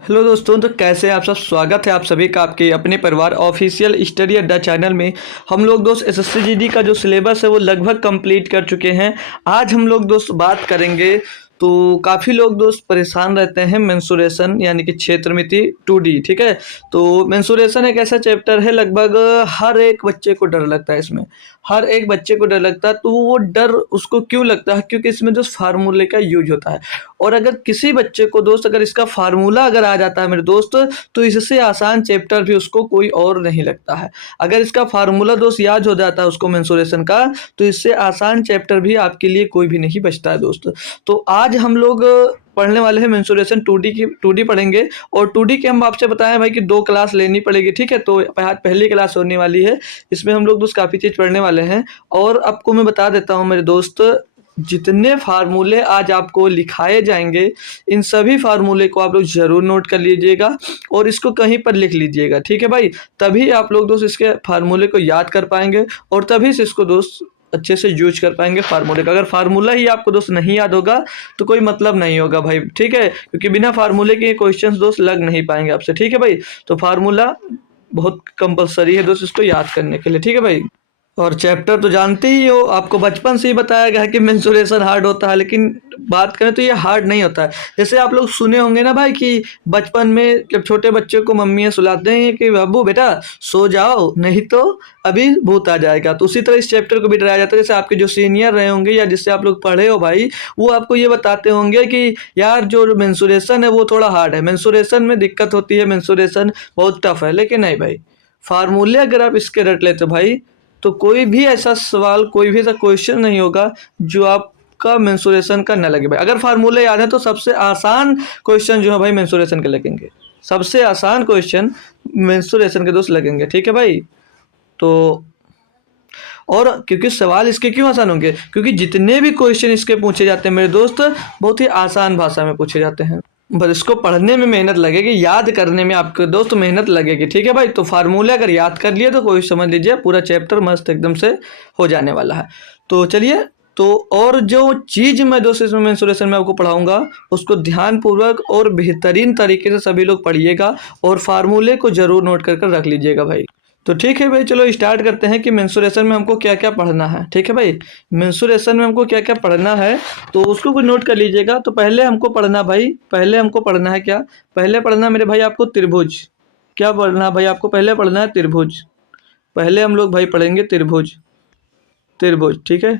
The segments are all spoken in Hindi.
हेलो दोस्तों, तो कैसे हैं आप सब। स्वागत है आप सभी का आपके अपने परिवार ऑफिशियल स्टडी अड्डा चैनल में। हम लोग दोस्त एसएससी जीडी का जो सिलेबस है वो लगभग कंप्लीट कर चुके हैं। आज हम लोग दोस्त बात करेंगे। तो काफ़ी लोग दोस्त परेशान रहते हैं मेंसुरेशन यानी कि क्षेत्रमिति 2D। ठीक है, तो मेंसुरेशन एक ऐसा चैप्टर है, लगभग हर एक बच्चे को डर लगता है इसमें। हर एक बच्चे को डर लगता है। तो वो डर उसको क्यों लगता है? क्योंकि इसमें दोस्त फार्मूले का यूज होता है। और अगर किसी बच्चे को दोस्त अगर इसका फार्मूला अगर आ जाता है मेरे दोस्त, तो इससे आसान चैप्टर भी उसको कोई और नहीं लगता है। अगर इसका फार्मूला दोस्त याद हो जाता है उसको मेंसुरेशन का, तो इससे आसान चैप्टर भी आपके लिए कोई भी नहीं बचता है दोस्त। तो आज हम लोग पढ़ने वाले हैं मेंसुरेशन 2D पढ़ेंगे। और 2D के हम आपसे बताएं भाई कि 2 क्लास लेनी पड़ेगी। ठीक है, तो पहली क्लास होने वाली है। इसमें हम लोग दोस्त काफ़ी चीज़ पढ़ने वाले हैं। और आपको मैं बता देता हूँ मेरे दोस्त, जितने फार्मूले आज आपको लिखाए जाएंगे, इन सभी फार्मूले को आप लोग ज़रूर नोट कर लीजिएगा और इसको कहीं पर लिख लीजिएगा। ठीक है भाई, तभी आप लोग दोस्त इसके फार्मूले को याद कर पाएंगे और तभी से इसको दोस्त अच्छे से यूज कर पाएंगे फार्मूले का। अगर फार्मूला ही आपको दोस्त नहीं याद होगा तो कोई मतलब नहीं होगा भाई। ठीक है, क्योंकि बिना फार्मूले के क्वेश्चंस दोस्त लग नहीं पाएंगे आपसे। ठीक है भाई, तो फार्मूला बहुत कंपलसरी है दोस्त इसको याद करने के लिए। ठीक है भाई, और चैप्टर तो जानते ही हो, आपको बचपन से ही बताया गया है कि मेंसुरेशन हार्ड होता है, लेकिन बात करें तो ये हार्ड नहीं होता है। जैसे आप लोग सुने होंगे ना भाई कि बचपन में जब छोटे बच्चे को मम्मियाँ सुलाते हैं कि बाबू बेटा सो जाओ नहीं तो अभी भूत आ जाएगा, तो उसी तरह इस चैप्टर को भी डराया जाता है। जैसे आपके जो सीनियर रहे होंगे या जिससे आप लोग पढ़े हो भाई, वो आपको ये बताते होंगे कि यार जो मेंसुरेशन है वो थोड़ा हार्ड है, मेंसुरेशन में दिक्कत होती है, मेंसुरेशन बहुत टफ है। लेकिन नहीं भाई, फार्मूले अगर आप इसके रट लेते हो भाई, तो कोई भी ऐसा सवाल, कोई भी ऐसा क्वेश्चन नहीं होगा जो आपका मेंसुरेशन का न लगे भाई। अगर फार्मूले याद है तो सबसे आसान क्वेश्चन जो है भाई मेंसुरेशन के लगेंगे। सबसे आसान क्वेश्चन मेंसुरेशन के दोस्त लगेंगे। ठीक है भाई, तो और क्योंकि सवाल इसके क्यों आसान होंगे, क्योंकि जितने भी क्वेश्चन इसके पूछे जाते हैं मेरे दोस्त, बहुत ही आसान भाषा में पूछे जाते हैं। बस इसको पढ़ने में मेहनत लगेगी, याद करने में आपके दोस्त मेहनत लगेगी। ठीक है भाई, तो फार्मूला अगर याद कर लिए तो कोई समझ लीजिए पूरा चैप्टर मस्त एकदम से हो जाने वाला है। तो चलिए, तो और जो चीज़ मैं दोस्त इसमें मेंसुरेशन में आपको पढ़ाऊंगा उसको ध्यानपूर्वक और बेहतरीन तरीके से सभी लोग पढ़िएगा और फार्मूले को ज़रूर नोट कर कर रख लीजिएगा भाई। तो ठीक है भाई, चलो स्टार्ट करते हैं कि मेंसुरेशन में हमको क्या क्या पढ़ना है। ठीक है भाई, मेंसुरेशन में हमको क्या क्या पढ़ना है तो उसको कुछ नोट कर लीजिएगा। तो पहले हमको पढ़ना भाई, पहले हमको पढ़ना है क्या? पहले पढ़ना मेरे भाई आपको त्रिभुज। क्या पढ़ना है भाई आपको? पहले पढ़ना है त्रिभुज। पहले हम लोग भाई पढ़ेंगे त्रिभुज। त्रिभुज, ठीक है।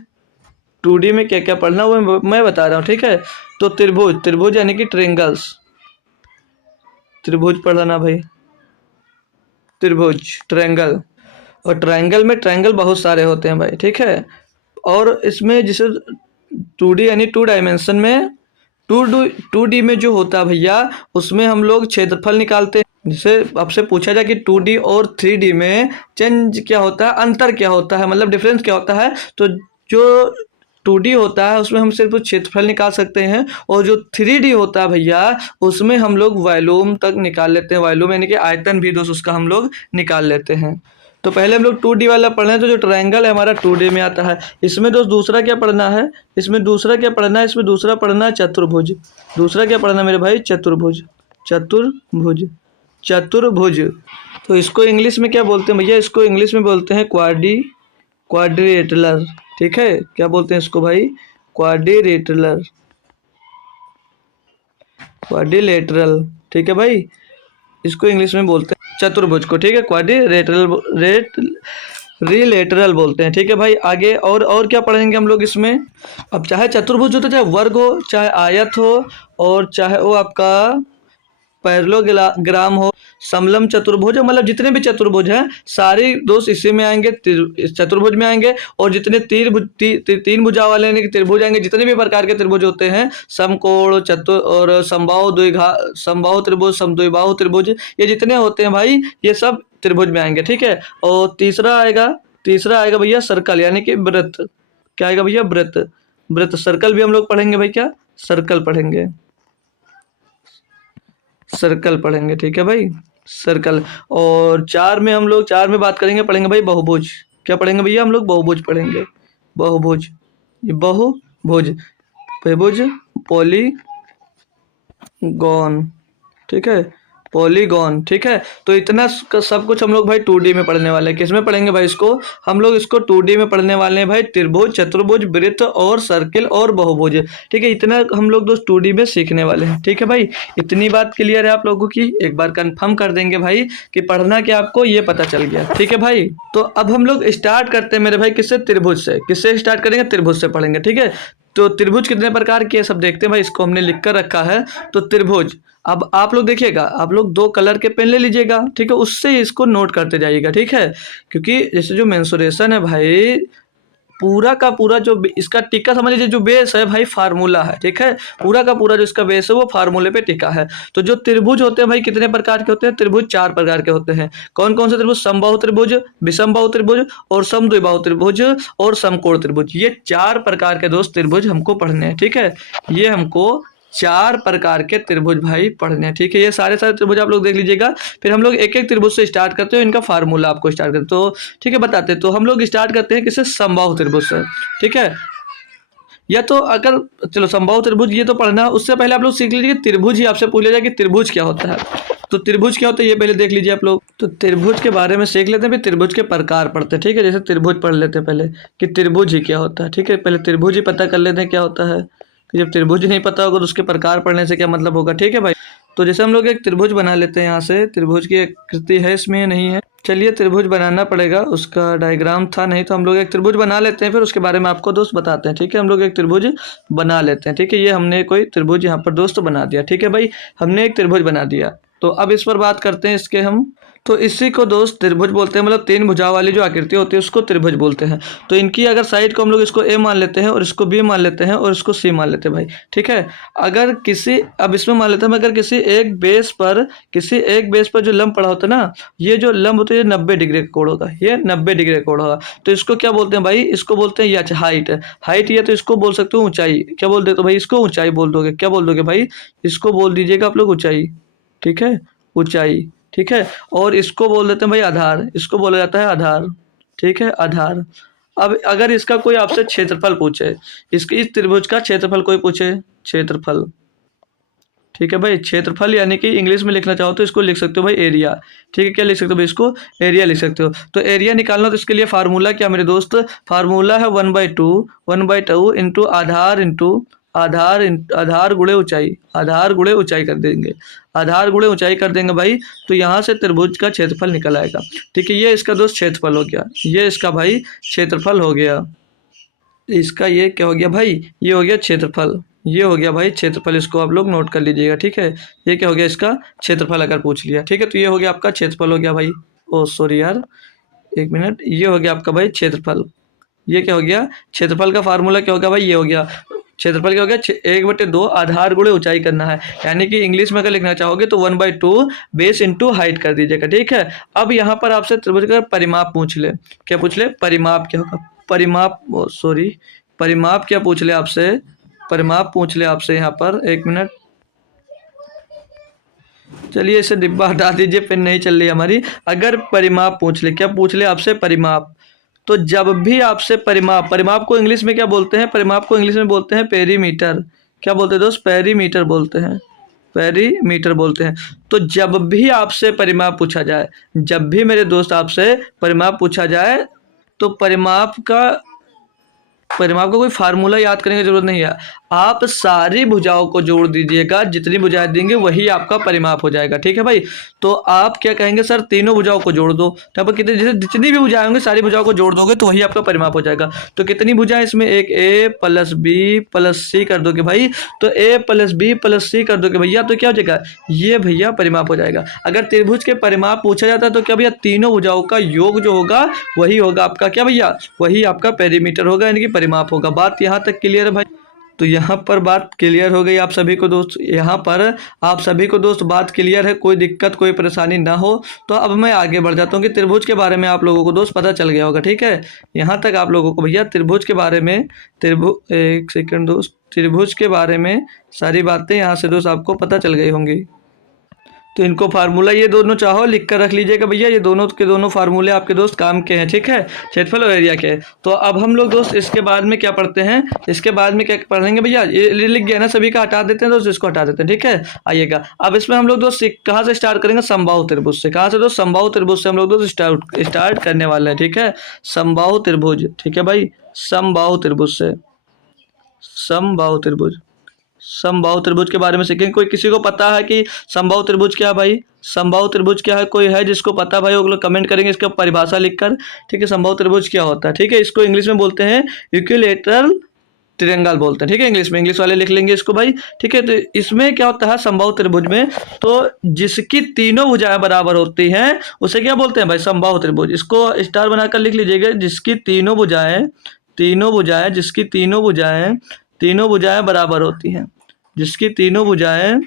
2D में क्या क्या पढ़ना वो मैं बता रहा हूँ। ठीक है, तो त्रिभुज, त्रिभुज यानी कि ट्रेंगल्स, त्रिभुज पढ़ना भाई। त्रिभुज, ट्रायंगल। और ट्रायंगल में ट्रायंगल बहुत सारे होते हैं भाई। ठीक है, और इसमें जिसे 2D यानी 2 डायमेंशन में, टू डी में जो होता है भैया, उसमें हम लोग क्षेत्रफल निकालते हैं। जिसे आपसे पूछा जाए कि 2D और 3D में चेंज क्या होता है, अंतर क्या होता है, मतलब डिफरेंस क्या होता है, तो जो 2D होता है उसमें हम सिर्फ क्षेत्रफल निकाल सकते हैं, और जो 3D होता है भैया उसमें हम लोग वॉल्यूम तक निकाल लेते हैं। वॉल्यूम यानी कि आयतन भी दोस्त उसका हम लोग निकाल लेते हैं। तो पहले हम लोग 2D वाला पढ़ रहे हैं। तो जो ट्रायंगल है हमारा 2D में आता है। इसमें दोस्त दूसरा क्या पढ़ना है, इसमें दूसरा क्या पढ़ना है, इसमें दूसरा पढ़ना है चतुर्भुज। दूसरा क्या पढ़ना है मेरे भाई? चतुर्भुज। चतुर्भुज, चतुर्भुज। तो इसको इंग्लिश में क्या बोलते हैं भैया? इसको इंग्लिश में बोलते हैं क्वाड्रिलेटरल। ठीक है, क्या बोलते हैं इसको भाई? Quadrilateral, quadrilateral. ठीक है भाई, इसको इंग्लिश में बोलते हैं चतुर्भुज को। ठीक है, रिलेटरल बोलते हैं। ठीक है भाई, आगे और क्या पढ़ेंगे हम लोग इसमें? अब चाहे चतुर्भुज हो तो चाहे वर्ग हो, चाहे आयत हो, और चाहे वो आपका पैरेललोग्राम हो, समलम चतुर्भुज हो, मतलब जितने भी चतुर्भुज हैं सारे दोस्त इसी में आएंगे, इस चतुर्भुज में आएंगे। और जितने तीन भुजा वाले यानी कि त्रिभुज आएंगे, जितने भी प्रकार के त्रिभुज होते हैं, समकोण, चतुर और समबाहु द्विघा, समबाहु त्रिभुज, समद्विबाहु त्रिभुज, ये जितने होते हैं भाई ये सब त्रिभुज में आएंगे। ठीक है, और तीसरा आएगा भैया सर्कल यानी कि वृत्त। क्या आएगा भैया? वृत्त। वृत्त, सर्कल भी हम लोग पढ़ेंगे भाई। क्या? सर्कल पढ़ेंगे, सर्कल पढ़ेंगे। ठीक है भाई, सर्कल। और चार में बात करेंगे, पढ़ेंगे भाई बहुभुज। क्या पढ़ेंगे भैया हम लोग? बहुभुज पढ़ेंगे। बहुभुज, ये बहुभुज, त्रिभुज, पॉलीगॉन। ठीक है, पॉलीगॉन, ठीक है। तो इतना सब कुछ हम लोग भाई 2D में पढ़ने वाले हैं। किस में पढ़ेंगे भाई इसको? हम लोग इसको 2D में पढ़ने वाले हैं भाई, त्रिभुज, चतुर्भुज, वृत्त और सर्किल और बहुभुज, ठीक है। इतना हम लोग दोस्त 2D में सीखने वाले हैं, ठीक है भाई। इतनी बात क्लियर है आप लोगों की? एक बार कंफर्म कर देंगे भाई कि पढ़ना क्या आपको ये पता चल गया, ठीक है भाई। तो अब हम लोग स्टार्ट करते हैं मेरे भाई, किससे? त्रिभुज से। किससे स्टार्ट करेंगे? त्रिभुज से पढ़ेंगे, ठीक है। तो त्रिभुज कितने प्रकार के सब देखते हैं भाई, इसको हमने लिख कर रखा है। तो त्रिभुज, अब आप लोग देखिएगा, आप लोग 2 कलर के पेन ले लीजिएगा, ठीक है, उससे इसको नोट करते जाइएगा, ठीक है। क्योंकि जैसे जो मेंसुरेशन है भाई, पूरा का पूरा जो इसका टिक्का समझ लीजिए, जो बेस है भाई फार्मूला है, ठीक है। पूरा का पूरा जो इसका बेस है वो फार्मूले पे टिका है। तो जो त्रिभुज होते हैं भाई, कितने प्रकार के होते हैं? त्रिभुज 4 प्रकार के होते हैं। कौन कौन से त्रिभुज? समबाहु त्रिभुज, विषमबाहु त्रिभुज और समद्विबाहु त्रिभुज और समकोण त्रिभुज। ये 4 प्रकार के दोस्त त्रिभुज हमको पढ़ने हैं, ठीक है। ये हमको 4 प्रकार के त्रिभुज भाई पढ़ने हैं, ठीक है। ये सारे त्रिभुज आप लोग देख लीजिएगा। फिर हम लोग एक एक त्रिभुज से स्टार्ट करते हैं, इनका फार्मूला आपको स्टार्ट करते तो, ठीक है, बताते। तो हम लोग स्टार्ट करते हैं किससे? समबाहु त्रिभुज से, ठीक है। या तो अगर चलो समबाहु त्रिभुज ये तो पढ़ना, उससे पहले आप लोग सीख लीजिए त्रिभुज ही आपसे पूछ लिया जाए कि त्रिभुज क्या होता है। तो त्रिभुज क्या होता है ये पहले देख लीजिए आप लोग। तो त्रिभुज के बारे में सीख लेते हैं, फिर त्रिभुज के प्रकार पढ़ते हैं, ठीक है। जैसे त्रिभुज पढ़ लेते हैं पहले कि त्रिभुज ही क्या होता है, ठीक है। पहले त्रिभुज ही पता कर लेते हैं क्या होता है। कि जब त्रिभुज नहीं पता होगा तो उसके प्रकार पढ़ने से क्या मतलब होगा, ठीक है भाई। तो जैसे हम लोग एक त्रिभुज बना लेते हैं, यहाँ से त्रिभुज की आकृति है, इसमें नहीं है, चलिए त्रिभुज बनाना पड़ेगा, उसका डायग्राम था नहीं, तो हम लोग एक त्रिभुज बना लेते हैं, फिर उसके बारे में आपको दोस्त बताते हैं, ठीक है। हम लोग एक त्रिभुज बना लेते हैं, ठीक है। ये हमने कोई त्रिभुज यहाँ पर दोस्त बना दिया, ठीक है भाई। हमने एक त्रिभुज बना दिया। तो अब इस पर बात करते हैं इसके हम। तो इसी को दोस्त त्रिभुज बोलते हैं, मतलब 3 भुजाओं वाली जो आकृति होती है उसको त्रिभुज बोलते हैं। तो इनकी अगर साइड को हम लोग इसको ए मान लेते हैं और इसको बी मान लेते हैं और इसको सी मान लेते हैं भाई, ठीक है। अगर किसी, अब इसमें मान लेते हैं, अगर किसी एक बेस पर जो लंब पड़ा होता है ना, ये जो लंब होता है ये 90 डिग्री का कोण होगा, ये 90 डिग्री का कोण होगा। तो इसको क्या बोलते हैं भाई? इसको बोलते हैं या हाइट। हाइट, या तो इसको बोल सकते हो ऊंचाई। क्या बोल देते हो भाई? इसको ऊंचाई बोल दोगे। क्या बोल दोगे भाई? इसको बोल दीजिएगा आप लोग ऊंचाई, ठीक है, ऊंचाई, ठीक है। और इसको बोल देते हैं भाई आधार, इसको बोला जाता है आधार, ठीक है, आधार। अब अगर इसका कोई आपसे क्षेत्रफल पूछे, इस त्रिभुज का क्षेत्रफल कोई पूछे, क्षेत्रफल, ठीक है भाई। क्षेत्रफल यानी कि इंग्लिश में लिखना चाहो तो इसको लिख सकते हो भाई एरिया, ठीक है। क्या लिख सकते हो भाई? इसको एरिया लिख सकते हो। तो एरिया निकालना, तो इसके लिए फार्मूला क्या मेरे दोस्त? फार्मूला है 1/2 इंटू आधार गुणे ऊंचाई, आधार गुणे ऊंचाई कर देंगे, आधार गुणे ऊंचाई कर देंगे भाई। तो यहाँ से त्रिभुज का क्षेत्रफल निकल आएगा, ठीक है। ये इसका दोस्त क्षेत्रफल हो गया, ये इसका भाई क्षेत्रफल हो गया। इसका ये क्या हो गया भाई? ये हो गया क्षेत्रफल, ये हो गया भाई क्षेत्रफल। इसको आप लोग नोट कर लीजिएगा, ठीक है। ये क्या हो गया? इसका क्षेत्रफल अगर पूछ लिया, ठीक है। तो ये हो गया आपका क्षेत्रफल हो गया भाई। ओ सॉरी यार, एक मिनट, ये हो गया आपका भाई क्षेत्रफल। ये क्या हो गया? क्षेत्रफल का फार्मूला क्या हो गया भाई? ये हो गया क्षेत्रफल, क्या हो गया? 1/2 आधार गुणे ऊंचाई करना है, यानी कि इंग्लिश में अगर लिखना चाहोगे तो 1/2 बेस इंटू हाइट कर दीजिएगा, ठीक है। अब यहाँ पर आपसे त्रिभुज का परिमाप पूछ ले। क्या पूछ ले? परिमाप क्या होगा? परिमाप, सॉरी, परिमाप क्या पूछ ले आपसे? परिमाप पूछ ले आपसे यहाँ पर, एक मिनट, चलिए इसे डिब्बा हटा दीजिए, पेन नहीं चल रही हमारी। अगर परिमाप पूछ ले, क्या पूछ ले आपसे? परिमाप। तो जब भी आपसे परिमाप को इंग्लिश में क्या बोलते हैं? परिमाप को इंग्लिश में बोलते हैं पेरीमीटर। क्या बोलते हैं दोस्त? पेरीमीटर बोलते हैं, पेरीमीटर बोलते हैं। तो जब भी आपसे परिमाप पूछा जाए, जब भी मेरे दोस्त आपसे परिमाप पूछा जाए, तो परिमाप का कोई फार्मूला याद करने की जरूरत नहीं है। आप सारी भुजाओं को जोड़ दीजिएगा, जितनी भुजाएं देंगे वही आपका परिमाप हो जाएगा, ठीक है भाई। तो आप क्या कहेंगे? सर तीनों भुजाओं को जोड़ दो। तो आप कितने, जैसे जितनी भी भुजाएं होंगी सारी भुजाओं को जोड़ दोगे तो वही आपका परिमाप हो जाएगा। तो कितनी भुजाएं इसमें? एक ए प्लस बी प्लस सी कर दोगे भाई, तो ए प्लस बी प्लस सी कर दोगे भैया, तो क्या हो जाएगा? ये भैया परिमाप हो जाएगा। अगर त्रिभुज के परिमाप पूछा जाता है तो क्या भैया? तीनों भुजाओं का योग जो होगा वही होगा आपका, क्या भैया? वही आपका पेरीमीटर होगा, यानी कि परिमाप होगा। बात यहाँ तक क्लियर है भाई? तो यहाँ पर बात क्लियर हो गई आप सभी को दोस्त, यहाँ पर आप सभी को दोस्त बात क्लियर है, कोई दिक्कत कोई परेशानी ना हो। तो अब मैं आगे बढ़ जाता हूँ कि त्रिभुज के बारे में आप लोगों को दोस्त पता चल गया होगा, ठीक है। यहाँ तक आप लोगों को भैया त्रिभुज के बारे में, एक सेकंड दोस्त, त्रिभुज के बारे में सारी बातें यहाँ से दोस्त आपको पता चल गई होंगी। तो इनको फार्मूला ये दोनों चाहो लिख कर रख लीजिएगा भैया, ये दोनों के दोनों फार्मूले आपके दोस्त काम के हैं, ठीक है, क्षेत्रफल और एरिया के। तो अब हम लोग दोस्त इसके बाद में क्या पढ़ते हैं, इसके बाद में क्या पढ़ेंगे भैया, ये लिख गया ना सभी का, हटा देते हैं दोस्त, इसको हटा देते हैं, ठीक है। आइएगा अब इसमें हम लोग दोस्त कहाँ से स्टार्ट करेंगे, समबाहु त्रिभुज से। कहाँ से दोस्त, समबाहु त्रिभुज से हम लोग दोस्त स्टार्ट करने वाले हैं, ठीक है। समबाहु त्रिभुज, ठीक है भाई, समबाहु त्रिभुज से, समबाहु त्रिभुज, समबाहु त्रिभुज के बारे में सीखेंगे। कोई किसी को पता है कि समबाहु त्रिभुज क्या है भाई, समबाहु त्रिभुज क्या है, कोई है जिसको पता भाई, वो लोग कमेंट करेंगे इसका परिभाषा लिखकर, ठीक है। समबाहु त्रिभुज क्या होता है, ठीक है, इसको इंग्लिश में बोलते हैं इक्विलैटरल ट्रायंगल बोलते हैं, ठीक है, इंग्लिश में, इंग्लिश वाले लिख लेंगे इसको भाई, ठीक है। तो इसमें क्या होता है समबाहु त्रिभुज में, तो जिसकी तीनों भुजाएं बराबर होती हैं उसे क्या बोलते हैं भाई, समबाहु त्रिभुज। इसको स्टार बनाकर लिख लीजिएगा, जिसकी तीनों भुजाएं, जिसकी तीनों भुजाएं बराबर होती हैं, जिसकी तीनों भुजाएं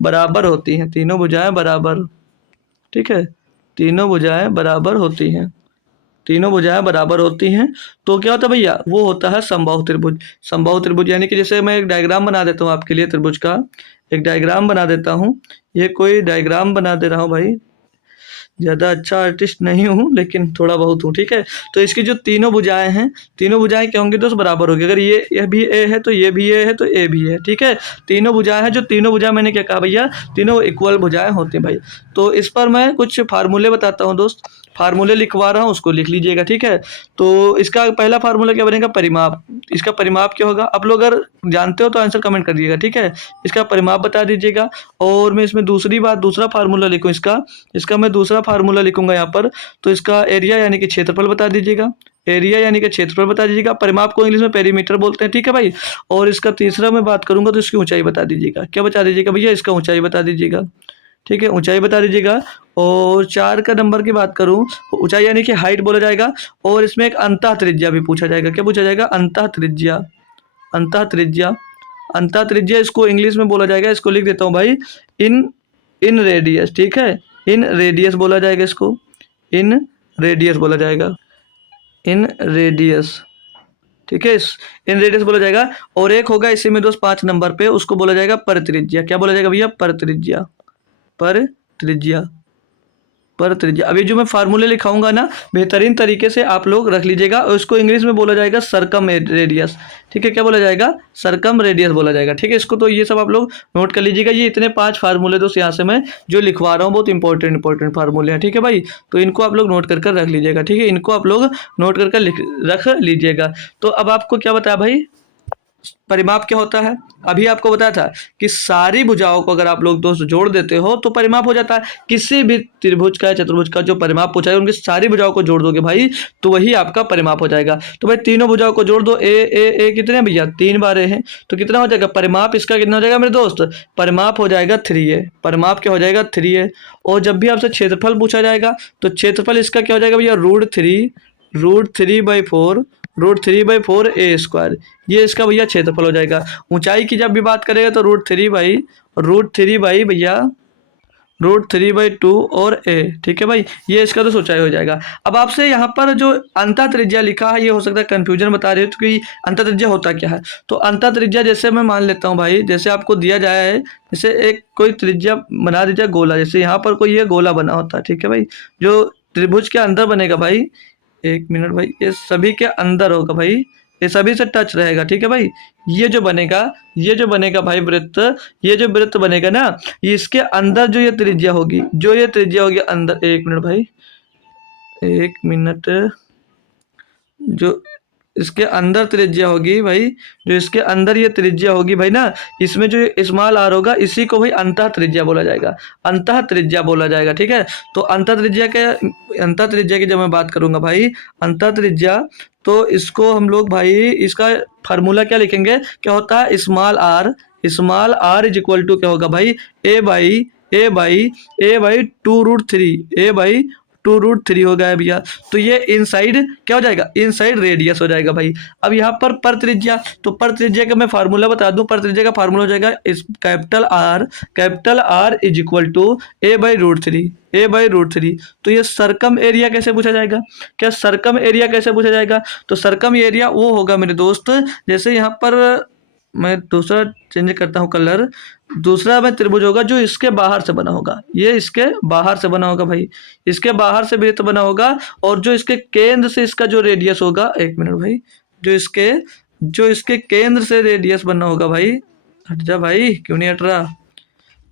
बराबर होती हैं, तीनों भुजाएं बराबर, ठीक है, तीनों भुजाएं बराबर होती हैं, तीनों भुजाएं बराबर होती हैं, तो क्या होता है भैया, वो होता है समबाहु त्रिभुज। समबाहु त्रिभुज यानी कि जैसे मैं एक डायग्राम बना देता हूँ आपके लिए त्रिभुज का, एक डायग्राम बना देता हूँ, ये कोई डायग्राम बना दे रहा हूँ भाई, ज़्यादा अच्छा आर्टिस्ट नहीं हूँ लेकिन थोड़ा बहुत हूँ, ठीक है। तो इसकी जो तीनों भुजाएं हैं, तीनों भुजाएं क्या होंगी दोस्त, बराबर होगी। अगर ये भी ए है तो ये भी ए है तो ए भी है, ठीक है। तीनों भुजाएं हैं, जो तीनों भुजाएं मैंने क्या कहा भैया, तीनों इक्वल भुजाएं होती हैं भाई। तो इस पर मैं कुछ फार्मूले बताता हूँ दोस्त, फार्मूले लिखवा रहा हूँ, उसको लिख लीजिएगा, ठीक है। तो इसका पहला फार्मूला क्या बनेगा, परिमाप। इसका परिमाप क्या होगा, आप लोग अगर जानते हो तो आंसर कमेंट कर दीजिएगा, ठीक है। इसका परिमाप बता दीजिएगा। और मैं इसमें दूसरा फार्मूला लिखूँ, इसका मैं दूसरा फार्मूला लिखूंगा यहाँ पर। तो इसका एरिया यानी कि क्षेत्रफल बता दीजिएगा, एरिया यानी कि क्षेत्रफल बता दीजिएगा। परिमाप को इंग्लिश में पेरीमीटर बोलते हैं, ठीक है भाई। और इसका तीसरा मैं बात करूंगा तो इसकी ऊंचाई बता दीजिएगा। क्या बता दीजिएगा भैया, इसका ऊंचाई बता दीजिएगा, ठीक है, ऊंचाई बता दीजिएगा। और 4 का नंबर की बात करूं, ऊंचाई यानी कि हाइट बोला जाएगा। और इसमें एक अंतः त्रिज्या भी पूछा जाएगा। क्या पूछा जाएगा, अंतः त्रिज्या, अंतः त्रिज्या, अंतः त्रिज्या इसको इंग्लिश में बोला जाएगा, इसको लिख देता हूँ भाई, इन रेडियस, ठीक है, इन रेडियस बोला जाएगा, इसको इन रेडियस बोला जाएगा, इन रेडियस, ठीक है, इन रेडियस बोला जाएगा। और एक होगा इसी में दोस्त 5 नंबर पे, उसको बोला जाएगा पर त्रिज्या। क्या बोला जाएगा भैया, पर त्रिज्या, पर त्रिज्या, पर त्रिज्या। अभी जो मैं फार्मूले लिखाऊंगा ना, बेहतरीन तरीके से आप लोग रख लीजिएगा। और इसको इंग्लिश में बोला जाएगा सरकम रेडियस, ठीक है। क्या बोला जाएगा, सरकम रेडियस बोला जाएगा, ठीक है। इसको तो ये सब आप लोग नोट कर लीजिएगा। ये इतने 5 फार्मूले दोस्त यहाँ से मैं जो लिखवा रहा हूँ बहुत इंपॉर्टेंट फार्मूले हैं, ठीक है भाई। तो इनको आप लोग नोट कर रख लीजिएगा, ठीक है, इनको आप लोग नोट कर रख लीजिएगा। तो अब आपको क्या बताया भाई, परिमाप क्या होता है। अभी आपको बताया था कि सारी भुजाओं को अगर आप लोग दोस्त जोड़ देते हो तो परिमाप हो जाता है। किसी भी त्रिभुज का चतुर्भुज का जो परिमाप पूछा है, उनकी सारी भुजाओं को जोड़ दोगे भाई तो वही आपका परिमाप हो जाएगा। तो भाई तीनों भुजाओं को जोड़ दो, ए कितने भैया, 3 बार ए हैं, तो कितना हो जाएगा परिमाप, इसका कितना हो जाएगा मेरे दोस्त, परिमाप हो जाएगा 3a। परिमाप क्या हो जाएगा, 3a। और जब भी आपसे क्षेत्रफल पूछा जाएगा तो क्षेत्रफल इसका क्या हो जाएगा भैया, √3/4 a स्क्वायर, ये इसका भैया क्षेत्रफल हो जाएगा। ऊंचाई की जब भी बात करेगा तो √3 भैया √3/2 और a, ठीक है भाई, ये इसका तो ऊंचाई हो जाएगा। अब आपसे यहाँ पर जो अंतः त्रिज्या लिखा है, ये हो सकता है कंफ्यूजन बता रहे हो कि अंतः त्रिज्या होता क्या है। तो अंतः त्रिज्या जैसे मैं मान लेता हूँ भाई, जैसे आपको दिया जाए है, जैसे एक कोई त्रिज्या बना दीजिए गोला, जैसे यहाँ पर कोई ये गोला बना होता है, ठीक है भाई, जो त्रिभुज के अंदर बनेगा भाई, 1 मिनट भाई, ये सभी के अंदर होगा भाई, ये सभी से टच रहेगा, ठीक है भाई। ये जो बनेगा भाई वृत्त, ये जो वृत्त बनेगा ना, ये इसके अंदर जो ये त्रिज्या होगी, अंदर, 1 मिनट भाई, 1 मिनट, जो इसके अंदर त्रिज्या होगी भाई, जो इसके अंदर ये त्रिज्या होगी भाई ना, इसमें जो स्मॉल आर होगा, इसी को भाई अंतः त्रिज्या बोला जाएगा, अंतः त्रिज्या बोला जाएगा, ठीक है। तो अंतः त्रिज्या की जब मैं बात करूंगा भाई, अंतः त्रिज्या, तो इसको हम लोग भाई, इसका फार्मूला क्या लिखेंगे, क्या होता है, small r is equal to क्या होगा भाई, a बाई 2√3 हो गया भैया। तो ये इनसाइड क्या हो जाएगा, इनसाइड रेडियस हो जाएगा भाई। अब यहाँ पर त्रिज्या, तो पर त्रिज्या का मैं फार्मूला बता दूं, पर त्रिज्या का फार्मूला हो जाएगा capital R is equal to a/√3। तो ये सरकम एरिया कैसे पूछा जाएगा, क्या सरकम एरिया कैसे पूछा जाएगा, तो सरकम एरिया वो होगा मेरे दोस्त, जैसे यहाँ पर मैं दूसरा चेंज करता हूँ कलर। दूसरा में त्रिभुज होगा जो इसके बाहर से बना होगा, ये इसके बाहर से बना होगा भाई, इसके बाहर से वृत्त बना होगा। और जो इसके केंद्र से इसका जो रेडियस होगा, एक मिनट भाई, जो इसके केंद्र से रेडियस बनना होगा भाई, हट जा भाई, क्यों नहीं हट रहा,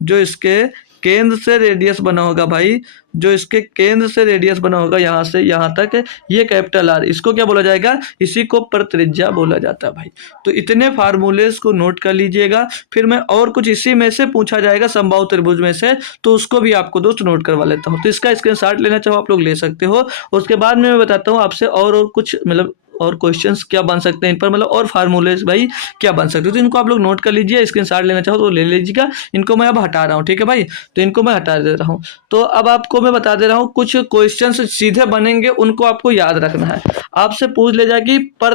जो इसके केंद्र से रेडियस बना होगा भाई, जो इसके केंद्र से रेडियस बना होगा यहाँ से यहाँ तक, ये कैपिटल आर, इसको क्या बोला जाएगा, इसी को परत्रिज्या बोला जाता है भाई। तो इतने फार्मूलेस को नोट कर लीजिएगा। फिर मैं और कुछ इसी में से पूछा जाएगा समबाहु त्रिभुज में से, तो उसको भी आपको दोस्त नोट करवा लेता हूँ। तो इसका स्क्रीनशॉट लेना चाहो आप लोग ले सकते हो। उसके बाद में मैं बताता हूँ आपसे और कुछ मतलब और क्वेश्चंस क्या बन सकते हैं इन पर, मतलब और फार्मूलेस भाई क्या बन सकते हैं। तो इनको आप लोग नोट कर लीजिए, स्क्रीनशॉट लेना चाहो तो ले लीजिएगा। इनको मैं अब हटा रहा हूँ, ठीक है भाई, तो इनको मैं हटा दे रहा हूँ। तो अब आपको मैं बता दे रहा हूँ कुछ क्वेश्चंस सीधे बनेंगे, उनको आपको याद रखना है। आपसे पूछ ले जाए कि पर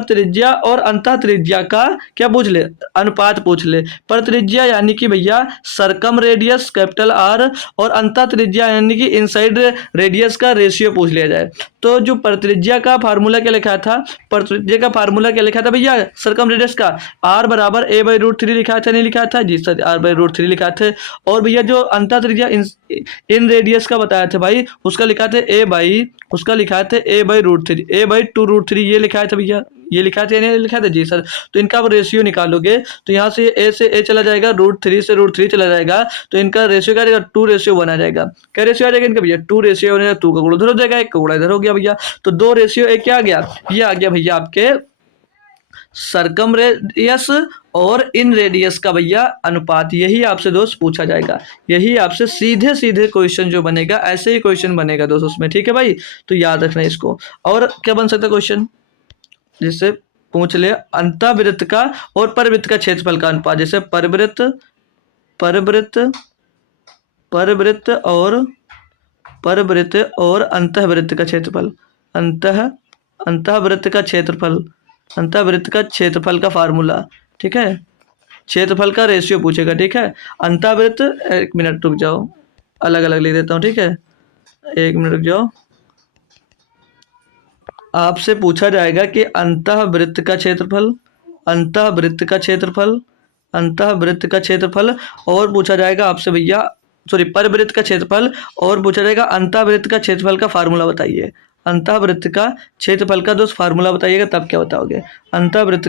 त्रिज्या और अंतः त्रिज्या का क्या पूछ ले, अनुपात पूछ ले। पर त्रिज्या यानी कि भैया सरकम रेडियस कैपिटल आर, और अंतः त्रिज्या यानी कि इनसाइड रेडियस का रेशियो पूछ लिया जाए। तो जो पर त्रिज्या का फार्मूला क्या लिखा था, पर त्रिज्या का फार्मूला क्या लिखा था भैया, सरकम रेडियस का आर बराबर ए बाई रूट 3 लिखा था, नहीं लिखा था जी सर, आर बाई रूट 3 लिखा था। और भैया जो अंतः त्रिज्या इन रेडियस का बताया था भाई, उसका लिखा था ए बाई रूट 3, ए बाई 2√3 ये लिखा था भैया, ये लिखा था या नहीं लिखा था जी सर। तो इनका आप रेशियो निकालोगे तो यहाँ से ए चला जाएगा, √3 से √3 चला जाएगा, तो इनका रेशियो क्या रहेगा, 2:1 आ जाएगा। क्या रेशियो आ जाएगा इनका भैया, 2:1 हो जाएगा। 2 का गुणा उधर हो जाएगा, 1 का गुणा इधर हो गया भैया, तो 2:1 क्या आ गया, ये आ गया भैया आपके सरकम रेडियस और इन रेडियस का भैया अनुपात। यही आपसे दोस्त पूछा जाएगा, यही आपसे सीधे सीधे क्वेश्चन जो बनेगा, ऐसे ही क्वेश्चन बनेगा दोस्त उसमें, ठीक है भाई। तो याद रखना इसको। और क्या बन सकता है क्वेश्चन, जिससे पूछ ले अंतःवृत्त का और परवृत्त का क्षेत्रफल का अनुपात, जैसे परवृत्त परवृत्त परवृत्त और अंतःवृत्त का क्षेत्रफल, अंतःवृत्त का क्षेत्रफल, अंतःवृत्त का क्षेत्रफल का फार्मूला, ठीक है, क्षेत्रफल का रेशियो पूछेगा, ठीक है। अंतःवृत्त, एक मिनट रुक जाओ, अलग अलग लिख देता हूँ, ठीक है, एक मिनट रुक जाओ। आपसे पूछा जाएगा कि अंतःवृत्त का क्षेत्रफल, अंतःवृत्त का क्षेत्रफल, अंतःवृत्त का क्षेत्रफल, और पूछा जाएगा आपसे भैया सॉरी परवृत्त का क्षेत्रफल, और पूछा जाएगा अंतःवृत्त का क्षेत्रफल का फार्मूला बताइए। अंतःवृत्त का क्षेत्रफल का दोस्त फार्मूला बताइएगा, तब क्या बताओगे। अंतःवृत्त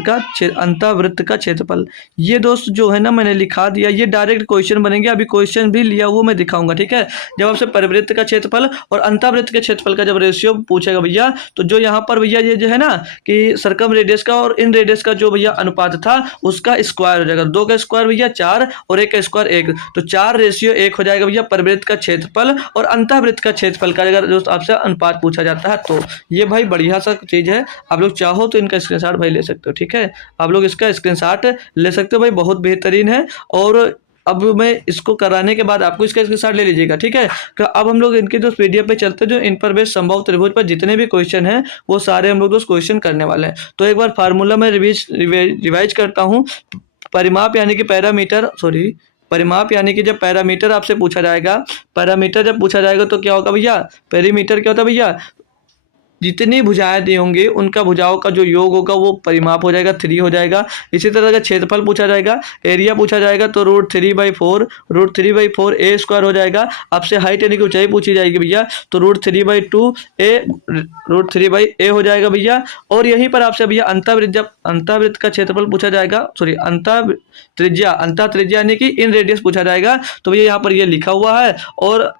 का क्षेत्रफल, ये दोस्त जो है ना मैंने लिखा दिया, ये डायरेक्ट क्वेश्चन बनेंगे। अभी क्वेश्चन भी लिया वो मैं दिखाऊंगा, ठीक है। जब आपसे परवृत्त का क्षेत्रफल और अंतःवृत्त के क्षेत्रफल का जब रेशियो पूछेगा भैया, तो जो यहाँ पर भैया ये जो है ना कि सरकम रेडियस का और इन रेडियस का जो भैया अनुपात था, उसका स्क्वायर हो जाएगा। 2 का स्क्वायर भैया 4, और 1 का स्क्वायर 1, तो 4:1 हो जाएगा भैया परवृत्त का क्षेत्रफल और अंतःवृत्त का क्षेत्रफल का अगर दोस्त आपसे अनुपात पूछा जाता है। तो ये भाई बढ़िया सा चीज़ है, आप लोग चाहो तो इनका स्क्रीनशॉट भाई ले सकते हो, ठीक है। आप लोग इसका स्क्रीनशॉट ले सकते हो भाई, बहुत बेहतरीन है। और अब मैं इसको कराने के बाद आपको इसका स्क्रीनशॉट ले लीजिएगा, ठीक है। तो अब हम लोग इनके दोस्त पीडीएफ पे चलते हैं, जो इन पर बेस्ड समबाहु त्रिभुज पर जितने भी क्वेश्चन हैं वो सारे हम लोग दोस्त क्वेश्चन करने वाले हैं। तो एक बार फार्मूला में रिवाइज करता हूँ। परिमाप यानी कि पैरामीटर, सॉरी परिमाप यानी कि जब पैरामीटर आपसे पूछा जाएगा, पैरामीटर जब पूछा जाएगा तो क्या होगा भैया, पेरीमीटर क्या होता है भैया, जितनी भुजाएं दी होंगी उनका भुजाओं का जो योग होगा वो परिमाप हो जाएगा, 3 हो जाएगा। इसी तरह का क्षेत्रफल पूछा जाएगा, एरिया पूछा जाएगा, तो √3/4 ए स्क्वायर हो जाएगा। आपसे हाइट यानी कि ऊंचाई पूछी जाएगी भैया, तो √3/2 ए √3/a हो जाएगा भैया। और यहीं पर आपसे भैया अंतःवृत्त का क्षेत्रफल पूछा जाएगा, सॉरी अंतः त्रिज्या यानी कि इन रेडियस पूछा जाएगा, तो भैया यहाँ पर ये लिखा हुआ है। और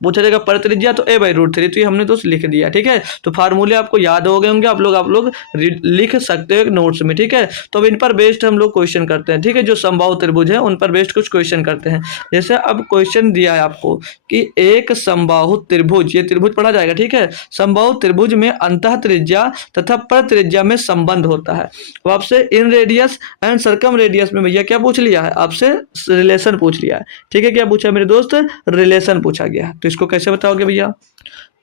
पूछा जाएगा पर त्रिज्या, तो a/√3, तो ये हमने दोस्त लिख दिया, ठीक है। तो फार्मूले आपको याद हो गए होंगे, आप लोग लिख सकते हो नोट्स में, ठीक है। तो अब इन पर बेस्ड हम लोग क्वेश्चन करते हैं, ठीक है। जो समबाहु त्रिभुज है उन पर बेस्ड कुछ क्वेश्चन करते हैं। जैसे अब क्वेश्चन दिया है आपको कि एक समबाहु त्रिभुज, ये त्रिभुज पढ़ा जाएगा, ठीक है। समबाहु त्रिभुज में अंतः त्रिज्या तथा पर त्रिज्या में संबंध होता है। तो आपसे इन रेडियस एंड सरकम रेडियस में भैया क्या पूछ लिया है, आपसे रिलेशन पूछ लिया है, ठीक है। क्या पूछा है मेरे दोस्त, रिलेशन पूछा गया है। तो इसको कैसे बताओगे भैया,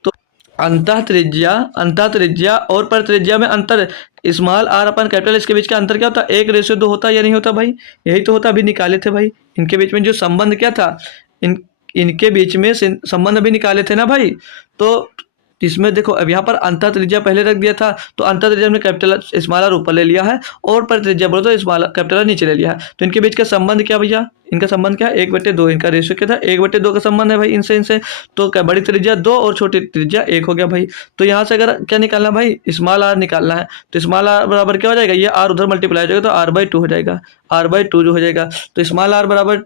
तो अंतः त्रिज्या और पर त्रिज्या में अंतर, स्मॉल r अपन कैपिटल इसके बीच का अंतर क्या होता है, 1:2 होता है या नहीं होता भाई, यही तो होता, अभी निकाले थे भाई। इनके बीच में जो संबंध क्या था, इनके बीच में संबंध अभी निकाले थे ना भाई। तो इसमें देखो अब यहाँ पर अंतः त्रिज्या पहले रख दिया था, तो अंतः त्रिज्या हमने कैपिटल स्मॉल आर ऊपर ले लिया है और पर त्रिज्या बोलो तो स्मॉल कैपिटल आर नीचे ले लिया है। तो इनके बीच का संबंध क्या भैया, इनका संबंध क्या है 1/2, इनका रेशियो क्या था 1/2 का संबंध है भाई इनसे। तो क्या बड़ी त्रिज्या 2 और छोटी त्रिज्या 1 हो गया भाई। तो यहाँ से अगर क्या निकालना है भाई, स्मॉल आर निकालना है, तो स्मॉल आर बराबर क्या हो जाएगा, ये आर उधर मल्टीप्लाई हो जाएगा तो r/2 हो जाएगा, r/2 जो हो जाएगा। तो स्मॉल आर बराबर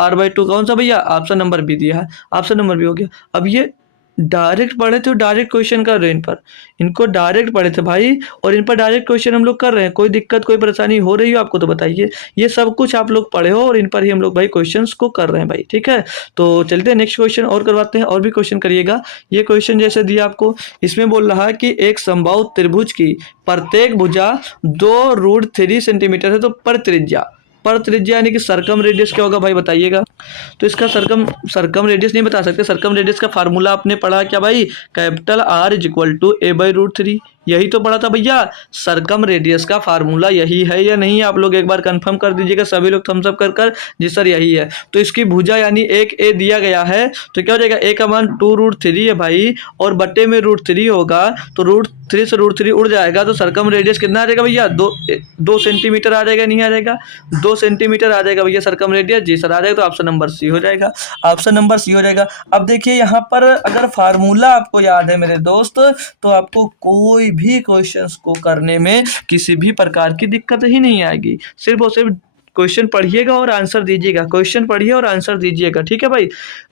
r/2 कौन सा भैया, ऑप्शन नंबर बी दिया है, ऑप्शन नंबर बी हो गया। अब ये डायरेक्ट पढ़े थे, डायरेक्ट क्वेश्चन कर रहे हैं इन पर, इनको डायरेक्ट पढ़े थे भाई, और इन पर डायरेक्ट क्वेश्चन हम लोग कर रहे हैं। कोई दिक्कत कोई परेशानी हो रही हो आपको तो बताइए, ये सब कुछ आप लोग पढ़े हो और इन पर ही हम लोग भाई क्वेश्चंस को कर रहे हैं भाई, ठीक है। तो चलते हैं नेक्स्ट क्वेश्चन और करवाते हैं, और भी क्वेश्चन करिएगा। ये क्वेश्चन जैसे दिया आपको, इसमें बोल रहा है कि एक समबाहु त्रिभुज की प्रत्येक भुजा 2√3 सेंटीमीटर है, तो पर त्रिज्या यानी कि सरकम रेडियस क्या होगा भाई बताइएगा। तो इसका सरकम रेडियस नहीं बता सकते, सरकम रेडियस का फार्मूला आपने पढ़ा क्या भाई, कैपिटल R = a/√3, यही तो पढ़ा था भैया। सरकम रेडियस का फार्मूला यही है या नहीं, आप लोग एक बार कंफर्म कर दीजिएगा सभी लोग थम्स अप कर जी सर यही है। तो इसकी भुजा यानी एक a दिया गया है, तो क्या हो जाएगा, a का मान 2√3 है भाई, और बट्टे में √3 होगा, तो √3 से √3 उड़ जाएगा, तो सरकम रेडियस कितना आ जाएगा भैया, 2 सेंटीमीटर आ जाएगा, नहीं आ जाएगा 2 सेंटीमीटर आ जाएगा भैया सरकम रेडियस, जी सर आ जाएगा। तो ऑप्शन नंबर सी हो जाएगा, ऑप्शन नंबर सी हो जाएगा। अब देखिए यहाँ पर अगर फार्मूला आपको याद है मेरे दोस्त, तो आपको कोई भी क्वेश्चंस को करने में किसी भी प्रकार की दिक्कत ही नहीं आएगी। सिर्फ और सिर्फ क्वेश्चन पढ़िएगा और आंसर दीजिएगा, क्वेश्चन पढ़िए और आंसर दीजिएगा, ठीक है भाई।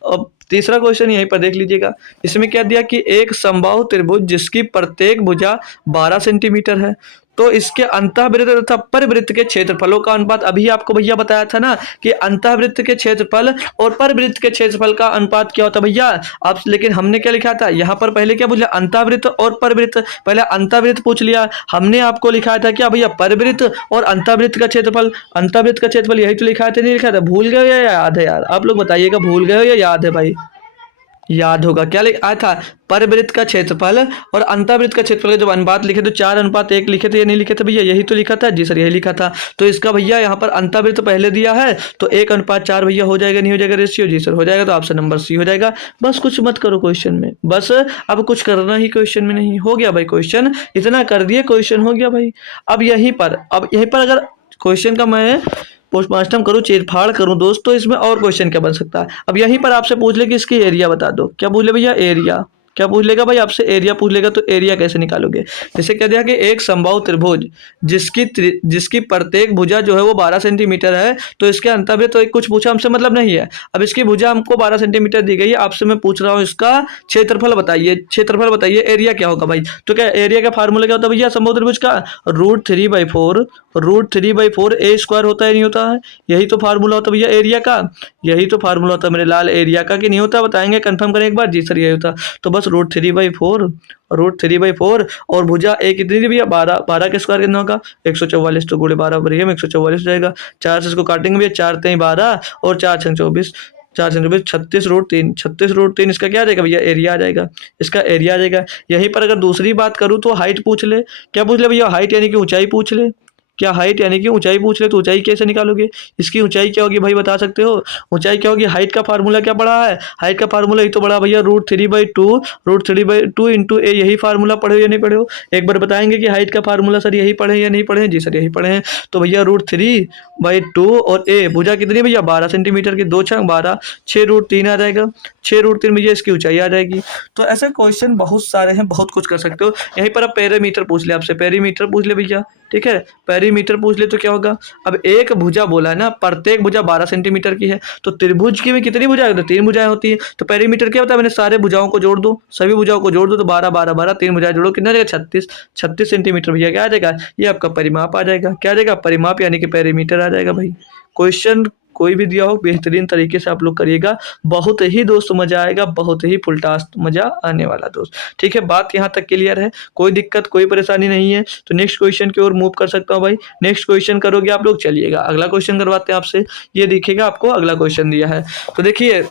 अब तीसरा क्वेश्चन यहीं पर देख लीजिएगा, इसमें क्या दिया कि एक समबाहु त्रिभुज जिसकी प्रत्येक भुजा 12 सेंटीमीटर है, तो इसके अंतःवृत्त तथा परिवृत्त के क्षेत्रफलों का अनुपात, अभी आपको भैया बताया था ना कि अंतःवृत्त के क्षेत्रफल और परिवृत्त के क्षेत्रफल का अनुपात क्या होता है भैया। अब लेकिन हमने क्या लिखा था यहाँ पर, पहले क्या पूछ लिया, अंतःवृत्त और परिवृत्त, पहले अंतःवृत्त पूछ लिया, हमने आपको लिखा था क्या भैया, परिवृत्त और अंतःवृत्त का क्षेत्रफल, अंतःवृत्त का क्षेत्रफल यही तो लिखा था, नहीं लिखा था, भूल गए या याद है यार, आप लोग बताइएगा भूल गए हो या याद है भाई, याद होगा क्या लिखा था, परिवृत्त का क्षेत्रफल और अंतःवृत्त का क्षेत्रफल का जब अनुपात लिखे तो 4:1 लिखे थे या नहीं लिखे थे भैया, यही तो लिखा था, जी सर यही लिखा था। तो इसका भैया यहाँ पर अंतःवृत्त पहले दिया है, तो 1:4 भैया हो जाएगा, नहीं हो जाएगा रेशियो, जी सर हो जाएगा, तो ऑप्शन नंबर सी हो जाएगा। बस कुछ मत करो क्वेश्चन में, बस अब कुछ करना ही क्वेश्चन में नहीं, हो गया भाई क्वेश्चन, इतना कर दिए क्वेश्चन हो गया भाई। अब यहीं पर अगर क्वेश्चन का मैं पोस्टमास्टम करूँ, चीरफाड़ करूँ दोस्त, तो इसमें और क्वेश्चन क्या बन सकता है। अब यहीं पर आपसे पूछ ले कि इसकी एरिया बता दो, क्या पूछ ले भैया, एरिया क्या पूछ लेगा भाई आपसे, एरिया पूछ लेगा, तो एरिया कैसे निकालोगे। जैसे कह दिया कि एक समबाहु त्रिभुज जिसकी प्रत्येक भुजा जो है वो 12 सेंटीमीटर है, तो इसके अंतर्वृत्त, तो कुछ पूछा हमसे मतलब नहीं है। अब इसकी भुजा हमको 12 सेंटीमीटर दी गई है, आपसे मैं पूछ रहा हूँ इसका क्षेत्रफल बताइए, क्षेत्रफल बताइए, एरिया क्या होगा भाई। तो क्या एरिया का फार्मूला क्या होता है भैया समबाहु त्रिभुज का, √3/4 a² होता है, नहीं होता है, यही तो फार्मूला होता है भैया एरिया का, यही तो फार्मूला होता है मेरे लाल एरिया का, कि नहीं होता, बताएंगे कंफर्म करें एक बार, जी सर यही होता। तो बस √3/4 और भुजा ए कितनी थी भैया, 12 के स्क्वायर कितना होगा 144, तो गुणे 12 पर 144 हो जाएगा, 4 से इसको काटेंगे भैया, 4×3 = 12 और 4×6 = 24, 36√3 इसका क्या आ जाएगा भैया, एरिया आ जाएगा, इसका एरिया आ जाएगा। यहीं पर अगर दूसरी बात करूँ तो हाइट पूछ ले, क्या पूछ ले भैया, हाइट यानी कि ऊंचाई पूछ ले, क्या हाइट यानी कि ऊंचाई पूछ ले, तो ऊंचाई कैसे निकालोगे, इसकी ऊंचाई क्या होगी भाई बता सकते हो, ऊंचाई क्या होगी, हाइट का फार्मूला क्या पढ़ा है, हाइट का फार्मूला ही तो पढ़ा भैया √3/2 इंटू ए, यही फार्मूला पढ़े हो या नहीं पढ़े हो, एक बार बताएंगे कि हाइट का फार्मूला सर यही पढ़े या नहीं पढ़े, जी सर यही पढ़े हैं। तो भैया √3/2 और ए भुजा कितनी भैया 12 सेंटीमीटर की, 2×6 = 12, 6√3 आ जाएगा, 6√3 भैया इसकी ऊंचाई आ जाएगी। तो ऐसे क्वेश्चन बहुत सारे हैं, बहुत कुछ कर सकते हो। यहीं पर अब पेरीमीटर पूछ ले, आपसे पेरीमीटर पूछ ले भैया, ठीक है, पेरीमीटर पूछ ले तो क्या होगा। अब एक भुजा बोला है ना, प्रत्येक भुजा 12 सेंटीमीटर की है, तो त्रिभुज की में कितनी भुजाएं, तो 3 भुजाएं होती है। तो पेरीमीटर क्या होता है, मैंने सारे भुजाओं को जोड़ दो, सभी भुजाओं को जोड़ दो, तो 12 12 12 3 भुजाएं जोड़ो, कितना जाएगा 36 सेंटीमीटर भैया क्या आ जाएगा, ये आपका परिमाप आ जाएगा, क्या आ जाएगा परिमाप यानी कि पेरीमीटर आ जाएगा भाई। क्वेश्चन कोई भी दिया हो बेहतरीन तरीके से आप लोग करिएगा, बहुत ही दोस्त मजा आएगा, बहुत ही फुलटास मजा आने वाला दोस्त, ठीक है। बात यहाँ तक क्लियर है, कोई दिक्कत कोई परेशानी नहीं है, तो नेक्स्ट क्वेश्चन की ओर मूव कर सकता हूँ भाई। नेक्स्ट क्वेश्चन करोगे आप लोग, चलिएगा अगला क्वेश्चन करवाते हैं आपसे। ये देखिएगा आपको अगला क्वेश्चन दिया है, तो देखिए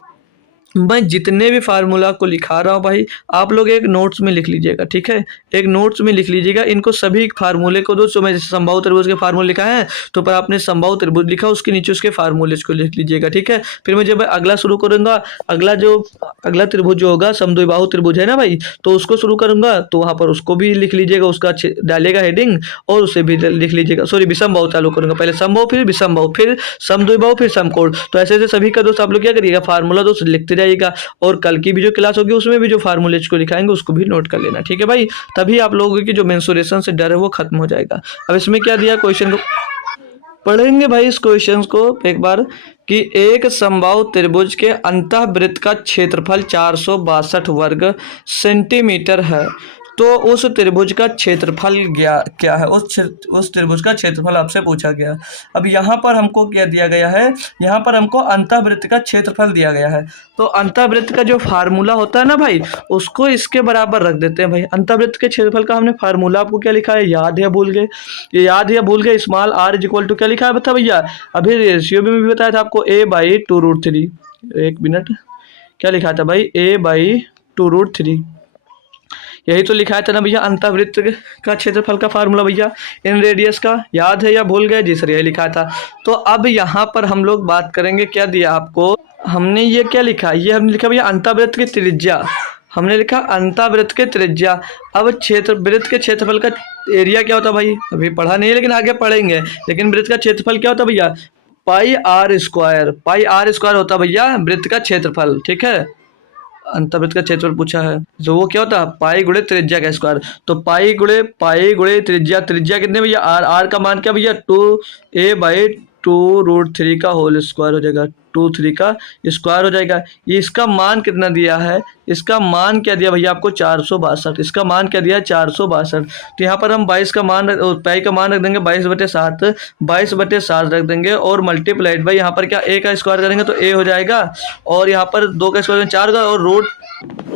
मैं जितने भी फार्मूला को लिखा रहा हूँ भाई, आप लोग एक नोट्स में लिख लीजिएगा, ठीक है। एक नोट्स में लिख लीजिएगा इनको सभी फार्मूले को। दोस्तों मैं जैसे समबाहु त्रिभुज के फार्मूले लिखा है, तो पर आपने समबाहु त्रिभुज लिखा, उसके नीचे उसके फार्मूले को लिख लीजिएगा, ठीक है। फिर मैं जब अगला शुरू करूंगा, अगला त्रिभुज जो होगा समद्विबाहु त्रिभुज है ना भाई, तो उसको शुरू करूंगा, तो वहां पर उसको भी लिख लीजिएगा, उसका डालेगा हेडिंग, और उसे भी लिख लीजिएगा। सॉरी, विषमबाहु चालू करूंगा, पहले समबाहु, फिर विषमबाहु, फिर समद्विबाहु, फिर समकोण। तो ऐसे ऐसे सभी का दोस्त आप लोग क्या करिएगा, फार्मूला दोस्त लिखते जाइएगा, और कल की भी जो क्लास होगी उसमें भी जो फार्मूले को लिखाएंगे उसको भी नोट कर लेना, ठीक है भाई। तभी आप लोगों की जो मेंसुरेशन से डर है वो खत्म हो जाएगा। अब इसमें क्या दिया, क्वेश्चन को पढ़ेंगे भाई। इस क्वेश्चन को एक बार, कि एक समबाहु त्रिभुज के अंतःवृत्त का क्षेत्रफल 462 वर्ग सेंटीमीटर है, तो उस त्रिभुज का क्षेत्रफल क्या है, उस त्रिभुज का क्षेत्रफल आपसे पूछा गया। अब यहाँ पर हमको क्या दिया गया है, यहाँ पर हमको अंतःवृत्त का क्षेत्रफल दिया गया है। तो अंतःवृत्त का जो फार्मूला होता है ना भाई, उसको इसके बराबर रख देते हैं भाई। अंतःवृत्त के क्षेत्रफल का हमने फार्मूला आपको क्या लिखा है, याद है भूल गए, ये याद है भूल गए। Small r is equal to क्या लिखा है बता भैया, अभी रेशियो में भी बताया था आपको, a/2√3। एक मिनट, क्या लिखा था भाई, a/2√3, यही तो लिखा था ना भैया अंतःवृत्त का क्षेत्रफल का फार्मूला भैया, इन रेडियस का। याद है या भूल गए? जी सर, यही लिखा था। तो अब यहाँ पर हम लोग बात करेंगे, क्या दिया आपको, हमने ये क्या लिखा, ये हमने लिखा भैया अंतःवृत्त की त्रिज्या, हमने लिखा अंतःवृत्त के त्रिज्या। अब वृत्त के क्षेत्रफल का एरिया क्या होता भाई, अभी पढ़ा नहीं है लेकिन आगे पढ़ेंगे। लेकिन वृत्त का क्षेत्रफल क्या होता भैया, पाई r² होता भैया वृत्त का क्षेत्रफल, ठीक है। अंतर्वृत्त का क्षेत्रफल पूछा है, तो वो क्या होता है, पाई गुणे त्रिज्या का स्क्वायर। तो पाई गुणे त्रिज्या, त्रिज्या कितने भैया, आर का मान क्या भैया, 2a/2√3 का होल स्क्वायर हो जाएगा, 2/3 का स्क्वायर हो जाएगा। ये इसका मान कितना दिया है, इसका मान क्या दिया भैया आपको, 462। इसका मान क्या दिया है, 462। तो यहाँ पर हम 22 का मान पाई का मान रख देंगे 22/7, 22/7 रख देंगे, और मल्टीप्लाइड बाई यहाँ पर क्या, a का स्क्वायर करेंगे तो a हो जाएगा, और यहाँ पर 2 का स्क्वायर 4 का, और रूट,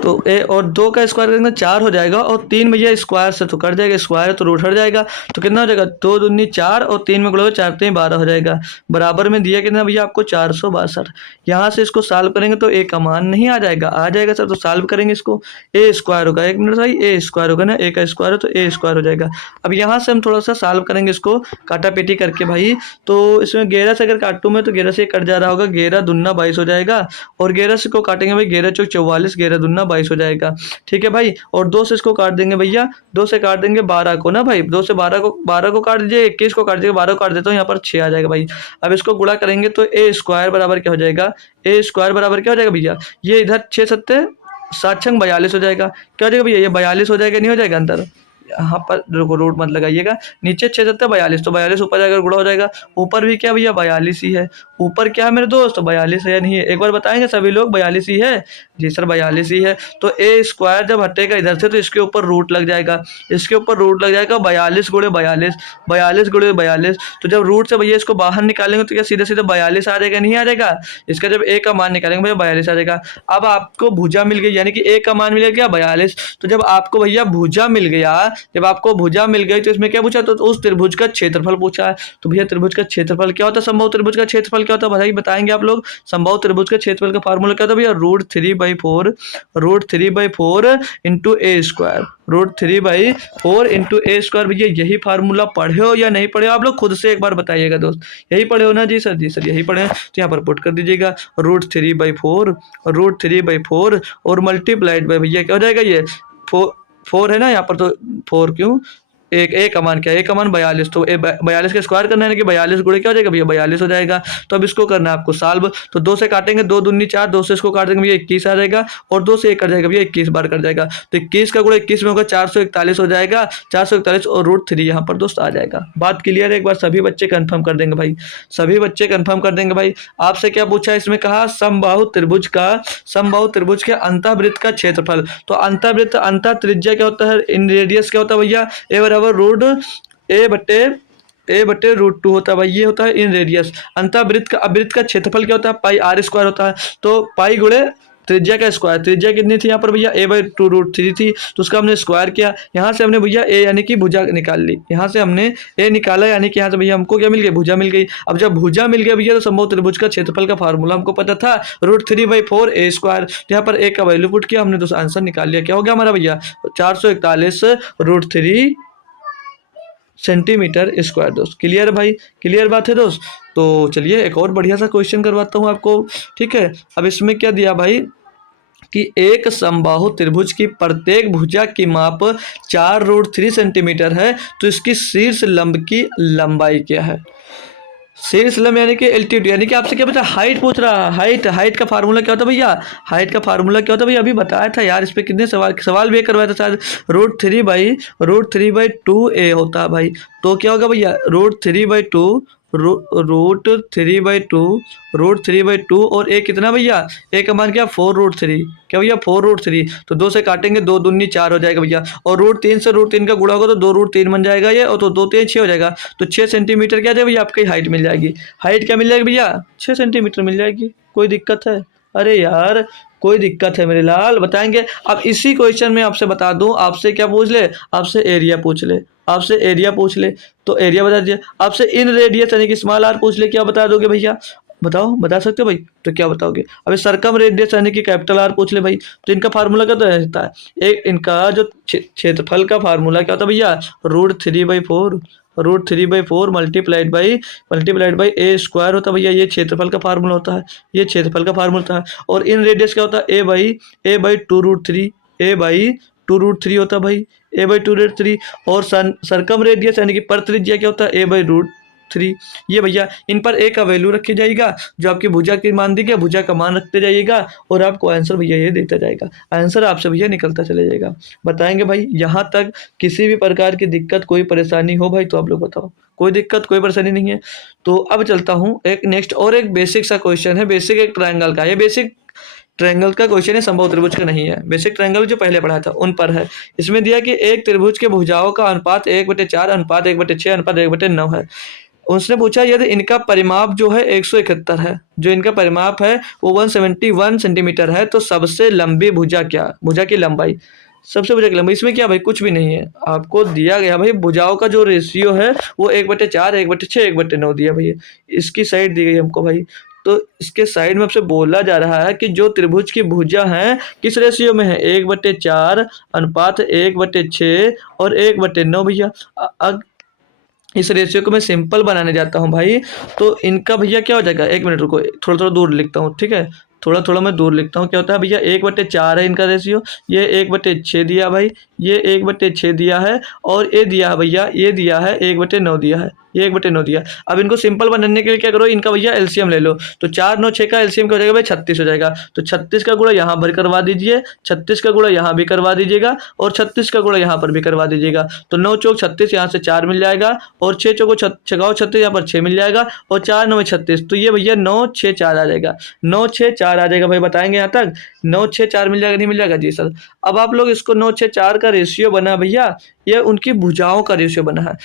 तो ए और 2 का स्क्वायर करेंगे 4 हो जाएगा, और 3 भैया स्क्वायर से तो कट जाएगा, स्क्वायर है तो रूट हट जाएगा, तो कितना हो जाएगा, 2 दूनी 4, और 3 में गुणा 4 3 12 हो जाएगा। बराबर में दिया कितना भैया आपको, 462। यहाँ से इसको सॉल्व करेंगे तो ए का मान नहीं आ जाएगा, आ जाएगा सर, तो सॉल्व करेंगे इसको, ए स्क्वायर होगा, एक मिनट भाई, ए स्क्वायर होगा ना, ए का स्क्वायर है तो ए स्क्वायर हो जाएगा। अब यहाँ से हम थोड़ा सा सॉल्व करेंगे इसको काटा पेटी करके भाई। तो इसमें 11 से अगर काटूँ मैं तो 11 से कट जा रहा होगा, 11 दूना 22 हो जाएगा, और 11 से को काटेंगे भाई, 11 चौक 44, 11 दूना 22 हो जाएगा, ठीक है भाई। और 2 से इसको काट देंगे भैया, 2 से काट देंगे 12 को ना भाई, 2 से 12 को काट दीजिए, 21 को काट दीजिए, 12 को काट देता हूँ, यहाँ पर 6 आ जाएगा भाई। अब इसको गुणा करेंगे तो ए स्क्वायर बराबर क्या हो जाएगा, ए स्क्वायर बराबर क्या हो जाएगा भैया, ये इधर 6 सत्ते 7 छंग 42 हो जाएगा, क्या हो जाएगा भैया, ये 42 हो जाएगा, नहीं हो जाएगा अंदर, यहाँ पर रूट मत लगाइएगा, नीचे 6 7 42, तो 42 ऊपर जाकर गुणा हो जाएगा, ऊपर भी क्या भैया 42 ही है, ऊपर क्या है मेरे दोस्त, 42 है या नहीं है, एक बार बताएंगे सभी लोग, 42 ही है, जी सर 42 ही है। तो ए स्क्वायर जब हटेगा इधर से तो इसके ऊपर रूट लग जाएगा, इसके ऊपर रूट लग जाएगा, 42 गुणे 42, 42 गुणे 42, तो जब रूट से भैया इसको बाहर निकालेंगे तो क्या सीधे सीधे 42 आ जाएगा, नहीं आ जाएगा, इसका जब ए का मान निकालेंगे भैया 42 आ जाएगा। अब आपको भुजा मिल गई, यानी कि ए का मान मिल गया 42, तो जब आपको भैया भुजा मिल गया, जब आपको भुजा मिल गई तो इसमें क्या पूछा, तो उस त्रिभुज का क्षेत्रफल पूछा है। तो भैया त्रिभुज का क्षेत्रफल क्या होता है, समबाहु त्रिभुज का क्षेत्रफल क्या होता है बताएंगे आप लोग। समबाहु त्रिभुज के क्षेत्रफल का फार्मूला क्या होता है भैया, √3/4 इंटू ए स्क्वायर, √3/4 इंटू ए स्क्वायर। भैया यही फार्मूला पढ़े हो या नहीं पढ़े हो, आप लोग खुद से एक बार बताइएगा दोस्त, यही पढ़े हो ना, जी सर, जी सर यही पढ़े हैं, तो यहाँ पर पुट कर दीजिएगा √3/4 और मल्टीप्लाइड बाय भैया क्या हो जाएगा, ये 4 है ना यहाँ पर, तो 4 क्यों, एक ए का मान क्या है, ए का मान 42, तो 42 का स्क्वायर करना है कि 42 गुणे क्या हो जाएगा भैया 42 हो जाएगा। तो अब इसको करना है आपको सॉल्व, तो 2 से काटेंगे, 2 दूनी 4, 2 से इसको काट देंगे भैया 21 आ जाएगा, और 2 से 1 कट जाएगा भैया 21 बार कट जाएगा, तो 21 का गुणा 21 में होगा 441 हो जाएगा, 441 और √3 यहाँ पर दोस्त आ जाएगा। बात क्लियर है, एक बार सभी बच्चे कंफर्म कर देंगे भाई, सभी बच्चे कंफर्म कर देंगे भाई। आपसे क्या पूछा है इसमें, कहा समबाहु त्रिभुज के अंतःवृत्त का क्षेत्रफल, तो अंतःवृत्त अंतः त्रिज्या क्या होता है, इन रेडियस क्या होता है भैया, ए बराबर √2 होता है भाई, ये होता है इन रेडियस। अंतःवृत्त का क्षेत्रफल क्या होता है, पाई r² होता है, तो पाई गुणे त्रिज्या का स्क्वायर, त्रिज्या कितनी थी यहाँ पर भैया, a/2√3 थी, तो उसका हमने स्क्वायर किया। यहाँ से हमने भैया a यानी कि भुजा निकाल ली, यहाँ से हमने a निकाला, यानी कि यहाँ से भैया हमको क्या मिल गया, भुजा मिल गई। अब जब भुजा मिल गया भैया तो समबाहु त्रिभुज का क्षेत्रफल का फार्मूला हमको पता था, √3/4a²। यहाँ पर a का वैल्यू पुट किया हमने, तो आंसर निकाल लिया। क्या हो गया हमारा भैया, 441 √3 सेंटीमीटर स्क्वायर। दोस्त क्लियर भाई, क्लियर बात है दोस्त। तो चलिए एक और बढ़िया सा क्वेश्चन करवाता हूँ आपको, ठीक है। अब इसमें क्या दिया भाई कि एक समबाहु त्रिभुज की प्रत्येक भुजा की माप 4√3 सेंटीमीटर है, तो इसकी शीर्ष लंब की लंबाई क्या है। शीर्ष लंब यानी कि एल्टीट्यूड, यानी कि आपसे क्या बता, हाइट पूछ रहा है। हाइट का फार्मूला क्या होता है भैया, हाइट का फार्मूला क्या होता है भैया, अभी बताया था यार, इस पे कितने सवाल भी करवाया था शायद। √3/2a होता है भाई। तो क्या होगा भैया, √3/2 और a कितना भैया, a का मान क्या, 4√3। क्या भैया, 4√3, तो 2 से काटेंगे, 2 दूनी 4 हो जाएगा भैया। और √3 से √3 का गुणा होगा तो 2√3 बन जाएगा ये, और तो 2 3 6 हो जाएगा। तो 6 सेंटीमीटर क्या जाए भैया, आपकी हाइट मिल जाएगी। हाइट क्या मिल जाएगी भैया, 6 सेंटीमीटर मिल जाएगी। कोई दिक्कत है, अरे यार कोई दिक्कत है मेरे लाल, बताएंगे। अब इसी क्वेश्चन में आपसे बता दूं, आपसे क्या पूछ ले, आपसे एरिया पूछ ले, आपसे एरिया पूछ ले, तो एरिया बता दीजिए। आपसे इन रेडियस यानी कि स्मॉल आर पूछ ले, क्या बता दोगे भैया, बताओ, बता सकते हो भाई, तो क्या बताओगे। अभी सरकम रेडियस यानी कि कैपिटल आर पूछ ले भाई, तो इनका फार्मूला क्या रहता है, एक इनका जो क्षेत्रफल का फार्मूला क्या होता है भैया, √3/4 मल्टीप्लाइड बाई a² होता है भैया, ये क्षेत्रफल का फार्मूला होता है, ये क्षेत्रफल का फार्मूला होता है। और इन रेडियस क्या होता है, a/2√3 a/2√3 होता है भाई, a/2√3। और सरकम रेडियस यानी कि पर त्रिज्या क्या होता है, a/√3। ये भैया इन पर a का वैल्यू रखी जाएगा, जो आपकी भुजा की मान दी गया, भुजा का मान रखते जाइएगा, और आपको आंसर भैया ये देता जाएगा, आंसर आपसे भैया निकलता चले जाएगा। बताएंगे भाई, यहाँ तक किसी भी प्रकार की दिक्कत कोई परेशानी हो भाई तो आप लोग बताओ, कोई दिक्कत कोई परेशानी नहीं है। तो अब चलता हूँ एक नेक्स्ट और एक बेसिक सा क्वेश्चन है, बेसिक एक ट्रायंगल का, ये बेसिक ट्रायंगल का क्वेश्चन है, समबाहु त्रिभुज का नहीं है। बेसिक ट्रायंगल जो पहले पढ़ा था उन पर है। इसमें दिया कि एक त्रिभुज के भुजाओं का अनुपात 1/4 अनुपात 1/6 अनुपात 1/9 है। उसने पूछा यदि इनका परिमाप जो है 171 है, जो इनका परिमाप है वो 171 सेंटीमीटर है, तो सबसे लंबी भुजा क्या, भुजा की लंबाई, सबसे भुजा की लंबाई। इसमें क्या भाई, कुछ भी नहीं है, आपको दिया गया भाई भुजाओं का जो रेशियो है वो 1/4 1/6 1/9 दिया भैया। इसकी साइड दी गई हमको भाई, तो इसके साइड में आपसे बोला जा रहा है कि जो त्रिभुज की भुजा है किस रेशियो में है, 1/4 अनुपात 1/6 और 1/9 भैया। इस रेशियो को मैं सिंपल बनाने जाता हूँ भाई, तो इनका भैया क्या हो जाएगा, एक मिनट रुको, थोड़ा थोड़ा दूर लिखता हूँ, ठीक है, थोड़ा थोड़ा मैं दूर लिखता हूँ। क्या होता है भैया, 1/4 है इनका रेशियो, ये 1/6 दिया भाई, ये 1/6 दिया है, और ये दिया है भैया, ये दिया है 1/9 दिया है, ये 1/9 दिया। अब इनको सिंपल बनाने के लिए क्या करो, इनका भैया एलसीएम ले लो, तो 4 9 6 का एलसीएम क्या हो जाएगा भाई, 36 हो जाएगा। तो 36 का गुणा यहाँ पर करवा दीजिए, 36 का गुणा यहाँ भी करवा दीजिएगा, और 36 का गुणा यहाँ पर भी करवा दीजिएगा। तो 9 चौक 36, यहाँ से 4 मिल जाएगा, और 6 चौको 36, यहाँ पर 6 मिल जाएगा, और 4 9 36, तो ये भैया 9 6 4 आ जाएगा, 9 6 4 आ जाएगा भाई। बताएंगे यहाँ तक 9 6 4 मिल जाएगा, नहीं मिल जाएगा जी सर। अब आप लोग इसको 9 6 4 का रेशियो बना भैया, ये उनकी भुजाओं का रेशियो बना है।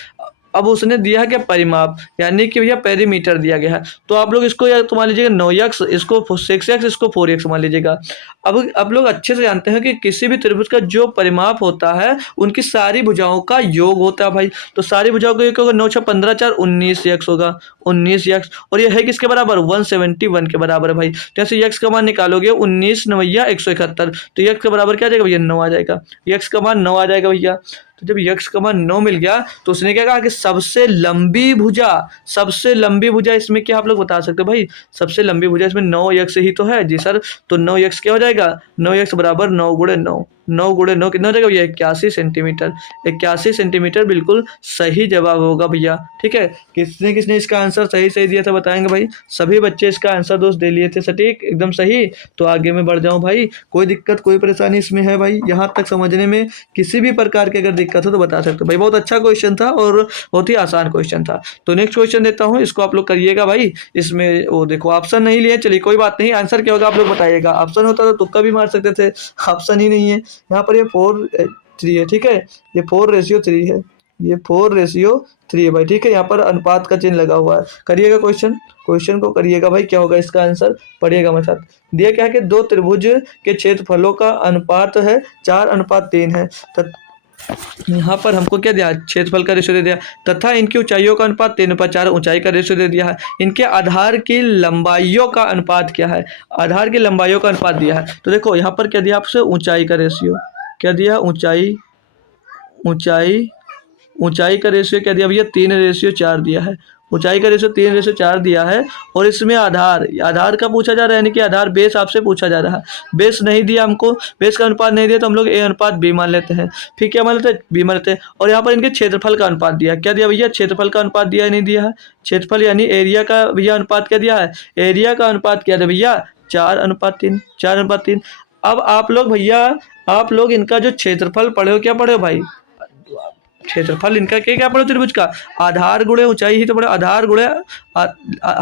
अब उसने दिया है क्या, परिमाप, यानी कि भैया पेरीमीटर दिया गया है, तो आप लोग इसको या तो मान लीजिएगा 9x, इसको 6x, इसको 4x मान लीजिएगा। अब आप लोग अच्छे से जानते हैं कि किसी भी त्रिभुज का जो परिमाप होता है उनकी सारी भुजाओं का योग होता है भाई। तो सारी भुजाओं का योग होगा, 9 6 15 4 19x होगा, 19x, और ये है किसके बराबर, 171 के बराबर है भाई। तो ऐसे x का मान निकालोगे 19 9 171, तो x के बराबर क्या आ जाएगा भैया, 9 आ जाएगा, x का मान 9 आ जाएगा भैया। तो जब यक्स का मान 9 मिल गया, तो उसने क्या कहा कि सबसे लंबी भुजा, सबसे लंबी भुजा इसमें क्या आप लोग बता सकते हो भाई, सबसे लंबी भुजा इसमें 9 यक्स ही तो है जी सर। तो 9 यक्स क्या हो जाएगा, 9 यक्स बराबर 9 गुणे 9, 9 गुणे 9 कितना हो जाएगा भैया, 81 सेंटीमीटर। 81 सेंटीमीटर बिल्कुल सही जवाब होगा भैया, ठीक है। किसने किसने इसका आंसर सही सही दिया था बताएंगे भाई, सभी बच्चे इसका आंसर दोस्त दे लिए थे सटीक एकदम सही। तो आगे मैं बढ़ जाऊँ भाई, कोई दिक्कत कोई परेशानी इसमें है भाई, यहाँ तक समझने में किसी भी प्रकार की अगर दिक्कत हो तो बता सकते हो भाई। बहुत अच्छा क्वेश्चन था और बहुत ही आसान क्वेश्चन था। तो नेक्स्ट क्वेश्चन देता हूँ, इसको आप लोग करिएगा भाई। इसमें वो देखो ऑप्शन नहीं लिए, चलिए कोई बात नहीं, आंसर क्या होगा आप लोग बताइएगा। ऑप्शन होता तो तुक्का भी मार सकते थे, ऑप्शन ही नहीं है। यहाँ पर ये 4:3 है, ठीक है, ये 4:3 है, ये 4:3 है भाई, ठीक है। यहाँ पर अनुपात का चिन्ह लगा हुआ है। करिएगा क्वेश्चन को करिएगा भाई, क्या होगा इसका आंसर, पढ़िएगा मेरे साथ। दिया क्या है कि दो त्रिभुज के क्षेत्रफलों का अनुपात है 4:3 है। यहाँ पर हमको क्या दिया, क्षेत्रफल का रेशियो दे दिया, तथा इनकी ऊंचाइयों का अनुपात 3:4, ऊंचाई का रेशियो दे दिया है। इनके आधार की लंबाइयों का अनुपात क्या है, आधार की लंबाइयों का अनुपात दिया है। तो देखो यहाँ पर क्या दिया आपसे, ऊंचाई का रेशियो क्या दिया, ऊंचाई ऊंचाई का रेशियो क्या दिया भैया, 3:4 दिया है। ऊंचाई का रेशियो 3:4 दिया है। और इसमें आधार का पूछा जा रहा है, यानी कि आधार बेस आपसे पूछा जा रहा है। बेस नहीं दिया हमको, बेस का अनुपात नहीं दिया, तो हम लोग A/B मान लेते हैं। फिर क्या मान लेते हैं, B मान लेते हैं। और यहाँ पर इनके क्षेत्रफल का अनुपात दिया, क्या दिया भैया, क्षेत्रफल का अनुपात दिया, नहीं दिया है। क्षेत्रफल यानी एरिया का भैया अनुपात क्या दिया है, एरिया का अनुपात क्या दिया भैया, 4:3। अब आप लोग इनका जो क्षेत्रफल पढ़े हो, क्या पढ़े हो भाई, क्षेत्रफल इनका क्या पढ़ो, त्रिभुज का आधार गुणे ऊंचाई ही तो पढ़ो, आधार गुणे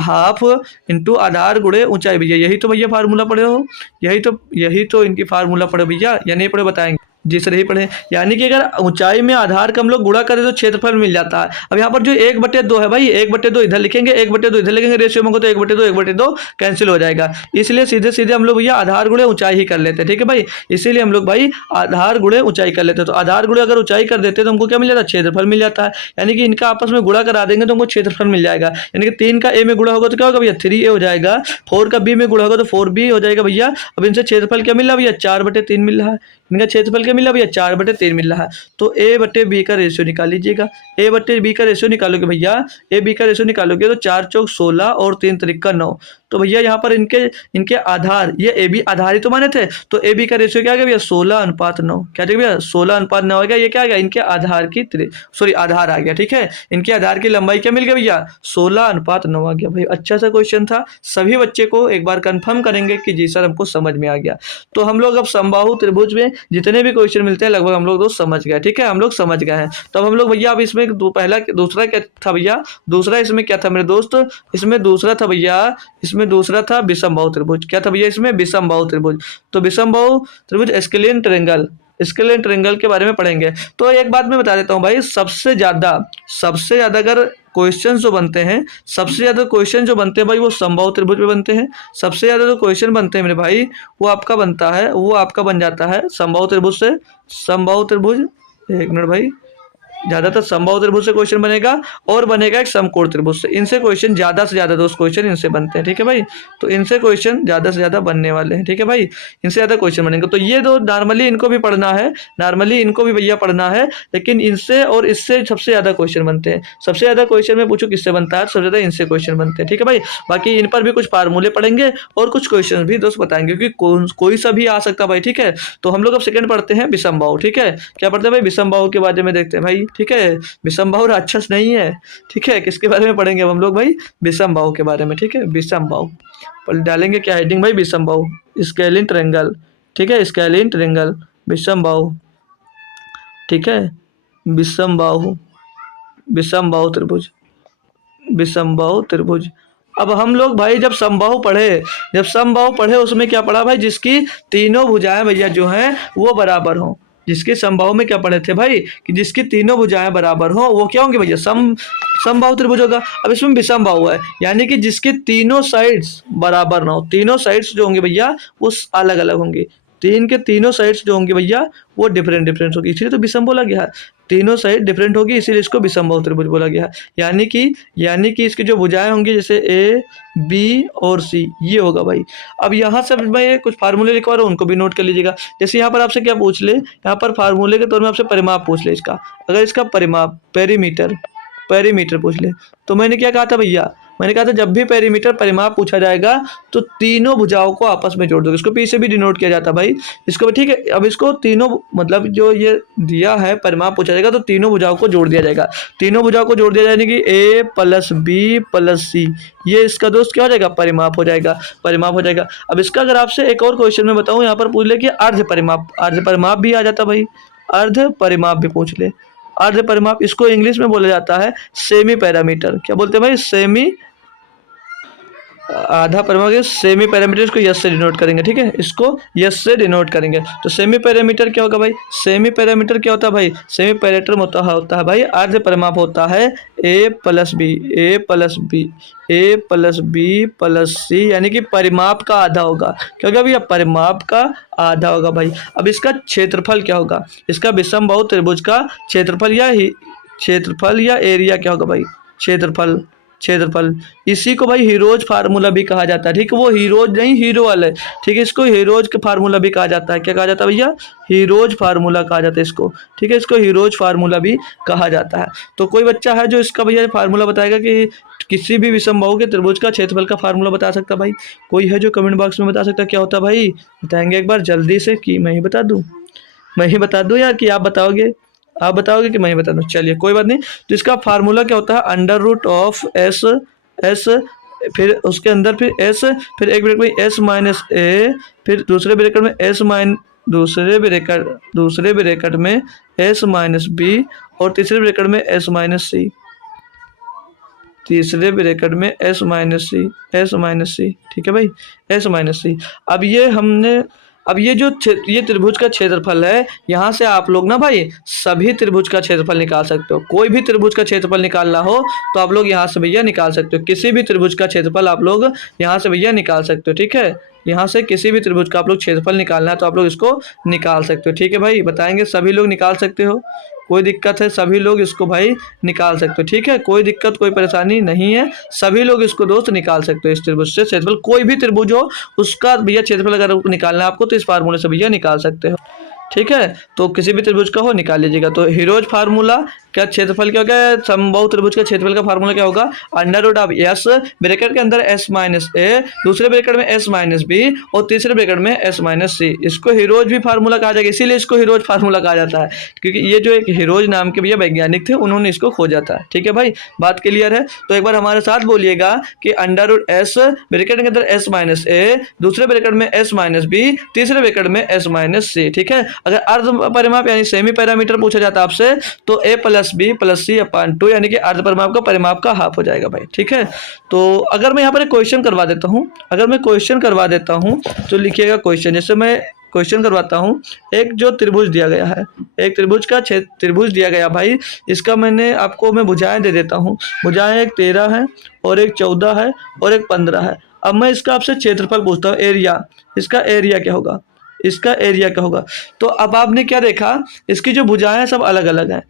हाफ इंटू आधार गुणे ऊंचाई भैया, यही तो भैया फार्मूला पढ़े हो, यही तो इनकी फार्मूला पढ़े भैया, या नहीं पढ़े बताएंगे जी सर, यही पढ़े। यानी कि अगर ऊंचाई में आधार का हम लोग गुणा करें तो क्षेत्रफल मिल जाता है। अब यहाँ पर जो 1/2 है भाई, 1/2 इधर लिखेंगे, 1/2 इधर लिखेंगे, रेशियो में को तो 1/2 कैंसिल हो जाएगा। इसलिए सीधे सीधे हम लोग भैया आधार गुणे ऊंचाई ही कर लेते हैं, ठीक है भाई। इसीलिए हम लोग भाई आधार गुणे ऊंचाई कर लेते हैं। तो आधार गुणे अगर ऊंचाई कर देते हैं तो हमको क्या मिल जाता है, क्षेत्रफल मिल जाता है। यानी कि इनका आपस में गुणा करा देंगे तो हमको क्षेत्रफल मिल जाएगा। यानी कि 3 का A में गुणा होगा तो क्या होगा भैया, 3A हो जाएगा। 4 का B में गुणा होगा तो 4B हो जाएगा भैया। अब इनसे क्षेत्रफल क्या मिल रहा है भैया, 4/3 मिल रहा है। इनका क्षेत्रफल क्या मिल रहा है भैया, 4/3 मिल रहा है। तो A/B का रेशियो निकाल लीजिएगा। A/B का रेशियो निकालोगे भैया, AB का रेशियो निकालोगे तो 4 चौक 16 और 3 त्रिक 9। तो भैया यहाँ पर इनके आधार, ये AB आधार ही तो माने थे, तो AB का रेशियो क्या आ गया भैया, 16:9। क्या आ गया भैया, 16:9 हो गया। ये क्या आ गया, इनके आधार की आधार आ गया, ठीक है। इनके आधार की लंबाई क्या मिल गया भैया, 16:9 आ गया भाई। अच्छा सा क्वेश्चन था, सभी बच्चे को एक बार कंफर्म करेंगे कि जी सर हमको समझ में आ गया। तो हम लोग अब समबाहु त्रिभुज में जितने भी क्वेश्चन मिलते हैं लगभग हम लोग दोस्त समझ गए, ठीक है, हम लोग समझ गए हैं। तो अब हम लोग भैया अब इसमें दूसरा क्या था भैया, दूसरा इसमें क्या था मेरे दोस्त, इसमें दूसरा था भैया, इसमें दूसरा था विषमबाहु त्रिभुज। क्या था भैया इसमें, विषमबाहु त्रिभुज। तो विषमबाहु त्रिभुज स्केलियन ट्रायंगल के बारे में पढ़ेंगे। तो एक बात मैं बता देता हूँ भाई, सबसे ज्यादा अगर क्वेश्चन जो बनते हैं, सबसे ज्यादा क्वेश्चन जो बनते हैं भाई वो समबाहु त्रिभुज पे बनते हैं। सबसे ज्यादा जो क्वेश्चन बनते हैं मेरे भाई वो आपका बन जाता है समबाहु त्रिभुज से। समबाहु त्रिभुज, एक मिनट भाई, ज्यादातर समबाहु त्रिभुज से क्वेश्चन बनेगा और बनेगा एक समकोण त्रिभुज से। इनसे क्वेश्चन ज्यादा से ज्यादा दोस्त क्वेश्चन इनसे बनते हैं, ठीक है भाई। तो इनसे क्वेश्चन ज्यादा से ज्यादा बनने वाले हैं, ठीक है भाई, इनसे ज्यादा क्वेश्चन बनेंगे। तो ये दो नॉर्मली इनको भी पढ़ना है, नॉर्मली इनको भी भैया पढ़ना है, लेकिन इनसे और इससे सबसे ज्यादा क्वेश्चन बनते हैं। सबसे ज्यादा क्वेश्चन में पूछो किससे बनता है, सबसे ज्यादा इनसे क्वेश्चन बनते हैं, ठीक है भाई। बाकी इन पर भी कुछ फार्मूले पढ़ेंगे और कुछ क्वेश्चन भी दोस्त बताएंगे, क्योंकि कोई सा भी आ सकता है भाई, ठीक है। तो हम लोग अब सेकंड पढ़ते हैं विषमबाहु, ठीक है। क्या पढ़ते हैं भाई, विषमबाहु के बारे में देखते हैं भाई, ठीक है। विषमबाहु राक्षस नहीं है, ठीक है। किसके बारे में पढ़ेंगे हम लोग भाई, विषमबाहु के बारे में, ठीक है। विषमबाहु पर डालेंगे क्या हेडिंग भाई, विषमबाहु स्केलिन ट्रायंगल, ठीक है, स्केलिन ट्रायंगल विषमबाहु, ठीक है। विषमबाहु त्रिभुज। अब हम लोग भाई जब समबाहु पढ़े उसमें क्या पढ़ा भाई, जिसकी तीनों भुजाएं भैया जो हैं वो बराबर हों। जिसके समबाहु में क्या पढ़े थे भाई, कि जिसकी तीनों भुजाएं बराबर हो वो क्या होंगे भैया, समबाहु त्रिभुज होगा। अब इसमें विषमबाहु है, यानी कि जिसके तीनों साइड्स बराबर ना हो, तीनों साइड्स जो होंगे भैया वो अलग अलग होंगे। तीनों साइड्स जो होंगे भैया वो डिफरेंट होगी, इसलिए तो विषम बोला गया है। तीनों साइड डिफरेंट होगी इसीलिए इसको विषमबाहु त्रिभुज बोला गया है। यानी कि इसकी जो भुजाएं होंगी जैसे A, B और C, ये होगा भाई। अब यहाँ से मैं कुछ फार्मूले लिखवा रहा हूँ, उनको भी नोट कर लीजिएगा। जैसे यहाँ पर आपसे क्या पूछ ले, यहाँ पर फार्मूले के तौर में आपसे परिमाप पूछ ले इसका। अगर इसका परिमाप पेरीमीटर पूछ ले, तो मैंने क्या कहा था भैया, मैंने कहा था जब भी परिमाप पूछा जाएगा तो तीनों भुजाओं को आपस में जोड़ दो। इसको P से भी डिनोट किया जाता है भाई, इसको भी, ठीक है। अब इसको तीनों मतलब जो ये दिया है परिमाप पूछा जाएगा तो तीनों भुजाओं को जोड़ दिया जाएगा। तीनों भुजाओं को जोड़ दिया जाने की A + B + C, ये इसका दोस्त क्या हो जाएगा, परिमाप हो जाएगा। अब इसका अगर आपसे एक और क्वेश्चन में बताऊँ, यहाँ पर पूछ ले कि अर्ध परिमाप भी आ जाता भाई, अर्ध परिमाप भी पूछ ले। अर्ध परिमाप इसको इंग्लिश में बोला जाता है सेमी पैरामीटर। क्या बोलते हैं भाई, आधा परिमाप सेमी पैरामीटर, इसको यस से डिनोट करेंगे, ठीक है, इसको यस से डिनोट करेंगे। तो सेमी पैरामीटर क्या होगा भाई, सेमी पैरामीटर क्या होता है भाई, सेमी पैरामीटर होता है भाई अर्ध परिमाप होता है ए प्लस बी, ए प्लस बी, ए प्लस बी प्लस सी, यानी कि परिमाप का आधा होगा, क्योंकि अभी परिमाप का आधा होगा भाई। अब इसका क्षेत्रफल क्या होगा, इसका विषमबाहु त्रिभुज का क्षेत्रफल या एरिया क्या होगा भाई, क्षेत्रफल, क्षेत्रफल। इसी को भाई हीरोज फार्मूला भी कहा जाता है, ठीक है, वो हीरोज नहीं, हीरो वाले, ठीक है, इसको हीरोज का फार्मूला भी कहा जाता है। क्या कहा जाता है भैया, हीरोज फार्मूला कहा जाता है इसको, ठीक है, इसको हीरोज फार्मूला भी कहा जाता है। तो कोई बच्चा है जो इसका भैया फार्मूला बताएगा कि किसी भी विषमबाहु के त्रिभुज का क्षेत्रफल का फार्मूला बता सकता भाई, कोई है जो कमेंट बॉक्स में बता सकता क्या होता भाई, बताएंगे एक बार जल्दी से, कि मैं ही बता दूं, मैं ही बता दूं यार, कि आप बताओगे, आप बताओगे कि मैं ही बता दूं, चलिए कोई बात नहीं। तो इसका फार्मूला क्या होता है, under root of s, s, फिर उसके अंदर फिर एस, फिर एक ब्रैकेट में एस माइनस ए, फिर दूसरे ब्रैकेट में दूसरे ब्रैकेट में एस माइनस बी, और तीसरे ब्रैकेट में एस माइनस सी, तीसरे ब्रैकेट में एस माइनस सी, एस माइनस सी, ठीक है भाई, एस माइनस सी। अब ये हमने, अब ये जो ये त्रिभुज का क्षेत्रफल है, यहाँ से आप लोग ना भाई सभी त्रिभुज का क्षेत्रफल निकाल सकते हो, कोई भी त्रिभुज का क्षेत्रफल निकालना हो तो आप लोग यहाँ से भैया निकाल सकते हो, किसी भी त्रिभुज का क्षेत्रफल आप लोग यहाँ से भैया निकाल सकते हो, ठीक है, यहाँ से किसी भी त्रिभुज का आप लोग क्षेत्रफल निकालना है तो आप लोग इसको निकाल सकते हो, ठीक है भाई, बताएंगे सभी लोग निकाल सकते हो, कोई दिक्कत है, सभी लोग इसको भाई निकाल सकते हो, ठीक है, कोई दिक्कत कोई परेशानी नहीं है, सभी लोग इसको दोस्त निकाल सकते हो, इस त्रिभुज से क्षेत्रफल, कोई भी त्रिभुज हो उसका भैया क्षेत्रफल अगर निकालना है आपको तो इस फार्मूले से भैया निकाल सकते हो, ठीक है। तो किसी भी त्रिभुज का हो निकाल लीजिएगा। तो हीरोज फार्मूला क्या, क्षेत्रफल क्या होगा, समबाहु त्रिभुज का क्षेत्रफल का फार्मूला क्या होगा, under root of s, bracket के अंदर एस माइनस ए, दूसरे ब्रैकेट में एस माइनस बी, और तीसरे ब्रैकेट में एस माइनस सी। इसको हीरोज भी फार्मूला कहा जाएगा, इसीलिए इसको हीरोज फार्मूला कहा जाता है, क्योंकि ये जो एक हीरोज नाम के भैया वैज्ञानिक थे उन्होंने इसको खोजा था, ठीक है भाई, बात क्लियर है। तो एक बार हमारे साथ बोलिएगा कि अंडर रूट एस, ब्रैकेट के अंदर एस माइनस ए, दूसरे ब्रैकेट में एस माइनस बी, तीसरे ब्रैकेट में एस माइनस सी, ठीक है। अगर अर्ध परिमाप यानी सेमी पैरामीटर पूछा जाता है आपसे तो ए प्लस बी प्लस सी अपॉन 2, यानी कि अर्ध परिमाप का हाफ हो जाएगा भाई, ठीक है। तो अगर मैं यहाँ पर एक क्वेश्चन करवा देता हूँ, अगर मैं क्वेश्चन करवा देता हूँ तो लिखिएगा क्वेश्चन, जैसे मैं क्वेश्चन करवाता हूँ, एक जो त्रिभुज दिया गया है, एक त्रिभुज दिया गया भाई, इसका मैं भुजाएं दे देता हूँ, भुजाएं एक 13 है और एक 14 है और एक 15 है। अब मैं इसका आपसे क्षेत्रफल पूछता हूँ, एरिया, इसका एरिया क्या होगा, इसका एरिया क्या होगा। तो अब आपने क्या देखा, इसकी जो भुजाएं हैं सब अलग अलग हैं,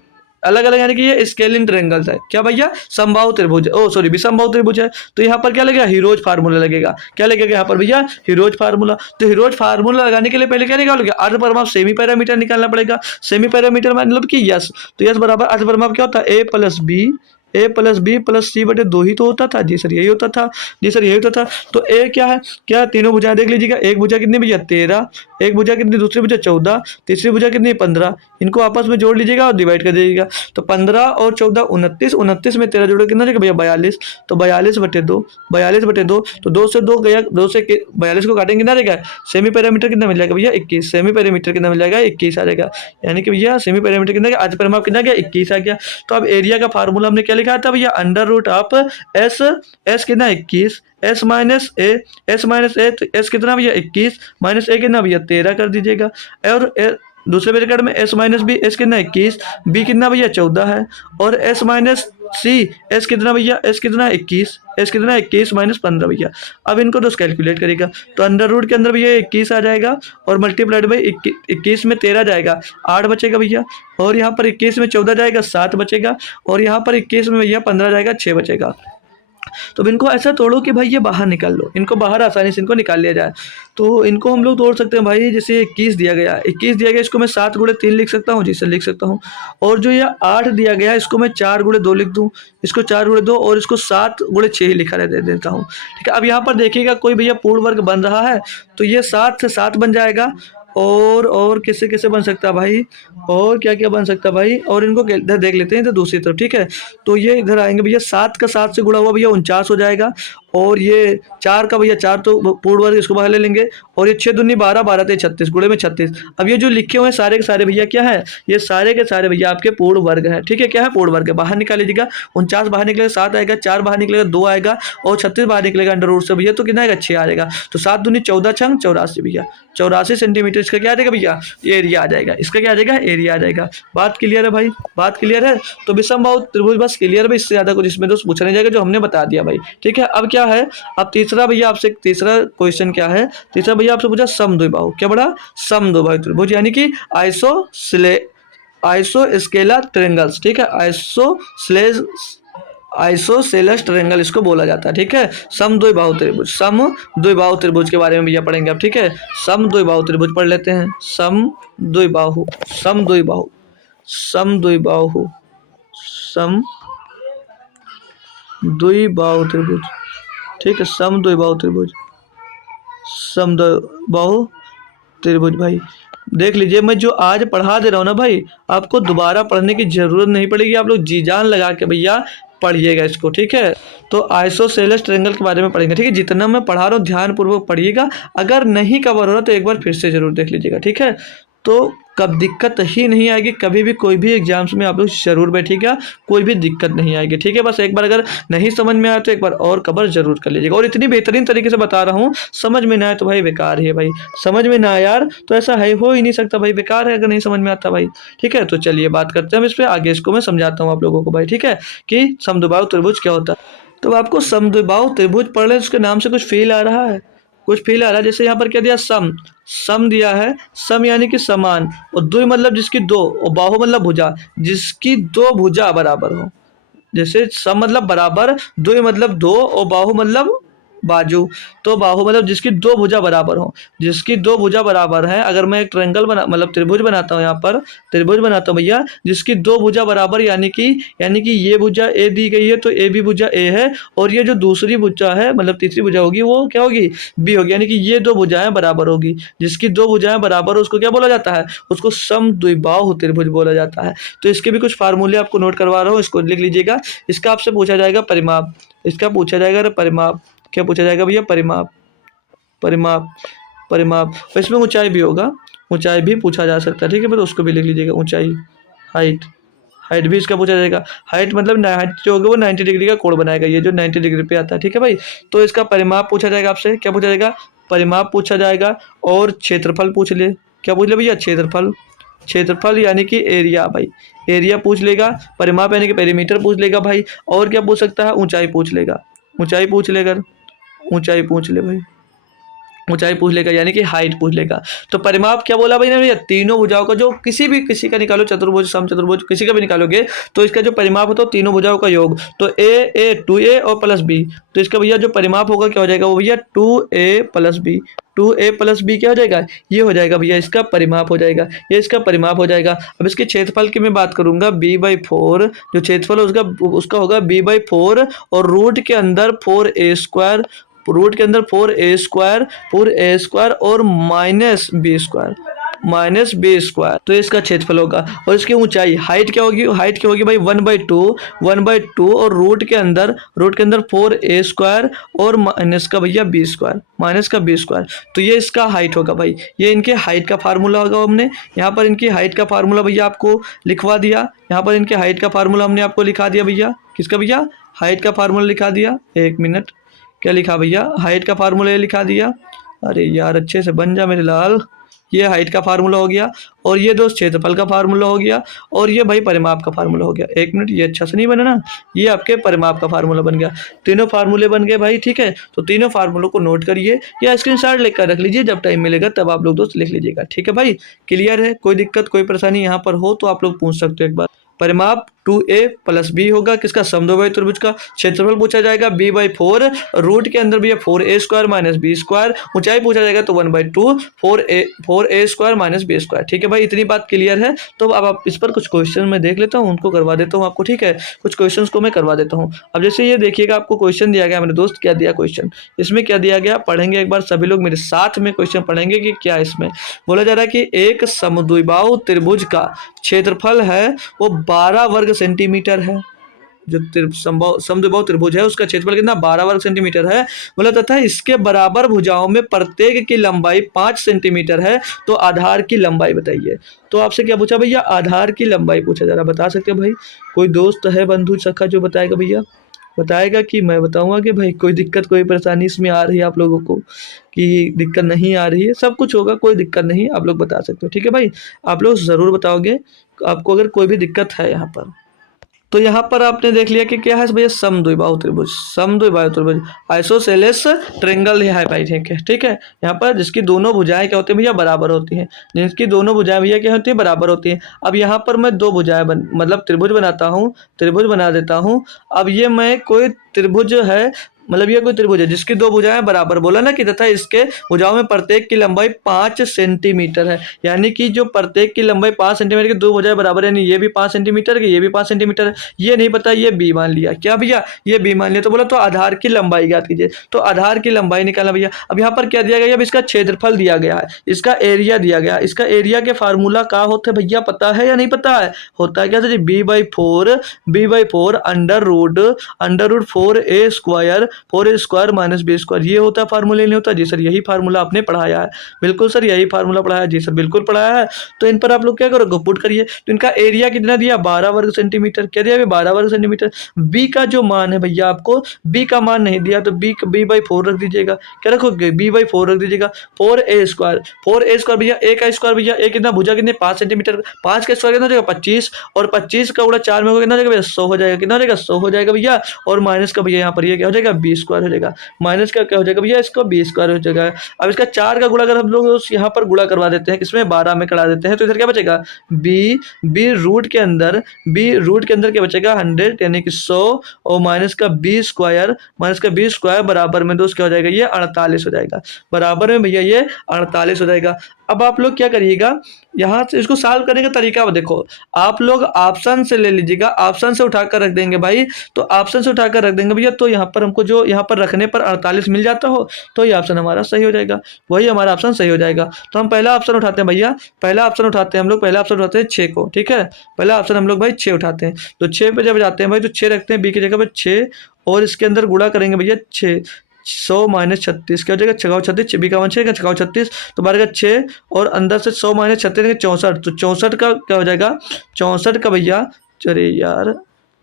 अलग अलग, यानी कि ये स्केलिन ट्रायंगल्स है, क्या भैया, समबाहु त्रिभुज, ओ सॉरी विषमबाहु त्रिभुज है। तो यहाँ पर क्या लगेगा, हीरोज फार्मूला लगेगा, क्या लगेगा यहाँ पर भैया, हीरोज फार्मूला। तो हीरोज फार्मूला लगाने के लिए पहले क्या निकालोगे, अर्ध परिमाप सेमी पैरामीटर निकालना पड़ेगा, सेमी पैरामीटर मतलब कि यस, तो यस बराबर अर्ध परिमाप क्या होता है, ए प्लस बी, ए प्लस बी प्लस सी बटे 2 ही तो होता था, जी सर यही होता था, जी सर यही होता था। तो ए क्या है, क्या तीनों भुजाएं देख लीजिएगा, एक भुजा कितनी भैया 13, एक भुजा कितनी, दूसरी भुजा 14, तीसरी भुजा कितनी 15, इनको आपस में जोड़ लीजिएगा और डिवाइड कर दीजिएगा। तो 15 और 14 29, 29 में 13 जोड़ो कितना देगा भैया 42, तो 42 बटे 2, 42 बटे 2, तो 2 से 2 गया, 2 से 42 को काटेंगे कितना देगा, सेमी पैरामीटर कितना मिल जाएगा भैया 21, सेमी पैरामीटर कितना मिल जाएगा 21 आ जाएगा, यानी कि भैया सेमी पैरामीटर कितना गया, अर्ध परिमाप कितना गया 21 आ गया। तो अब एरिया का फार्मूला हमने क्या लिखा था भैया, under root of s, s कितना 21, s minus a, s minus a, तो एस कितना भैया 21 माइनस ए कितना भैया 13 कर दीजिएगा, और दूसरे ब्रैकेट में एस माइनस बी, एस कितना 21, बी कितना भैया 14 है, और एस माइनस सी, एस कितना भैया, एस कितना 21, एस कितना 21 माइनस 15 भैया। अब इनको दोस्त कैलकुलेट करेगा तो अंडर रूट के अंदर भैया 21 आ जाएगा, और मल्टीप्लाइड बाई 21 में 13 जाएगा 8 बचेगा भैया, और यहाँ पर 21 में 14 जाएगा 7 बचेगा, और यहाँ पर 21 में भैया 15 जाएगा 6 बचेगा। तो इनको ऐसा तोड़ो कि भाई ये बाहर निकाल लो, इनको बाहर आसानी से इनको निकाल लिया जाए। तो इनको हम लोग तोड़ सकते हैं भाई, जैसे 21 दिया गया, 21 दिया गया, इसको मैं 7 गुणे 3 लिख सकता हूँ, जिससे लिख सकता हूँ। और जो ये 8 दिया गया इसको मैं 4 गुणे 2 लिख दूँ, इसको 4 गुणे 2, और इसको 7 गुणे 6 ही लिखा दे देता हूँ, ठीक है। अब यहाँ पर देखिएगा कोई भैया पूर्ण वर्ग बन रहा है तो ये 7 से 7 बन जाएगा, और किससे किससे बन सकता है भाई, और क्या क्या बन सकता है भाई, और इनको इधर देख लेते हैं इधर दूसरी तरफ, ठीक है। तो ये इधर आएंगे भैया, 7 का 7 से गुणा हुआ भैया 49 हो जाएगा, और ये 4 का भैया 4 तो पूर्ण वर्ग, इसको बाहर ले लेंगे। और ये 6 दूनी 12, 12 ते 36, गुणे में 36। अब ये जो लिखे हुए हैं सारे के सारे भैया क्या है, ये सारे के सारे भैया आपके पूर्ण वर्ग हैं। ठीक है, क्या है, पूर्ण वर्ग है। बाहर निकाल लीजिएगा, 49 बाहर निकलेगा 7 आएगा, 4 बाहर निकलेगा 2 आएगा, और 36 बाहर निकलेगा अंडर रूट से भैया, तो कितना आएगा 6 आएगा। तो 7 दूनी 14 छंग 84 भैया, 84 सेंटीमीटर इसका क्या आ जाएगा भैया, एरिया आ जाएगा। इसका क्या आ जाएगा, एरिया आ जाएगा। बात क्लियर है भाई, बात क्लियर है। तो विषमबाहु त्रिभुज बस क्लियर है भाई, इससे ज्यादा कुछ इसमें दोस्त पूछा नहीं जाएगा, जो हमने बता दिया भाई। ठीक है, अब क्या है, अब तीसरा भैया आपसे तीसरा क्वेश्चन क्या है, तीसरा भैया आपसे पूछा समद्विबाहु, क्या बड़ा, समद्विबाहु त्रिभुज, यानी कि आइसोस्केलर ट्रायंगल्स। ठीक है, आइसोसेलेस ट्रायंगल इसको बोला जाता है। ठीक है, समद्विबाहु त्रिभुज, समद्विबाहु त्रिभुज के बारे में भैया पढ़ेंगे आप। ठीक है, समद्विबाहु त्रिभुज पढ़ लेते हैं। समद्विबाहु, समद्विबाहु, समद्विबाहु, समद्विबाहु त्रिभुज। ठीक है, समद्विबाहु त्रिभुज, समद्विबाहु त्रिभुज भाई देख लीजिए, मैं जो आज पढ़ा दे रहा हूँ ना भाई, आपको दोबारा पढ़ने की जरूरत नहीं पड़ेगी, आप लोग जी जान लगा के भैया पढ़िएगा इसको। ठीक है, तो आइसोसेलेस ट्रायंगल के बारे में पढ़ेंगे। ठीक है, जितना मैं पढ़ा रहा हूँ ध्यानपूर्वक पढ़िएगा, अगर नहीं कवर हो रहा तो एक बार फिर से जरूर देख लीजिएगा। ठीक है, तो कब दिक्कत ही नहीं आएगी, कभी भी कोई भी एग्जाम्स में आप लोग जरूर बैठिएगा, कोई भी दिक्कत नहीं आएगी। ठीक है, बस एक बार अगर नहीं समझ में आया तो एक बार और कवर जरूर कर लीजिएगा। और इतनी बेहतरीन तरीके से बता रहा हूँ, समझ में ना आए तो भाई बेकार है भाई, समझ में ना आया यार तो ऐसा है, हो ही नहीं सकता भाई, बेकार है अगर नहीं समझ में आता भाई। ठीक है, तो चलिए बात करते हैं इस पर आगे, इसको मैं समझाता हूँ आप लोगों को भाई। ठीक है, कि समद्विबाहु त्रिभुज क्या होता है। तो आपको समद्विबाहु त्रिभुज पढ़ लें, उसके नाम से कुछ फील आ रहा है, कुछ फील आ रहा है। जैसे यहाँ पर क्या दिया, सम, सम दिया है, सम यानी कि समान, और द्वि मतलब जिसकी दो, और बाहु मतलब भुजा, जिसकी दो भुजा बराबर हो। जैसे सम मतलब बराबर, द्वि मतलब दो, और बाहु मतलब बाजू। तो बाहु मतलब जिसकी दो भुजा बराबर हो, जिसकी दो भुजा बराबर है। अगर मैं एक ट्रायंगल बना मतलब त्रिभुज बनाता हूँ, यहाँ पर त्रिभुज बनाता हूँ भैया, जिसकी दो भुजा बराबर, यानी कि ये भुजा ए दी गई है तो ए भी भुजा ए है, और ये जो दूसरी भुजा है मतलब तीसरी भुजा होगी वो क्या होगी, बी होगी, यानी कि ये दो भुजाएं बराबर होगी। जिसकी दो भुजाएं बराबर हो उसको क्या बोला जाता है, उसको समद्विबाहु त्रिभुज बोला जाता है। तो इसके भी कुछ फार्मूले आपको नोट करवा रहा हूँ, इसको लिख लीजिएगा। इसका आपसे पूछा जाएगा परिमाप, इसका पूछा जाएगा परिमाप, क्या पूछा जाएगा भैया, परिमाप, परिमाप, परिमाप। और इसमें ऊंचाई भी होगा, ऊंचाई भी पूछा जा सकता है। ठीक है, पर उसको भी लिख लीजिएगा, ऊंचाई, हाइट, हाइट भी इसका पूछा जाएगा। हाइट मतलब हाइट जो होगा वो 90 डिग्री का कोण बनाएगा, ये जो 90 डिग्री पे आता है। ठीक है भाई, तो इसका परिमाप पूछा जाएगा आपसे, क्या पूछा जाएगा, परिमाप पूछा जाएगा। और क्षेत्रफल पूछ ले, क्या पूछ ले भैया, क्षेत्रफल, क्षेत्रफल यानी कि एरिया भाई, एरिया पूछ लेगा। परिमाप यानी कि पेरीमीटर पूछ लेगा भाई। और क्या पूछ सकता है, ऊंचाई पूछ लेगा, ऊंचाई पूछ लेगा, ऊंचाई पूछ ले भाई, ऊंचाई पूछ लेगा, यानी कि हाइट पूछ लेगा। तो परिमाप क्या बोला भाई ने, तीनों भुजाओं का जो किसी का निकालो, चतुर्भुज, समचतुर्भुज, किसी का भी निकालोगे तो इसका जो परिमाप होता है तीनों भुजाओं का योग। तो ए 2a और प्लस बी, तो इसका भैया जो परिमाप होगा क्या हो जाएगा, वो भैया 2a plus B, 2a plus B क्या हो जाएगा, ये हो जाएगा भैया इसका परिमाप हो जाएगा, ये इसका परिमाप हो जाएगा। अब इसके क्षेत्रफल की मैं बात करूंगा, b/4 जो क्षेत्रफल उसका होगा b/4, और रूट के अंदर 4a², रूट के अंदर 4a² और -b², तो इसका क्षेत्रफल होगा। और इसकी ऊंचाई, हाइट क्या होगी, हाइट क्या होगी भाई 1/2 और रूट के अंदर 4a² और माइनस का भैया b², तो ये इसका हाइट होगा भाई। ये इनके हाइट का फार्मूला होगा। हमने यहाँ पर इनकी हाइट का फार्मूला भैया आपको लिखवा दिया, यहाँ पर इनके हाइट का फार्मूला हमने आपको लिखा दिया भैया। किसका भैया, हाइट का फार्मूला लिखा दिया। एक मिनट, क्या लिखा भैया, हाइट का फार्मूला ये लिखा दिया। अरे यार अच्छे से बन जा मेरे लाल, ये हाइट का फार्मूला हो गया, और ये दोस्त क्षेत्रफल का फार्मूला हो गया, और ये भाई परिमाप का फार्मूला हो गया। एक मिनट, ये अच्छा से नहीं बना ना, ये आपके परिमाप का फार्मूला बन गया। तीनों फार्मूले बन गए भाई। ठीक है, तो तीनों फार्मूलों को नोट करिए या स्क्रीनशॉट लेकर रख लीजिए, जब टाइम मिलेगा तब आप लोग दोस्त लिख लीजिएगा। ठीक है भाई, क्लियर है, कोई दिक्कत कोई परेशानी यहाँ पर हो तो आप लोग पूछ सकते हो एक बार। परिमाप 2a प्लस b होगा, किसका, समद्विबाहु त्रिभुज का। क्षेत्रफल पूछा जाएगा b/4, रूट के अंदर भी है 4a² माइनस b², ऊंचाई पूछा जाएगा तो 1/2 4a² माइनस b²। ठीक है भाई, इतनी बात क्लियर है। तो अब आप इस पर कुछ क्वेश्चन मैं देख लेता हूँ, उनको करवा देता हूँ आपको। ठीक है, कुछ क्वेश्चन को मैं करवा देता हूँ। अब जैसे ये देखिएगा, आपको क्वेश्चन दिया गया मेरे दोस्त, क्या दिया क्वेश्चन, इसमें क्या दिया गया पढ़ेंगे एक बार सभी लोग मेरे साथ में, क्वेश्चन पढ़ेंगे कि क्या इसमें बोला जा रहा है कि एक समद्विबाहु त्रिभुज का क्षेत्रफल है वो 12 वर्ग सेंटीमीटर है। जो समद्विबाहु त्रिभुज है उसका क्षेत्रफल कितना 12 वर्ग सेंटीमीटर है। बोला तथा इसके बराबर भुजाओं में प्रत्येक की लंबाई 5 सेंटीमीटर है, तो आधार की लंबाई बताइए। तो आपसे क्या पूछा भैया, आधार की लंबाई पूछा, जरा बता सकते हो भाई, कोई दोस्त है बंधु सखा जो बताएगा भैया, बताएगा कि मैं बताऊंगा कि भाई कोई दिक्कत कोई परेशानी इसमें आ रही है आप लोगों को, कि दिक्कत नहीं आ रही है, सब कुछ होगा, कोई दिक्कत नहीं, आप लोग बता सकते हो। ठीक है भाई, आप लोग ज़रूर बताओगे आपको अगर कोई भी दिक्कत है यहाँ पर। तो यहाँ पर आपने देख लिया कि क्या है भैया, समद्विबाहु त्रिभुज, समद्विबाहु त्रिभुज आइसोसेलेस ट्रायंगल है भाई। ठीक है, यहाँ पर जिसकी दोनों भुजाएं क्या होती है भैया, बराबर होती हैं, जिसकी दोनों भुजाएं भैया क्या होती है, बराबर होती हैं। अब यहाँ पर मैं दो भुजाएं मतलब त्रिभुज बनाता हूँ, त्रिभुज बना देता हूँ। अब ये मैं कोई त्रिभुज है, मतलब ये कोई त्रिभुज है जिसकी दो भुजाएं बराबर, बोला ना कि तथा इसके भुजाओं में प्रत्येक की लंबाई 5 सेंटीमीटर है, यानी कि जो प्रत्येक की लंबाई 5 सेंटीमीटर की दो भुजाएं बराबर, यानी ये भी 5 सेंटीमीटर की, ये भी 5 सेंटीमीटर है। ये नहीं पता, ये बी मान लिया, क्या भैया, ये बी मान लिया। तो बोला तो आधार की लंबाई ज्ञात कीजिए, तो आधार की लंबाई निकालना भैया। अब यहाँ पर क्या दिया गया, अब इसका क्षेत्रफल दिया गया है, इसका एरिया दिया गया, इसका एरिया के फार्मूला क्या होते हैं भैया, पता है या नहीं पता है, होता है क्या जी, B by four under root 4a² 4a² minus b², ये होता है फार्मूला, नहीं होता जी सर, यही फार्मूला आपने पढ़ाया है, बिल्कुल सर यही फार्मूला पढ़ाया जी सर, बिल्कुल पढ़ाया है। तो इन पर आप लोग क्या करोगे, पुट करिए। तो इनका एरिया कितना दिया, 12 वर्ग सेंटीमीटर, क्या दिया 12 वर्ग सेंटीमीटर। बी का जो मान है भैया, आपको बी का मान नहीं दिया, तो बी/4 रख दीजिएगा, क्या रखोगे, b/4 रख दीजिएगा। 4a² भैया, ए का स्क्वायर भैया, ए कितना, भुजा कितने 5 सेंटीमीटर, 5 का स्क्वायर कितना हो जाएगा 25, और 25 का उड़ा 4 में होगा कितना हो जाएगा भैया, 100 हो जाएगा, कितना हो जाएगा 100 हो जाएगा भैया। और माइनस का भैया यहाँ पर ये क्या हो जाएगा, b² हो जाएगा, माइनस का क्या हो जाएगा भैया, इसका b² हो जाएगा। अब इसका 4 का गुणा अगर हम लोग यहाँ पर गुणा करवा देते हैं, किसमें 12 में करा देते हैं, तो इधर क्या बचेगा, बी रूट के अंदर क्या बचेगा 100, यानी कि 100, और माइनस का b² बराबर में दोस्त क्या हो जाएगा, ये 48 हो जाएगा, बराबर में भैया ये 48 हो जाएगा। अब आप लोग क्या करिएगा, यहाँ से इसको सॉल्व करने का तरीका देखो, आप लोग ऑप्शन से ले लीजिएगा, ऑप्शन से उठाकर रख देंगे भाई, तो ऑप्शन से उठाकर रख देंगे भैया, तो यहाँ पर हमको जो यहाँ पर रखने पर 48 मिल जाता हो, तो ये ऑप्शन हमारा सही हो जाएगा, वही हमारा ऑप्शन सही हो जाएगा। तो हम पहला ऑप्शन उठाते हैं भैया, पहला ऑप्शन उठाते हैं हम लोग, पहला ऑप्शन उठाते हैं 6 को, ठीक है, पहला ऑप्शन हम लोग भाई 6 उठाते हैं। तो 6 पे जब जाते हैं भाई, तो 6 रखते हैं बी की जगह पर 6, और इसके अंदर गुणा करेंगे भैया 6, 100 माइनस 36 क्या हो जाएगा, 6×36, बी का मान 6 6×36, तो बारह का 6, और अंदर से 100 माइनस 36 64, तो 64 का क्या हो जाएगा, 64 का भैया, अरे यार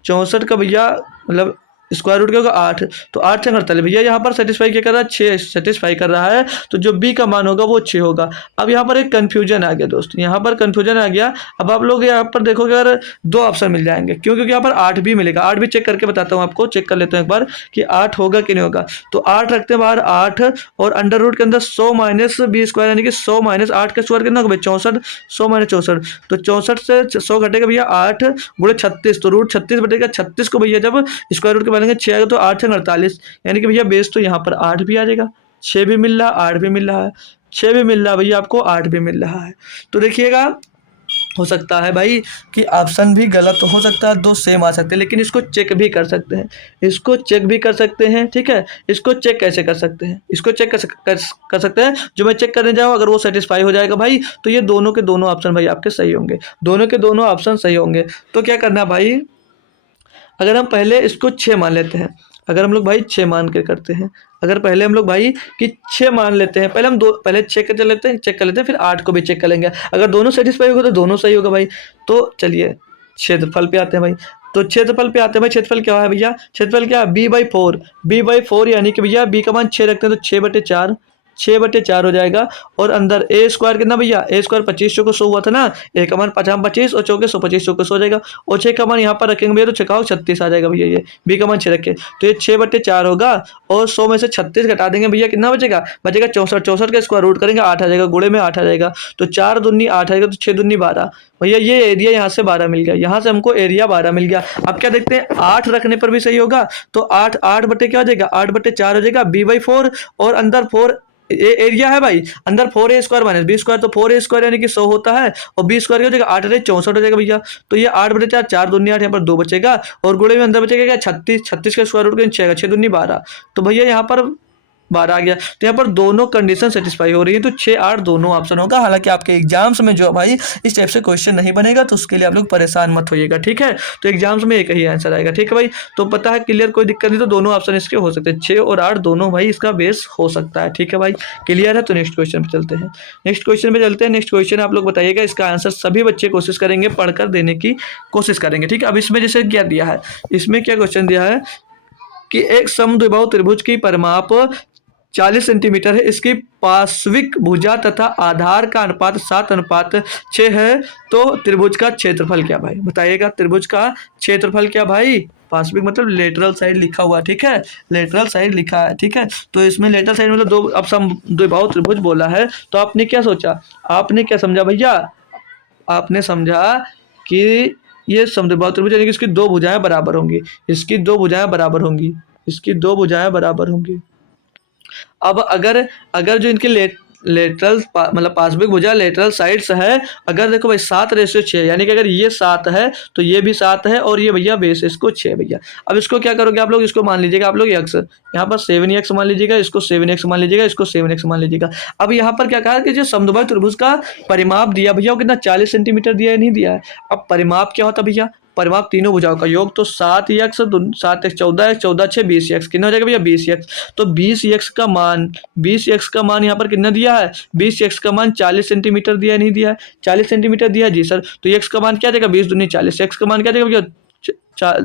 64 का भैया मतलब स्क्वायर रूट क्या होगा 8, तो 8 से 48 भैया, यहाँ पर सेटिस्फाई क्या कर रहा है, 6 सेटिस्फाई कर रहा है, तो जो बी का मान होगा वो 6 होगा। अब यहाँ पर एक कन्फ्यूजन आ गया दोस्त, यहाँ पर कन्फ्यूजन आ गया। अब आप लोग यहाँ पर देखोगे अगर 2 ऑप्शन मिल जाएंगे, क्यों, क्योंकि यहाँ पर 8 भी मिलेगा, 8 भी चेक करके बताता हूँ आपको, चेक कर लेते हैं एक बार कि 8 होगा कि नहीं होगा। तो 8 रखते हैं बाहर 8, और अंडर रूट के अंदर 100 माइनस b², यानी कि 100 माइनस 8 का स्क्वायर कितना होगा 64, 100 माइनस 64, तो 64 से 100 घटेगा भैया 8 गुणे 36, तो रूट 36 बटेगा 36 को भैया जब स्क्वायर रूट के बनेंगे 6 आएगा, तो 8 से 48, यानी कि भैया बेस तो यहाँ पर 8 भी आ जाएगा, 6 भी मिल रहा, 8 भी मिल रहा है, 6 भी मिल रहा भैया आपको, 8 भी मिल रहा है। तो देखिएगा हो सकता है भाई कि ऑप्शन भी गलत हो सकता है, 2 सेम आ सकते हैं, लेकिन इसको चेक भी कर सकते हैं, इसको चेक भी कर सकते हैं, ठीक है। इसको चेक कैसे कर सकते हैं, इसको चेक कर सकते हैं, जो मैं चेक करने जाऊँ अगर वो सेटिस्फाई हो जाएगा भाई, तो ये दोनों के दोनों ऑप्शन भाई आपके सही होंगे, दोनों के दोनों ऑप्शन सही होंगे। तो क्या करना भाई, अगर हम पहले इसको 6 मान लेते हैं, अगर हम लोग भाई 6 मान के करते हैं, अगर पहले हम लोग भाई कि 6 मान लेते हैं, पहले हम पहले चेक कर लेते हैं, फिर 8 को भी चेक कर लेंगे, अगर दोनों सेटिस्फाई होगा तो दोनों सही होगा भाई। तो चलिए क्षेत्रफल पे आते हैं भाई, तो क्षेत्रफल पे आते हैं भाई, क्षेत्रफल क्या है भैया, क्षेत्रफल क्या है b/4, यानी कि भैया b का मान 6 रखते हैं, तो 6/4 हो जाएगा, और अंदर a² कितना भैया, a² 25 चौके 100 हुआ था ना, a का मान 25 और चौके 100, 25 चौके 100 हो जाएगा, और 6 का मान यहाँ पर रखेंगे भैया, तो 6 36 आ जाएगा भैया, ये b का मान 6 रखे, तो ये 6/4 होगा, और 100 में से 36 घटा देंगे भैया, कितना बचेगा 64, 64 का स्क्वायर रूट करेंगे 8 आ जाएगा, गुणे में 8 आ जाएगा, तो 4 दूनी 8 आएगा, तो 6 दूनी 12 भैया, ये एरिया यहाँ से 12 मिल गया, यहाँ से हमको एरिया 12 मिल गया। अब क्या देखते हैं, 8 रखने पर भी सही होगा, तो 8 बटे क्या हो जाएगा, 8/4 हो जाएगा, b/4, और अंदर 4 एरिया है भाई, अंदर 4a² माइनस b², तो 4a² यानी कि 100 होता है, और b² क्या हो जाएगा 8 64 हो जाएगा भैया, तो ये 8/4, 4 दूनी 8, यहाँ पर 2 बचेगा, और गुणे में अंदर बचेगा क्या 36 का स्क्वायर रूट 6 6 दूनी 12, तो भैया यहाँ पर 12 आ गया। तो यहाँ पर दोनों कंडीशन सेटिस्फाई हो रही है, तो 6 8 दोनों ऑप्शन होगा। हालांकि आपके एग्जाम्स में जो भाई इस टाइप से क्वेश्चन नहीं बनेगा, तो उसके लिए आप लोग परेशान मत होइएगा, ठीक है। तो एग्जाम्स में एक ही आंसर आएगा, ठीक है भाई। तो पता है, क्लियर, कोई दिक्कत नहीं। तो दोनों ऑप्शन इसके हो सकते हैं, 6 और 8 दोनों भाई इसका बेस हो सकता है, ठीक है भाई। क्लियर है। तो नेक्स्ट क्वेश्चन पे चलते हैं। नेक्स्ट क्वेश्चन पे चलते हैं। नेक्स्ट क्वेश्चन आप लोग बताइएगा, इसका आंसर सभी बच्चे कोशिश करेंगे पढ़कर देने की कोशिश करेंगे, ठीक है। अब इसमें जैसे क्या दिया है, इसमें क्या क्वेश्चन दिया है कि एक समद्विबाहु त्रिभुज की परिमाप 40 सेंटीमीटर है, इसकी पार्श्विक भुजा तथा आधार का अनुपात 7:6 है, तो त्रिभुज का क्षेत्रफल क्या भाई, बताइएगा। त्रिभुज का क्षेत्रफल क्या भाई, पार्श्विक मतलब लेटरल साइड लिखा हुआ, ठीक है, लेटरल साइड लिखा है, ठीक है। तो इसमें लेटरल साइड मतलब दो, अब समद्विबाहु त्रिभुज बोला है, तो आपने क्या सोचा, आपने क्या समझा भैया, आपने समझा कि ये समद्विबाहु त्रिभुज यानी कि इसकी दो भुजाएं बराबर होंगी, इसकी दो भुजाएं बराबर होंगी, इसकी दो भुजाएं बराबर होंगी। अब अगर अगर जो इनके लेटरल मतलब पार्श्विक भुजा लेटरल साइड्स है, अगर देखो भाई 7:6 यानी कि अगर ये 7 है तो ये भी 7 है, और ये भैया बेस इसको 6 भैया। अब इसको क्या करोगे आप लोग, इसको मान लीजिएगा आप लोग x, यहाँ पर 7x मान लीजिएगा, इसको 7x मान लीजिएगा, इसको 7x मान लीजिएगा। अब यहाँ पर क्या कहा कि जो समद्विबाहु त्रिभुज का परिमाप दिया भैया वो कितना 40 सेंटीमीटर दिया है, नहीं दिया है। अब परिमाप क्या होता भैया, परिमाप तीनों भुजाओं का योग, तो 7x 7x 14x 14 6 20x कितना हो जाएगा भैया 20x। तो 20x का मान 20x का मान यहाँ पर कितना दिया है, 20x का मान 40 सेंटीमीटर दिया है, नहीं दिया है, 40 सेंटीमीटर दिया है जी सर। तो x का मान क्या आ जाएगा 20 दूनी 40, x का मान क्या आ जाएगा भैया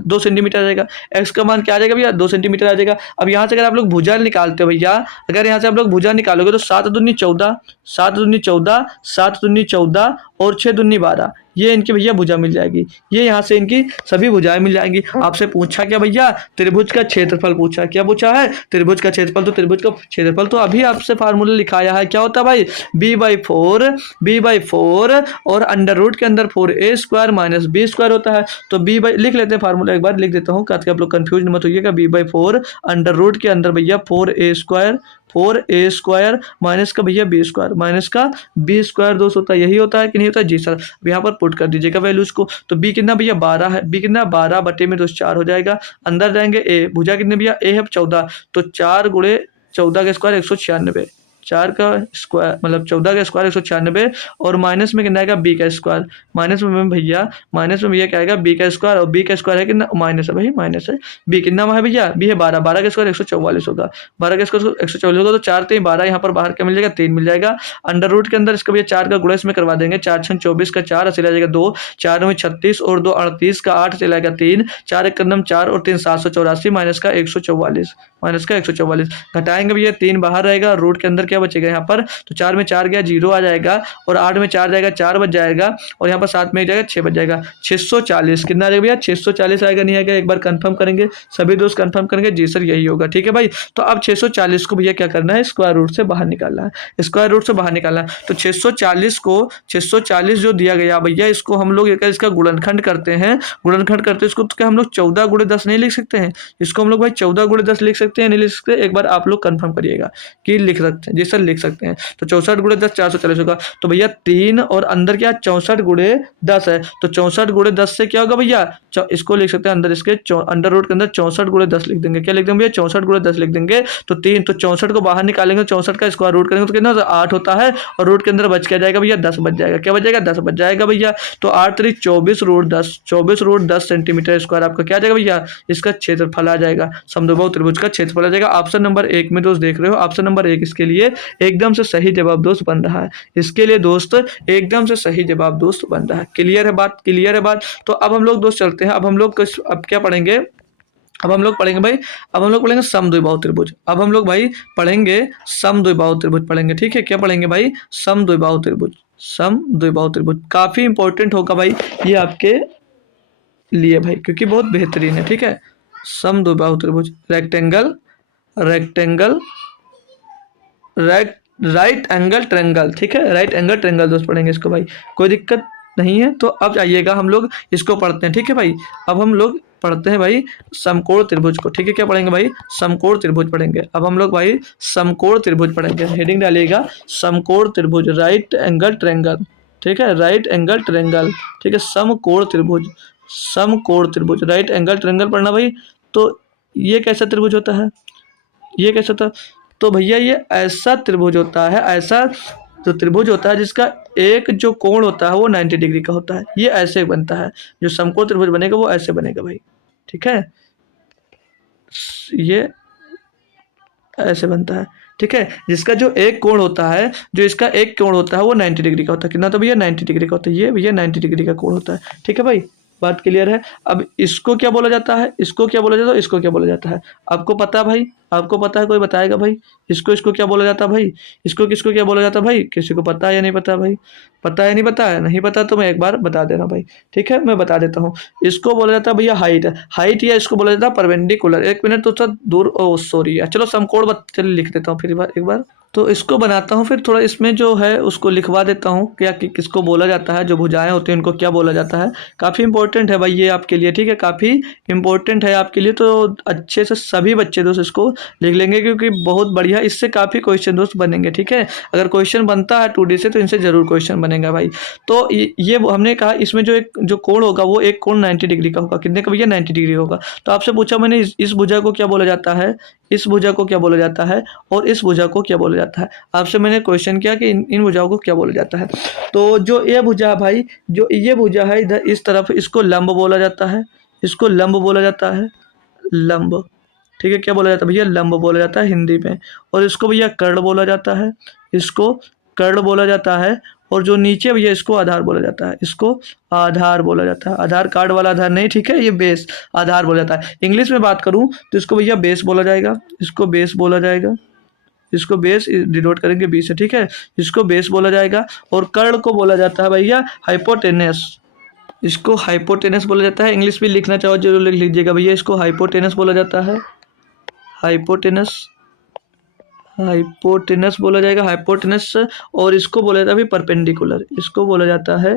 2 सेंटीमीटर आ जाएगा, x का मान क्या आ जाएगा भैया 2 सेंटीमीटर आ जाएगा। अब यहाँ से अगर आप लोग भुजा निकालते हो भैया, अगर यहाँ से आप लोग भुजा निकालोगे तो 7 दूनी 14, 7 दूनी 14, 7 दूनी 14 और 6 दूनी 12, ये इनकी भैया भुजा मिल जाएगी। ये यहाँ से इनकी सभी भुजाएं मिल जाएंगी। आपसे पूछा क्या भैया, त्रिभुज का क्षेत्रफल पूछा, क्या पूछा है, त्रिभुज का क्षेत्रफल। तो त्रिभुज का क्षेत्रफल तो अभी आपसे फार्मूला लिखाया है, क्या होता है भाई, b/4 और अंडर रूट के अंदर 4a² माइनस b² होता है। तो लिख लेते हैं फार्मूला, एक बार लिख देता हूँ ताकि आप लोग कंफ्यूज मत होइएगा। b/4 अंडर रूट के अंदर भैया 4a² माइनस का भैया b² माइनस का b² दोस्त होता है, यही होता है कि नहीं होता है जी सर। अब यहाँ पर पुट कर दीजिएगा वैल्यूज को। तो b कितना भैया 12 है, b कितना 12 बटे में दोस्त 4 हो जाएगा। अंदर जाएंगे a, भुजा कितने भैया a है 14, तो 4 गुणे 14 का स्क्वायर 196, 4 का स्क्वायर मतलब 14 का स्क्वायर 196, और माइनस में कितना आएगा b का स्क्वायर, माइनस में भैया क्या आएगा b का स्क्वायर, और b का स्क्वायर है कितना माइनस है भाई, माइनस है। b कितना है भैया, b है 12, 12 का स्क्वायर 144 होगा, 12 का स्क्वायर 144 होगा, तो 4 3 12, यहाँ पर बाहर क्या मिल जाएगा 3 मिल जाएगा। अंडर रूट के अंदर इसका भैया 4 का गुणा इसमें करवा देंगे, 4 6 24 का 4 चला जाएगा 2, 4 में 36 और 2 38 का 8 चला जाएगा 3, 4 एक कदम 4 और 3 784 माइनस का 144, माइनस का 144 घटाएंगे भैया 3 बाहर रहेगा, रूट के अंदर क्या बचेगा यहाँ पर, तो 4 में 4 गया 0 आ जाएगा, और 8 में 4 जाएगा 4 बच जाएगा, और यहाँ पर 7 में जाएगा 6 बच जाएगा। 640 कितना आ जाएगा भैया 640 आएगा, नहीं आएगा, एक बार कंफर्म करेंगे, सभी दोस्त कंफर्म करेंगे जी सर यही होगा, ठीक है भाई। तो अब 640 को भैया क्या करना है, स्क्वायर रूट से बाहर निकालना है, स्क्वायर रूट से बाहर निकालना है। तो 640 जो दिया गया भैया, इसको हम लोग इसका गुणनखंड करते हैं, गुणनखंड करते हैं इसको, तो क्या हम लोग 14 गुणे 10 नहीं लिख सकते हैं, इसको हम लोग भाई 14 गुणे 10 लिख सकते हैं, नहीं लिख सकते, एक बार आप लोग कंफर्म करिएगा कि लिख सकते हैं जी सर, लिख सकते हैं। तो 64 गुणे 10 440 होगा, तो भैया 3 और अंदर क्या 64 गुणे 10 है, तो 64 गुणे 10 से क्या होगा भैया, इसको लिख सकते हैं अंदर, इसके अंडर रूट के अंदर 64 गुणे 10 लिख देंगे, क्या लिख देंगे भैया 64 गुणे 10 लिख देंगे। तो 3 तो 64 को बाहर निकालेंगे, 64 का स्क्वायर रूट करेंगे तो कितना 8 होता है, और रूट के अंदर बच क्या जाएगा भैया 10 बच जाएगा, क्या बच जाएगा 10 बच जाएगा भैया। तो 8 3 24 रूट 10 सेंटीमीटर स्क्वायर आपका क्या जाएगा भैया, इसका क्षेत्रफल आ जाएगा, समद्विबाहु त्रिभुज का क्षेत्रफल आ जाएगा। ऑप्शन नंबर 1 में दोस्त देख रहे हो, ऑप्शन नंबर 1 इसके लिए एकदम से सही जवाब दोस्त बन रहा है, इसके लिए दोस्त एकदम से सही जवाब दोस्त बन रहा है। क्लियर है बात, क्लियर है बात। तो अब हम लोग दोस्त चलते हैं, अब हम लोग अब क्या पढ़ेंगे, अब हम लोग पढ़ेंगे भाई, अब हम लोग पढ़ेंगे समद्विबाहु त्रिभुज, अब हम लोग भाई पढ़ेंगे समद्विबाहु त्रिभुज पढ़ेंगे, ठीक है। क्या पढ़ेंगे भाई, समद्विबाहु त्रिभुज, समद्विबाहु त्रिभुज काफी इंपॉर्टेंट होगा भाई ये आपके लिए भाई, क्योंकि बहुत बेहतरीन है, ठीक है। समद्विबाहु त्रिभुज, rectangle rectangle right angle triangle, ठीक है, राइट एंगल ट्रायंगल दोस्त पढ़ेंगे इसको भाई, कोई दिक्कत नहीं है। तो अब आइएगा हम लोग इसको पढ़ते हैं, ठीक है भाई। अब हम लोग पढ़ते हैं भाई समकोण त्रिभुज को, ठीक है। क्या पढ़ेंगे भाई, समकोण त्रिभुज पढ़ेंगे। अब हम लोग भाई समकोण त्रिभुज पढ़ेंगे, हेडिंग डालिएगा समकोण त्रिभुज, राइट एंगल ट्रायंगल, ठीक है, राइट एंगल ट्रायंगल, ठीक है, समकोण त्रिभुज, समकोण त्रिभुज, राइट एंगल ट्रायंगल पढ़ना भाई। तो ये कैसा त्रिभुज होता है, ये कैसा था, तो भैया ये ऐसा त्रिभुज होता है, ऐसा जो त्रिभुज होता है जिसका एक जो कोण होता है वो 90 डिग्री का होता है, ये ऐसे बनता है। जो समकोण त्रिभुज बनेगा वो ऐसे बनेगा भाई, ठीक है, ये ऐसे बनता है, ठीक है। जिसका जो एक कोण होता है, जो इसका एक कोण होता है वो 90 डिग्री का होता है। कितना? तो भैया 90 डिग्री का होता है, ये भैया 90 डिग्री का कोण होता है, ठीक है भाई, बात क्लियर है। अब इसको क्या बोला जाता है, इसको क्या बोला जाता है, इसको क्या बोला जाता है, आपको पता है भाई, आपको पता है, कोई बताएगा भाई? इसको क्या बोला जाता है भाई, इसको किसको क्या बोला जाता है भाई? किसी को पता है या नहीं पता भाई? पता है, नहीं पता है? नहीं पता तो मैं एक बार बता दे रहा हूँ भाई, ठीक है, मैं बता देता हूँ। इसको बोला जाता है भैया हाइट, हाइट, या इसको बोला जाता है परपेंडिकुलर। एक मिनट तो थोड़ा दूर, ओ सॉरी यार, चलो समकोण चलिए लिख देता हूँ फिर एक बार। तो इसको बनाता हूँ, फिर थोड़ा इसमें जो है उसको लिखवा देता हूँ, क्या किसको बोला जाता है, जो भुजाएं होती हैं उनको क्या बोला जाता है। काफ़ी इंपॉर्टेंट है भाई ये आपके लिए, ठीक है, काफ़ी इंपॉर्टेंट है आपके लिए। तो अच्छे से सभी बच्चे दोस्त इसको लिख लेंगे, क्योंकि बहुत बढ़िया इससे काफ़ी क्वेश्चन दोस्त बनेंगे, ठीक है। अगर क्वेश्चन बनता है 2D से तो इनसे ज़रूर क्वेश्चन बनेगा भाई। तो ये हमने कहा इसमें जो कोण होगा वो एक कोण 90 डिग्री का होगा। कितने का भैया? 90 डिग्री होगा। तो आपसे पूछा मैंने इस भुजा को क्या बोला जाता है, इस भुजा को क्या बोला जाता है, और इस भुजा को क्या बोला जाता है। आपसे मैंने क्वेश्चन किया कि इन भुजाओं को क्या बोला जाता है। तो जो ये भुजा भाई, जो ये भुजा है इधर इस तरफ, इसको लंब बोला जाता है, इसको लंब बोला जाता है, लंब, ठीक है। क्या बोला जाता है भैया? लंब बोला जाता है हिंदी में। और इसको भैया कर्ण बोला जाता है, इसको कर्ण बोला जाता है। और जो नीचे भैया इसको आधार बोला जाता है, इसको आधार बोला जाता है, आधार कार्ड वाला आधार नहीं, ठीक है, ये बेस आधार बोला जाता है। इंग्लिश में बात करूं तो इसको भैया बेस बोला जाएगा, इसको बेस बोला जाएगा, इसको बेस डिनोट करेंगे बी से, ठीक है, इसको बेस बोला जाएगा। और कर्ण को बोला जाता है भैया हाइपोटेनस, इसको हाइपोटेनस बोला जाता है। इंग्लिश में लिखना चाहो जरूर लिख लीजिएगा भैया, इसको हाइपोटेनस बोला जाता है, हाइपोटेनस, हाइपोटेनस बोला जाएगा, हाइपोटेनस। और इसको बोला जाता है परपेंडिकुलर, इसको बोला जाता है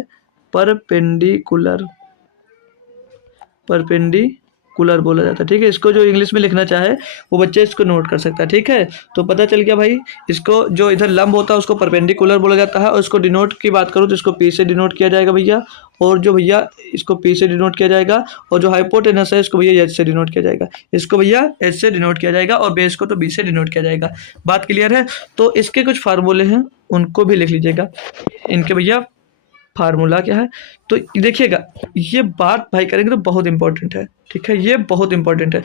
परपेंडिकुलर, परपेंडिकुलर बोला जाता है, ठीक है। इसको जो इंग्लिश में लिखना चाहे वो बच्चे इसको नोट कर सकता है, ठीक है। तो पता चल गया भाई, इसको जो इधर लंब होता है उसको परपेंडिकुलर बोला जाता है। और इसको डिनोट की बात करूँ तो इसको पी से डिनोट किया जाएगा भैया, और जो भैया इसको पी से डिनोट किया जाएगा। और जो हाइपोटेनस है इसको भैया एच से डिनोट किया जाएगा, इसको भैया एच से डिनोट किया जाएगा। और बेस को तो बी से डिनोट किया जाएगा। बात क्लियर है? तो इसके कुछ फार्मूले हैं उनको भी लिख लीजिएगा, इनके भैया फार्मूला क्या है। तो देखिएगा, ये बात भाई करेंगे तो बहुत इंपॉर्टेंट है, ठीक है, ये बहुत इंपॉर्टेंट है।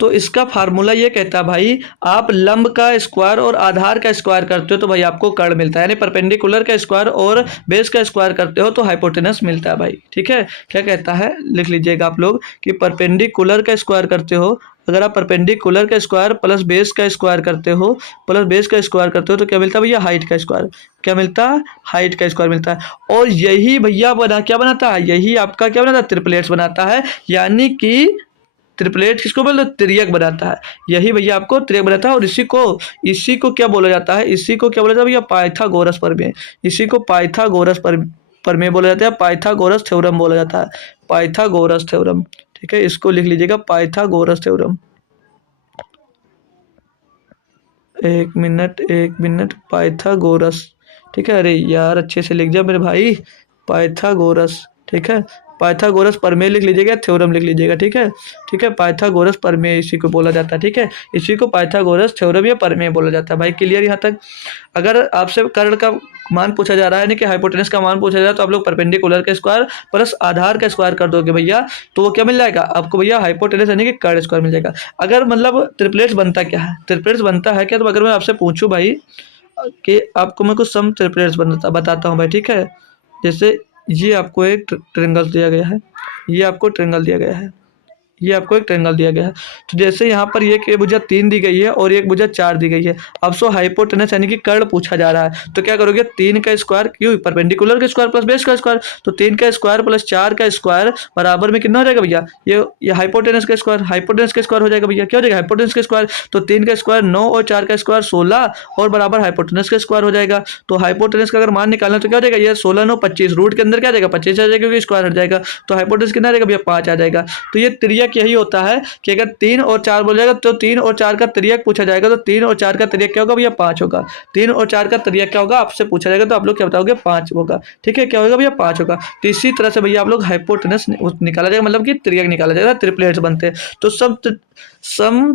तो इसका फार्मूला ये कहता है भाई, आप लंब का स्क्वायर और आधार का स्क्वायर करते हो तो भाई आपको कर्ण मिलता है, यानी परपेंडिकुलर का स्क्वायर और बेस का स्क्वायर करते हो तो हाइपोटेनस मिलता है भाई, ठीक है। क्या कहता है लिख लीजिएगा आप लोग कि परपेंडिकुलर का स्क्वायर करते हो, अगर आप परपेंडिकुलर का स्क्वायर प्लस बेस का स्क्वायर करते हो, प्लस बेस का स्क्वायर करते हो तो क्या मिलता है भैया? हाइट का स्क्वायर। क्या मिलता है? हाइट का स्क्वायर मिलता है। और यही भैया क्या बनाता है? यही आपका क्या बनाता है? ट्रिपलेट्स बनाता है, यानी कि ट्रिपलेट किसको बोलते हैं? त्रियक बनाता है। यही भैया आपको त्रियक बनाता है। और इसी को क्या बोला जाता है? इसी को क्या बोला जाता है भैया? पाइथागोरस प्रमेय। इसी को पाइथागोरस प्रमेय बोला जाता है, पाइथागोरस थ्योरम बोला जाता है, पाइथागोरस थ्योरम, ठीक है। इसको लिख लीजिएगा पाइथागोरस थ्योरम। एक मिनट, पाइथागोरस, ठीक है। अरे यार अच्छे से लिख जा मेरे भाई, पाइथागोरस, ठीक है, पाइथागोरस प्रमेय लिख लीजिएगा, थ्योरम लिख लीजिएगा, ठीक है, ठीक है। पाइथागोरस प्रमेय इसी को बोला जाता है, ठीक है, इसी को पाइथागोरस थ्योरम या प्रमेय बोला जाता है भाई। क्लियर यहाँ तक? अगर आपसे कर्ण का मान पूछा जा रहा है, कि हाइपोटेनस का मान पूछा जा रहा है, तो आप लोग परपेंडिकुलर का स्क्वायर प्लस आधार का स्क्वायर कर दोगे भैया, तो वो क्या मिल जाएगा आपको भैया? हाइपोटेनस यानी कि कर्ण स्क्वायर मिल जाएगा। अगर मतलब ट्रिपलेट्स बनता क्या है, ट्रिपलेट्स बनता है क्या, तो अगर मैं आपसे पूछूं भाई कि आपको मैं कुछ सम ट्रिपलेट्स बताता हूँ भाई, ठीक है। जैसे ये आपको एक ट्रायंगल दिया गया है, ये आपको ट्रायंगल दिया गया है, ये आपको एक ट्रायंगल दिया गया है। तो जैसे यहाँ पर ये भुजा 3 दी गई है और एक भुजा 4 दी गई है। अब सो हाइपोटेनस यानी कि कर्ण पूछा जा रहा है, तो क्या करोगे? 3 का स्क्वायर, क्यों? परपेंडिकुलर का स्क्वायर प्लस बेस का स्क्वायर, तो 3 का स्क्वायर प्लस 4 का स्क्वायर बराबर में कितना हो जाएगा भैया? ये हाइपोटेनस का स्क्वायर, हाइपोटेनस का स्क्वायर हो जाएगा भैया। क्या हो जाएगा? हाइपोटेनस का स्क्वायर। तो 3 का स्क्वायर 9 और 4 का स्क्वायर 16 और बराबर हाइपोटेनस का स्क्वायर हो जाएगा। तो हाइपोटेनस का अगर मान निकालना तो क्या हो जाएगा? ये 16 9 25, रूट के अंदर क्या आ जाएगा? 25 आ जाएगा, क्योंकि स्क्वायर हट जाएगा। तो हाइपोटेनस कितना आ जाएगा भैया? 5 आ जाएगा। तो ये त्रियक यही होता है कि अगर 3 और 4 बोल जाएगा तो 3 और 4 का त्रियक पूछा जाएगा, तो 3 और 4 का त्रियक क्या होगा भैया? 5 होगा। 3 और 4 का त्रियक क्या होगा आपसे पूछा जाएगा, तो आप लोग क्या बताओगे? 5 होगा, ठीक है। क्या होगा भैया? 5 होगा। तो इसी तरह से भैया आप लोग हाइपोटेनस निकाला जाएगा, मतलब कि त्रियक निकाला जाएगा, ट्रिपलेट्स बनते हैं। तो सब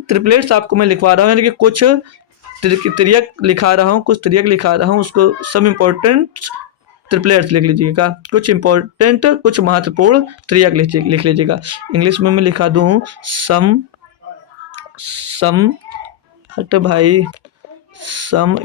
ट्रिपलेट्स आपको मैं लिखवा रहा हूँ, यानी कि कुछ तिर्यक लिखा रहा हूँ, कुछ तिर्यक लिखा रहा हूँ, उसको सम इम्पोर्टेंट ट्रिपलेट्स लिख लीजिएगा, कुछ इंपॉर्टेंट कुछ महत्वपूर्ण त्रियक लिख लीजिएगा। इंग्लिश में मैं लिखा दूँ सम सम हट भाई सम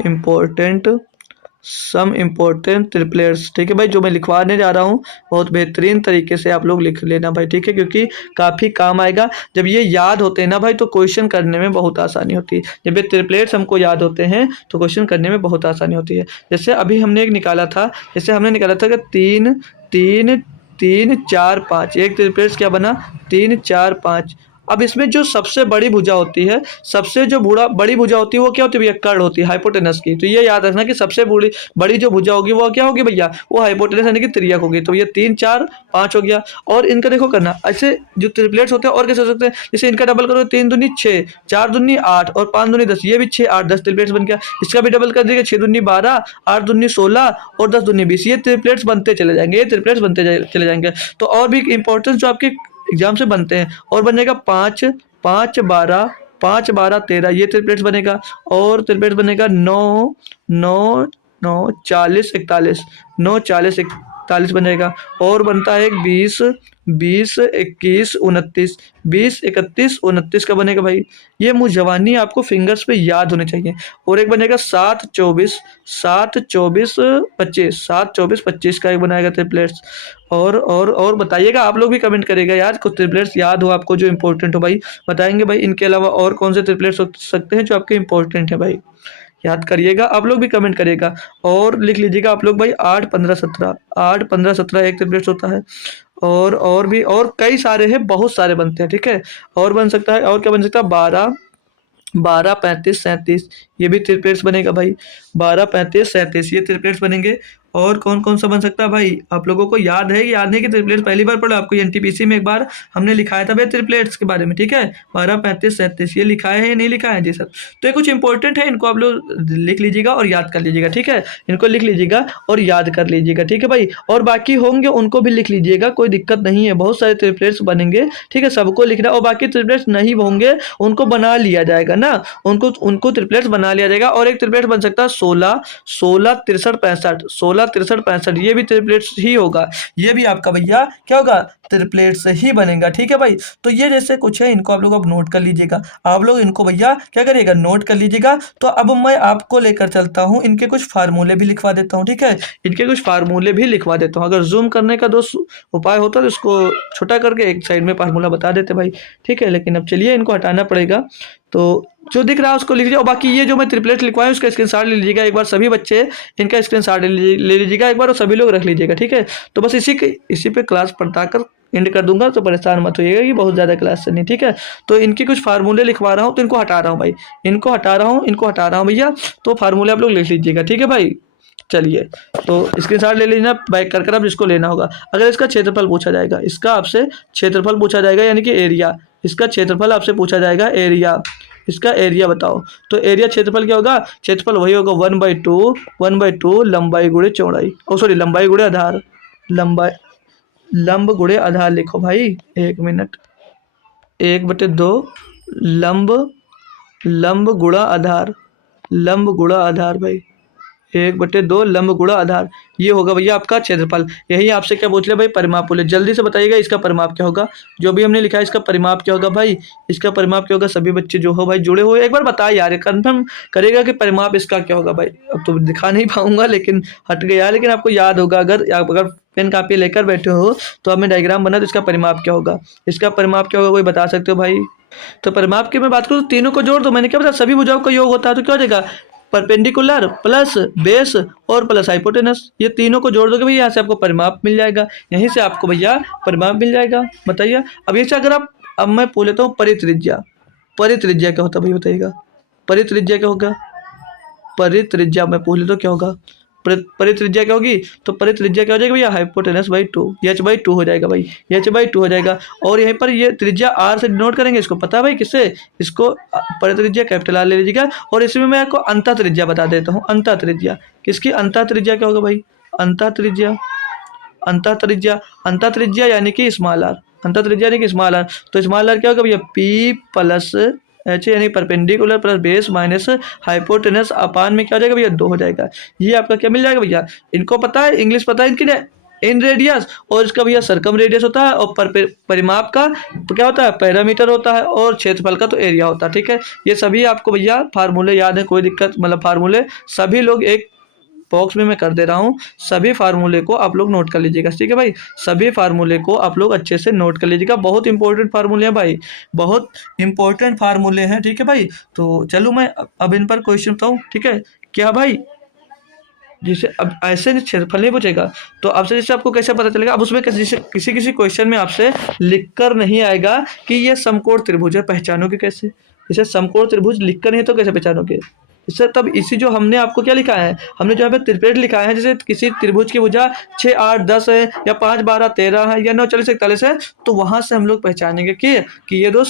इम्पोर्टेंट ट्रिपलेट्स। ठीक है भाई, जो मैं लिखवाने जा रहा हूँ बहुत बेहतरीन तरीके से आप लोग लिख लेना भाई, ठीक है, क्योंकि काफ़ी काम आएगा। जब ये याद होते हैं ना भाई तो क्वेश्चन करने में बहुत आसानी होती है। जब ये ट्रिपलेट्स हमको याद होते हैं तो क्वेश्चन करने में बहुत आसानी होती है। जैसे अभी हमने एक निकाला था, जैसे हमने निकाला था कि 3 3 3 4 5, एक ट्रिपलेट्स क्या बना 3 4 5। अब इसमें जो सबसे बड़ी भुजा होती है, सबसे जो बड़ी भुजा होती है वो क्या होती है भैया, कर्ण होती है हाइपोटेनस की। तो ये याद रखना कि सबसे बड़ी बड़ी जो भुजा होगी वो क्या होगी भैया, वो हाइपोटेनस यानी कि तिर्यक होगी। तो ये 3 4 5 हो गया। और इनका देखो करना, ऐसे जो ट्रिपलेट्स होते हैं और कैसे हो सकते हैं, जैसे इनका डबल करो 3 दूनी 6, 4 दूनी 8 और 5 दूनी 10, ये भी 6 8 10 ट्रिपलेट्स बन गया। इसका भी डबल कर दीजिए, 6 दूनी 12, 8 दूनी 16 और 10 दूनी 20, ये ट्रिपलेट्स बनते चले जाएंगे, ये ट्रिपलेट्स बनते चले जाएंगे। तो और भी इंपॉर्टेंस जो आपके एग्जाम से बनते हैं, और बन जाएगा 5 5 12 5 12 13, ये ट्रिपलेट्स बनेगा। और ट्रिपलेट्स बनेगा 9 9 9 40 41, 9 40 41 बन जाएगा। और बनता है एक 20 20 21 29, 20 31 29 का बनेगा भाई। ये मुँह जवानी आपको फिंगर्स पे याद होने चाहिए। और एक बनेगा 7 24 25, 7 24 25 का एक बनाएगा ट्रिपलेट्स। और बताइएगा, आप लोग भी कमेंट करिएगा यार, कुछ ट्रिपलेट्स याद हो आपको जो इंपॉर्टेंट हो भाई, बताएंगे भाई। इनके अलावा और कौन से ट्रिपलेट्स हो सकते हैं जो आपके इंपॉर्टेंट है भाई, याद करिएगा, आप लोग भी कमेंट करिएगा। और लिख लीजिएगा आप लोग भाई 8 15 17, 8 15 17 एक ट्रिपलेट्स होता है। और भी और कई सारे हैं, बहुत सारे बनते हैं, ठीक है। और बन सकता है, और क्या बन सकता है, 12 12 35 37, ये भी ट्रिपलेट्स बनेगा भाई। 12 35 37 ये ट्रिपलेट्स बनेंगे। और कौन कौन सा बन सकता है भाई, आप लोगों को याद है, याद नहीं कि ट्रिपलेट्स पहली बार पढ़ा आपको, एनटीपीसी में एक बार हमने लिखाया था भाई ट्रिपलेट्स के बारे में, ठीक है। 12 35 37 ये लिखा है या नहीं लिखा है जी सर। तो ये कुछ इंपॉर्टेंट है, इनको आप लोग लिख लीजिएगा और याद कर लीजिएगा, ठीक है। इनको लिख लीजिएगा और याद कर लीजिएगा, ठीक है भाई। और बाकी होंगे उनको भी लिख लीजिएगा, कोई दिक्कत नहीं है, बहुत सारे ट्रिपलेट्स बनेंगे, ठीक है, सबको लिखना। और बाकी ट्रिपलेट्स नहीं होंगे उनको बना लिया जाएगा ना, उनको ट्रिपलेट्स बना लिया जाएगा। और एक ट्रिपलेट बन सकता है 16 16 63 65, 16 63 65, ये भी ट्रिपलेट्स ही होगा, ये भी आपका भैया क्या होगा, ट्रिपलेट से ही बनेगा, ठीक है भाई। तो ये जैसे कुछ है, इनको आप लोग अब नोट कर लीजिएगा, आप लोग इनको भैया क्या करिएगा, नोट कर लीजिएगा। तो अब मैं आपको लेकर चलता हूँ, इनके कुछ फार्मूले भी लिखवा देता हूँ, ठीक है, इनके कुछ फार्मूले भी लिखवा देता हूँ। अगर जूम करने का दोस्त उपाय होता तो इसको छोटा करके एक साइड में फार्मूला बता देते भाई, ठीक है। लेकिन अब चलिए इनको हटाना पड़ेगा, तो जो दिख रहा है उसको लिख लीजिए। और बाकी ये जो मैं ट्रिपलेट लिखवाया उसका स्क्रीनशॉट ले लीजिएगा एक बार, सभी बच्चे इनका स्क्रीनशॉट ले लीजिएगा एक बार, और सभी लोग रख लीजिएगा, ठीक है। तो बस इसी पे क्लास बताकर एंड कर दूंगा, तो परेशान मत होइएगा कि बहुत ज़्यादा क्लास चलनी, ठीक है। तो इनके कुछ फार्मूले लिखवा रहा हूँ, तो इनको हटा रहा हूँ भाई, इनको हटा रहा हूँ भैया। तो फार्मूले आप लोग लिख लीजिएगा, ठीक है भाई। चलिए, तो स्क्रीनशॉट ले लीजिए बैक कर अब जिसको लेना होगा। अगर इसका क्षेत्रफल पूछा जाएगा, इसका आपसे क्षेत्रफल पूछा जाएगा, यानी कि एरिया, इसका क्षेत्रफल आपसे पूछा जाएगा, एरिया, इसका एरिया बताओ। तो एरिया क्षेत्रफल क्या होगा, क्षेत्रफल वही होगा 1/2 लंबाई गुणे चौड़ाई, ओ सॉरी लंबाई गुणे आधार, लंब गुणे आधार लिखो भाई, 1 मिनट, 1/2 लंब गुणा आधार भाई, 1/2 लंब गुणा आधार, ये होगा भैया आपका क्षेत्रफल। यही आपसे क्या पूछ ले भाई, परिमाप बोले, जल्दी से बताइएगा इसका परिमाप क्या होगा, जो भी हमने लिखा है इसका परिमाप क्या होगा भाई, इसका परिमाप क्या होगा। सभी बच्चे जो हो भाई जुड़े हुए एक बार बताए यार, कंफर्म करेगा कि परिमाप इसका क्या होगा भाई। अब तो दिखा नहीं पाऊंगा लेकिन हट गया, लेकिन आपको याद होगा, अगर पेन कापी लेकर बैठे हो तो आपने डायग्राम बना, तो इसका परिमाप क्या होगा, इसका परिमाप क्या होगा, कोई बता सकते हो भाई। तो परिमाप की मैं बात करूँ तो तीनों को जोड़ दो, मैंने क्या बताया, सभी भुजाओं का योग होता है, तो क्या हो जाएगा, परपेंडिकुलर प्लस बेस और प्लस हाइपोटेनस, ये तीनों को जोड़ दोगे भैया, यहाँ से आपको परिमाप मिल जाएगा, यहीं से आपको भैया परिमाप मिल जाएगा। बताइए अब ये से अगर आप, अब मैं पूछ लेता हूँ परित्रिज्या क्या होता है भाई, बताइएगा परित्रिज्या क्या होगा, परित्रिज्या मैं पूछ लेता हूँ क्या होगा, परित्रिज्या क्या होगी, तो परित्रिज्या क्या हो जाएगा भैया, हाइपोटेनस बाई 2, h/2 हो जाएगा भाई, h/2 हो जाएगा। और यहीं पर ये त्रिज्या r से डिनोट करेंगे, इसको पता है भाई किससे, इसको परित्रिज्या कैपिटल R ले लीजिएगा। और इसमें मैं आपको अंतः त्रिज्या बता देता हूँ, अंतः त्रिज्या किसकी, अंतः त्रिज्या क्या होगा भाई, अंतः त्रिज्या यानी कि स्मॉल आर, अंतः त्रिज्या यानी कि स्मॉल आर। तो स्मॉल आर क्या होगा भैया, p प्लस एच यानी perpendicular plus base minus hypotenuse upon में क्या हो जाएगा भैया 2 हो जाएगा। ये आपका क्या मिल जाएगा भैया, इनको पता है, इंग्लिश पता है इनकी इन रेडियस, और इसका भैया सरकम रेडियस होता है, और परिमाप का तो क्या होता है पैरामीटर होता है, और क्षेत्रफल का तो एरिया होता है। ठीक है, ये सभी आपको भैया फार्मूले याद है, कोई दिक्कत मतलब फार्मूले सभी लोग एक बॉक्स में मैं कर दे रहा हूँ, सभी फार्मूले को आप लोग नोट कर लीजिएगा। ठीक है भाई, सभी फार्मूले को आप लोग अच्छे से नोट कर लीजिएगा, बहुत इंपॉर्टेंट फार्मूले हैं भाई, बहुत इंपॉर्टेंट फार्मूले हैं। ठीक है भाई, तो चलो मैं अब इन पर क्वेश्चन बताऊँ। ठीक है क्या भाई, जिसे अब ऐसे क्षेत्रफल नहीं पूछेगा तो आपसे जैसे आपको कैसे पता चलेगा, अब उसमें किसी किसी क्वेश्चन में आपसे लिख कर नहीं आएगा कि ये समकोण त्रिभुज है, पहचानोगे कैसे, जैसे समकोण त्रिभुज लिख कर नहीं तो कैसे पहचानोगे इससे, तब इसी जो हमने आपको क्या लिखा है, हमने जो यहाँ पे त्रिप्लेट लिखा है, जैसे किसी त्रिभुज की भुजा 6, 8, 10 है, या 5, 12, 13 है, या 9, 40, 41 है, तो वहां से हम लोग पहचानेंगे कि ये दो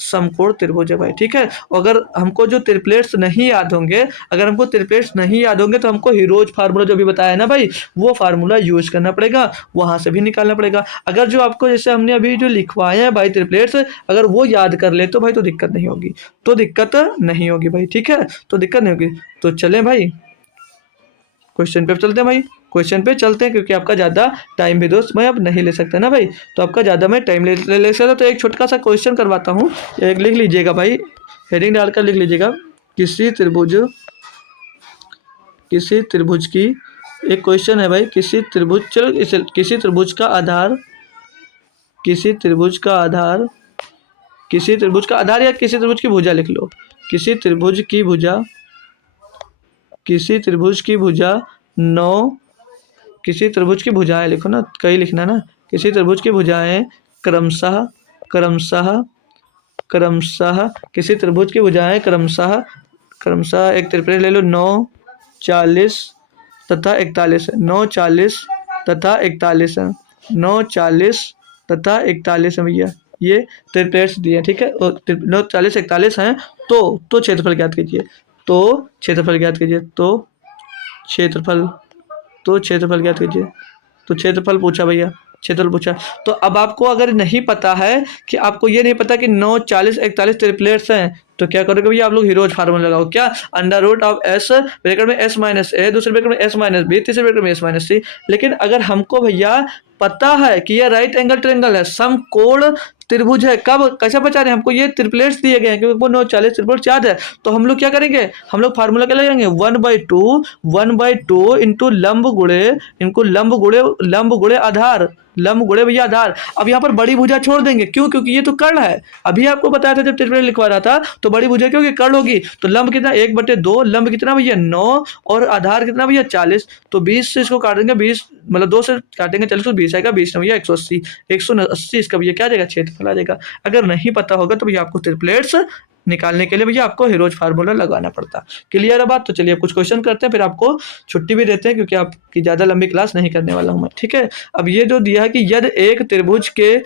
समकोण त्रिभुज है भाई। ठीक है, अगर हमको जो त्रिप्लेट्स नहीं याद होंगे, अगर हमको त्रिप्लेट्स नहीं याद होंगे तो हमको हीरोज फार्मूला जो भी बताया है ना भाई, वो फार्मूला यूज करना पड़ेगा, वहां से भी निकालना पड़ेगा। अगर जो आपको जैसे हमने अभी जो लिखवाए हैं भाई त्रिप्लेट्स, अगर वो याद कर ले तो भाई तो दिक्कत नहीं होगी, तो दिक्कत नहीं होगी भाई। ठीक है, तो दिक्कत नहीं होगी। तो चलें भाई क्वेश्चन पे चलते हैं भाई, क्वेश्चन पे चलते हैं, क्योंकि आपका ज़्यादा टाइम भी दोस्त मैं अब नहीं ले सकता ना भाई, तो आपका ज़्यादा मैं टाइम ले सकता, तो एक छोटा सा क्वेश्चन करवाता हूँ, एक लिख लीजिएगा भाई, हेडिंग डालकर लिख लीजिएगा, किसी त्रिभुज की एक क्वेश्चन है भाई, किसी त्रिभुज, चलो किसी त्रिभुज का आधार, किसी त्रिभुज का आधार, किसी त्रिभुज का आधार या किसी त्रिभुज की भुजा लिख लो, किसी त्रिभुज की भुजा, किसी त्रिभुज की भुजा 9, किसी त्रिभुज की भुजाएं लिखो ना, कई लिखना ना, किसी त्रिभुज की भुजाएं क्रमशः क्रमशः क्रमशः किसी त्रिभुज की भुजाएं क्रमशः क्रमशः एक त्रिप्लेट ले लो 9, 40 तथा 41 है, 9, 40 तथा 41 है, 9, 40 तथा 41 है भैया, ये त्रिप्लेट्स दिए। ठीक है, और 9, 40, 41 हैं, तो क्षेत्रफल ज्ञात कीजिए, तो क्षेत्रफल ज्ञात कीजिए, तो क्षेत्रफल ज्ञात कीजिए, तो क्षेत्रफल पूछा भैया, क्षेत्रफल पूछा। तो अब आपको अगर नहीं पता है कि आपको ये नहीं पता कि 9, 40, 41 ट्रिपलेट्स हैं, तो क्या करोगे भैया आप लोग हीरोज फार्मूला लगाओ, क्या under root of s bracket में एस माइनस ए, दूसरे ब्रैकेट में एस माइनस बी, तीसरे ब्रैकेट में एस माइनस सी। लेकिन अगर हमको भैया पता है कि यह राइट एंगल ट्रायंगल है, समकोण त्रिभुज है, कब कैसे बचा रहे हैं, हमको ये ट्रिपलेट्स दिए गए हैं क्योंकि वो 9, 40 ट्रिपलेट्स याद है, तो हम लोग क्या करेंगे, हम लोग फार्मूला क्या लगाएंगे 1/2 इंटू लंब गुणे आधार, लंब गुणे भैया आधार। अब यहाँ पर बड़ी भुजा छोड़ देंगे, क्यों, क्योंकि ये तो कर्ण है, अभी आपको बताया था जब ट्रिपलेट लिखवा रहा था, तो बड़ी भुजा क्योंकि कर्ण होगी, तो लंब कितना 1/2, लंब कितना भैया 9, और आधार कितना भैया 40, तो 20 से इसको काटेंगे, 20 मतलब 2 से काटेंगे 40 तो 20 आएगा, 20 भैया 180, 180 इसका भैया क्या आ जाएगा क्षेत्रफल आ जाएगा। अगर नहीं पता होगा तो भैया आपको ट्रिपलेट्स निकालने के लिए भैया आपको हीरोज फार्मूला लगाना पड़ता। क्लियर है बात, तो चलिए कुछ क्वेश्चन करते हैं, फिर आपको छुट्टी भी देते हैं क्योंकि आपकी ज़्यादा लंबी क्लास नहीं करने वाला हूँ मैं। ठीक है, अब ये जो दिया है कि यदि एक त्रिभुज के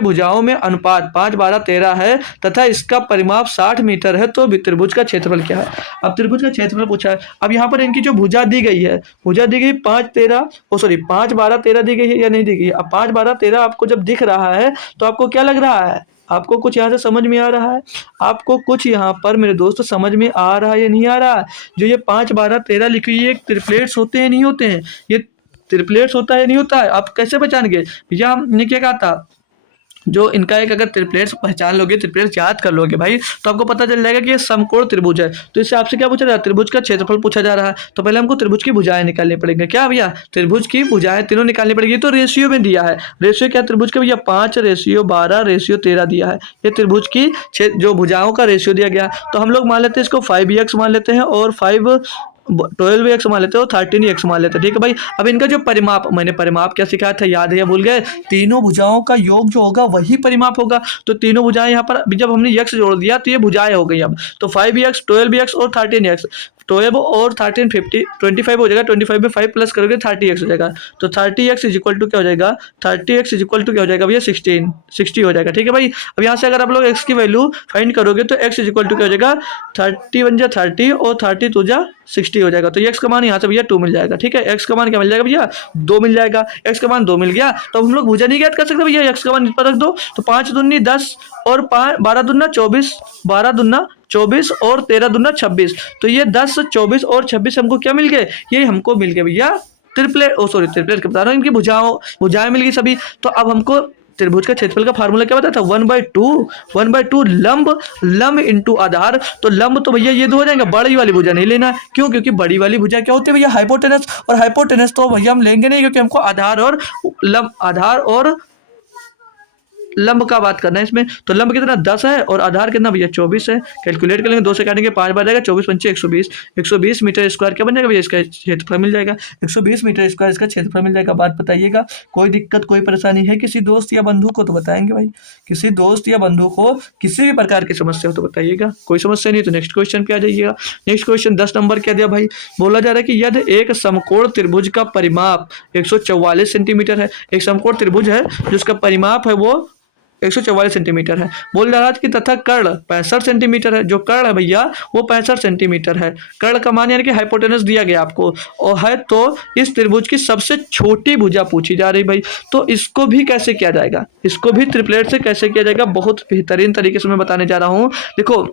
भुजाओं में अनुपात 5, 12, 13 है तथा इसका परिमाप 60 मीटर है, तो त्रिभुज का क्षेत्रफल क्या है। अब त्रिभुज का क्षेत्रफल पूछा है, अब यहाँ पर इनकी जो भुजा दी गई है, 5, 12, 13 दी गई है या नहीं दी गई है। अब 5, 12, 13 आपको जब दिख रहा है तो आपको क्या लग रहा है, आपको कुछ यहाँ से समझ में आ रहा है, आपको कुछ यहाँ पर मेरे दोस्त समझ में आ रहा है या नहीं आ रहा है। जो ये 5, 12, 13 लिखी हुई है, ट्रिपलेट्स होते हैं नहीं होते हैं, ये ट्रिपलेट्स होता है नहीं होता है, आप कैसे पहचानेंगे भैया, हमने क्या कहा था, जो इनका एक अगर ट्रिपलेट्स पहचान लोगे, ट्रिपलेट्स याद कर लोगे भाई, तो आपको पता चल जाएगा कि ये समकोण त्रिभुज है। तो इससे आपसे क्या पूछा जा रहा है, त्रिभुज का क्षेत्रफल पूछा जा रहा है, तो पहले हमको त्रिभुज की भुजाएं निकालनी पड़ेंगे, क्या भैया त्रिभुज की भुजाएं तीनों निकालनी पड़ेगी। तो रेशियो में दिया है, रेशियो क्या त्रिभुज का भैया 5:12:13 दिया है, ये त्रिभुज की जो भुजाओं का रेशियो दिया गया। तो हम लोग मान लेते हैं इसको 5x मान लेते हैं, और 12x मान लेते हो, 13x मान लेते हैं। ठीक है भाई, अब इनका जो परिमाप, मैंने परिमाप क्या सिखाया था याद है या भूल गए, तीनों भुजाओं का योग जो होगा वही परिमाप होगा। तो तीनों भुजाएं यहाँ पर जब हमने x जोड़ दिया तो ये भुजाएं हो गई। अब तो 5x, 12x और 13x, 12 और 13 50 25 हो जाएगा, 25 में 5 प्लस करोगे 30x हो जाएगा, तो 30x इज इक्वल टू क्या हो जाएगा, 30x इज इक्वल टू क्या हो जाएगा भैया 60 हो जाएगा। ठीक है भाई, अब यहाँ से अगर आप लोग x की वैल्यू फाइंड करोगे तो x इज इक्वल टू क्या हो जाएगा, 31 जा 30 और 32 जा 60 हो जाएगा, तो ये x का मान यहाँ से भैया 2 मिल जाएगा। ठीक है, x का मान क्या मिल जाएगा भैया 2 मिल जाएगा, x का मान 2 मिल गया, तो अब हम लोग भुजा नहीं ज्ञात कर सकते भैया, x का मान इस पर रख दो, तो 5 दूनी 10 और 12 दूना 24, 12 दूना 24 और 13 दूना 26, तो ये 10 24 और 26 हमको क्या मिल गए, ये हमको मिल गए भैया ट्रिपलेट, ट्रिपलेट बता रहा हूँ, इनकी भुजाएं मिल गई सभी। तो अब हमको त्रिभुज का क्षेत्रफल का फार्मूला क्या बताया था, 1/2 लंब इंटू आधार, तो लंब तो भैया ये दो हो जाएंगे, बड़ी वाली भुजा नहीं लेना, क्यों, क्योंकि बड़ी वाली भुजा क्या होती है भैया हाइपोटेनस, और हाइपोटेनस तो भैया हम लेंगे नहीं, क्योंकि हमको आधार और लंब का बात करना है इसमें, तो लंब कितना 10 है और आधार कितना भैया 24 है, कैलकुलेट कर लेंगे, 2 से काटेंगे 5 बार जाएगा, 24 पंचे 120 मीटर स्क्वायर क्या बन जाएगा भैया, इसका क्षेत्रफल मिल जाएगा 120 मीटर स्क्वायर, इसका क्षेत्रफल मिल जाएगा। बात बताइएगा, कोई दिक्कत कोई परेशानी है किसी दोस्त या बंधु को, तो बताएंगे भाई, किसी दोस्त या बंधु को किसी भी प्रकार की समस्या हो तो बताइएगा, कोई समस्या नहीं तो नेक्स्ट क्वेश्चन पे आ जाइएगा। नेक्स्ट क्वेश्चन 10 नंबर क्या दिया भाई, बोला जा रहा है कि यदि एक समकोण त्रिभुज का परिमाप 144 सेंटीमीटर है, एक समकोण त्रिभुज है जिसका परिमाप है वो 144 सेंटीमीटर है, बोल रहा है कि तथा कर्ण 65 सेंटीमीटर है, जो कर्ण है भैया वो 65 सेंटीमीटर है, कर्ण का मान यानी कि हाइपोटेनस दिया गया आपको और है, तो इस त्रिभुज की सबसे छोटी भुजा पूछी जा रही भाई, तो इसको भी कैसे किया जाएगा, इसको भी ट्रिपलेट से कैसे किया जाएगा, बहुत बेहतरीन तरीके से मैं बताने जा रहा हूँ। देखो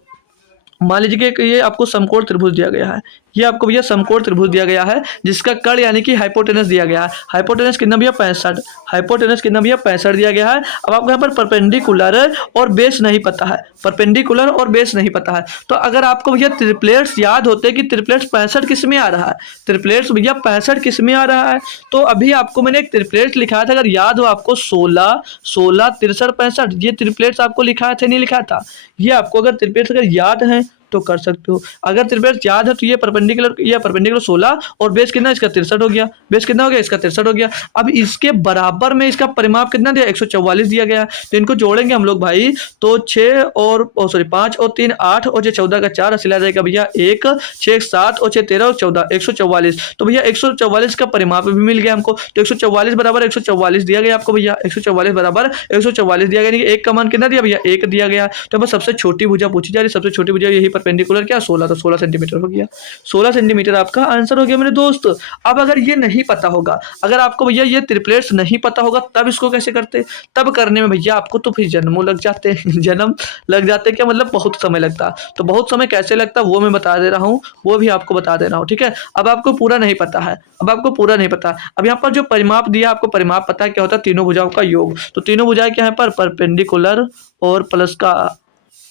मान लीजिए कि ये आपको समकोण त्रिभुज दिया गया है, ये आपको भैया समकोण त्रिभुज दिया गया है जिसका कर्ण यानी कि हाइपोटेनस दिया गया है, हाइपोटेनस कितना भैया 65, हाइपोटेनस कितना भैया 65 दिया गया है। अब आपको यहाँ पर परपेंडिकुलर और बेस नहीं पता है, परपेंडिकुलर और बेस नहीं पता है, तो अगर आपको भैया ट्रिपलेट्स याद होते कि ट्रिपलेट्स 65 किस में आ रहा है, ट्रिपलेट्स भैया 65 किस में आ रहा है, तो अभी आपको मैंने एक ट्रिपलेट लिखा था, अगर याद हो आपको 16 63 65, ये ट्रिपलेट्स आपको लिखा था नहीं लिखा था, ये आपको अगर ट्रिपलेट्स अगर याद है तो कर सकते हो, अगर त्रिभुज याद है तो ये परपेंडिकुलर 16 और बेस कितना इसका 63 हो गया, बेस कितना हो गया इसका 63 हो गया। अब इसके बराबर में इसका परिमाप कितना दिया 144 दिया गया, तो इनको जोड़ेंगे हम लोग भाई, तो 5 और 3 8 और 14 का 4 हासिल आ जाएगा भैया 1 6 7 और 6 13 और 14 144, तो भैया 144 का परिमाप भी मिल गया हमको, तो 144 बराबर 144 दिया गया आपको भैया, 144 बराबर 144 दिया गया, एक का मान कितना दिया भैया 1 दिया गया, तो बस सबसे छोटी भुजा पूछी जा रही, सबसे छोटी भुजा यही परपेंडिकुलर क्या 16, तो 16 सेंटीमीटर हो गया, 16 सेंटीमीटर आपका आंसर हो गया मेरे दोस्त। अब अगर ये नहीं पता होगा, अगर आपको भैया ये ट्रिपलेट्स नहीं पता होगा तब इसको कैसे करते, तब करने में भैया आपको तो फिर जन्मों लग जाते जन्म लग जाते क्या मतलब बहुत समय लगता, तो बहुत समय कैसे लगता वो मैं बता दे रहा हूँ, वो भी आपको बता दे रहा हूँ। ठीक है, अब आपको पूरा नहीं पता है, अब आपको पूरा नहीं पता, अब यहाँ पर जो परिमाप दिया आपको परिमाप पता है क्या होता है, तीनों भुजाओं का योग, तो तीनों भुजाएं क्या है पर परपेंडिकुलर और प्लस का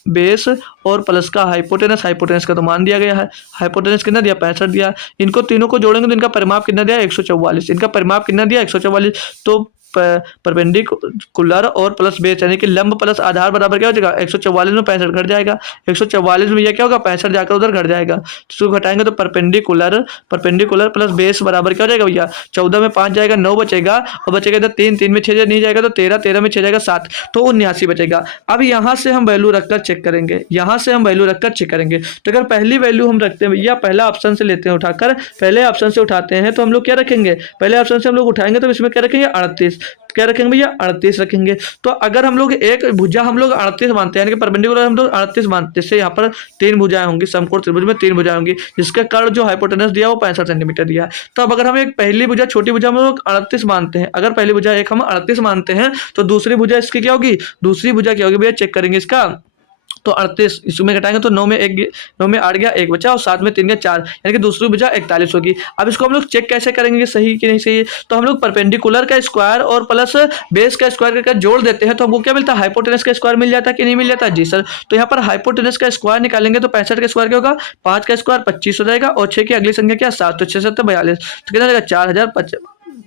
बेस और प्लस का हाइपोटेनस, हाइपोटेनस का तो मान दिया गया है, हाइपोटेनस कितना दिया 65 दिया, इनको तीनों को जोड़ेंगे तो इनका परिमाप कितना दिया 144, इनका परिमाप कितना दिया 144, तो परपेंडिकुलर और प्लस बेस यानी कि लंब प्लस आधार बराबर क्या हो जाएगा 144 में 65 घट जाएगा, 144 में यह क्या होगा 65 जाकर उधर घट जाएगा, तो घटाएंगे तो परपेंडिकुलर प्लस बेस बराबर क्या हो जाएगा भैया 14 में 5 जाएगा 9 बचेगा, और बचेगा इधर 3 में 6 नहीं जाएगा तो 13 में 6 जाएगा 7, तो 79 बचेगा। अब यहाँ से हम वैल्यू रखकर चेक करेंगे, यहाँ से हम वैल्यू रखकर चेक करेंगे, तो अगर पहली वैल्यू हम रखते हैं भैया पहला ऑप्शन से लेते हैं उठाकर, पहले ऑप्शन से उठाते हैं तो हम लोग क्या रखेंगे, पहले ऑप्शन से हम लोग उठाएंगे तो इसमें क्या रखेंगे 38, क्या रखेंगे भैया 38 रखेंगे, तो अगर हम लोग एक भुजा हम लोग 38 मानते हैं यानी कि परपेंडिकुलर हम लोग 38 मानते हैं, जैसे यहाँ पर 3 भुजाएं होंगी, समकोण त्रिभुज में 3 भुजाएं होंगी जिसका कर्ण जो हाइपोटेनस दिया वो 65 सेंटीमीटर दिया, तो अब अगर हम एक पहली भुजा छोटी भुजा हम लोग 38 मानते हैं, अगर पहली भुजा एक हम 38 मानते हैं तो दूसरी भुजा इसकी क्या होगी, दूसरी भुजा क्या होगी भैया चेक करेंगे इसका, तो 38 इसमें घटाएंगे तो 9 में 8 गया 1 बचा और 7 में 3 गया 4, यानी कि दूसरी भुजा 41 होगी। अब इसको हम लोग चेक कैसे करेंगे सही कि नहीं सही, तो हम लोग परपेंडिकुलर का स्क्वायर और प्लस बेस का स्क्वायर करके जोड़ देते हैं तो हमको क्या मिलता है हाइपोटेनस का स्क्वायर मिल जाता है कि नहीं मिल जाता, जी सर। तो यहाँ पर हाइपोटेनस का स्क्वायर निकालेंगे तो 65 का स्क्वायर क्या होगा 5 का स्क्वायर 25 हो जाएगा और 6 की अगली संख्या क्या 7, तो 6 7 42, तो कितना जाएगा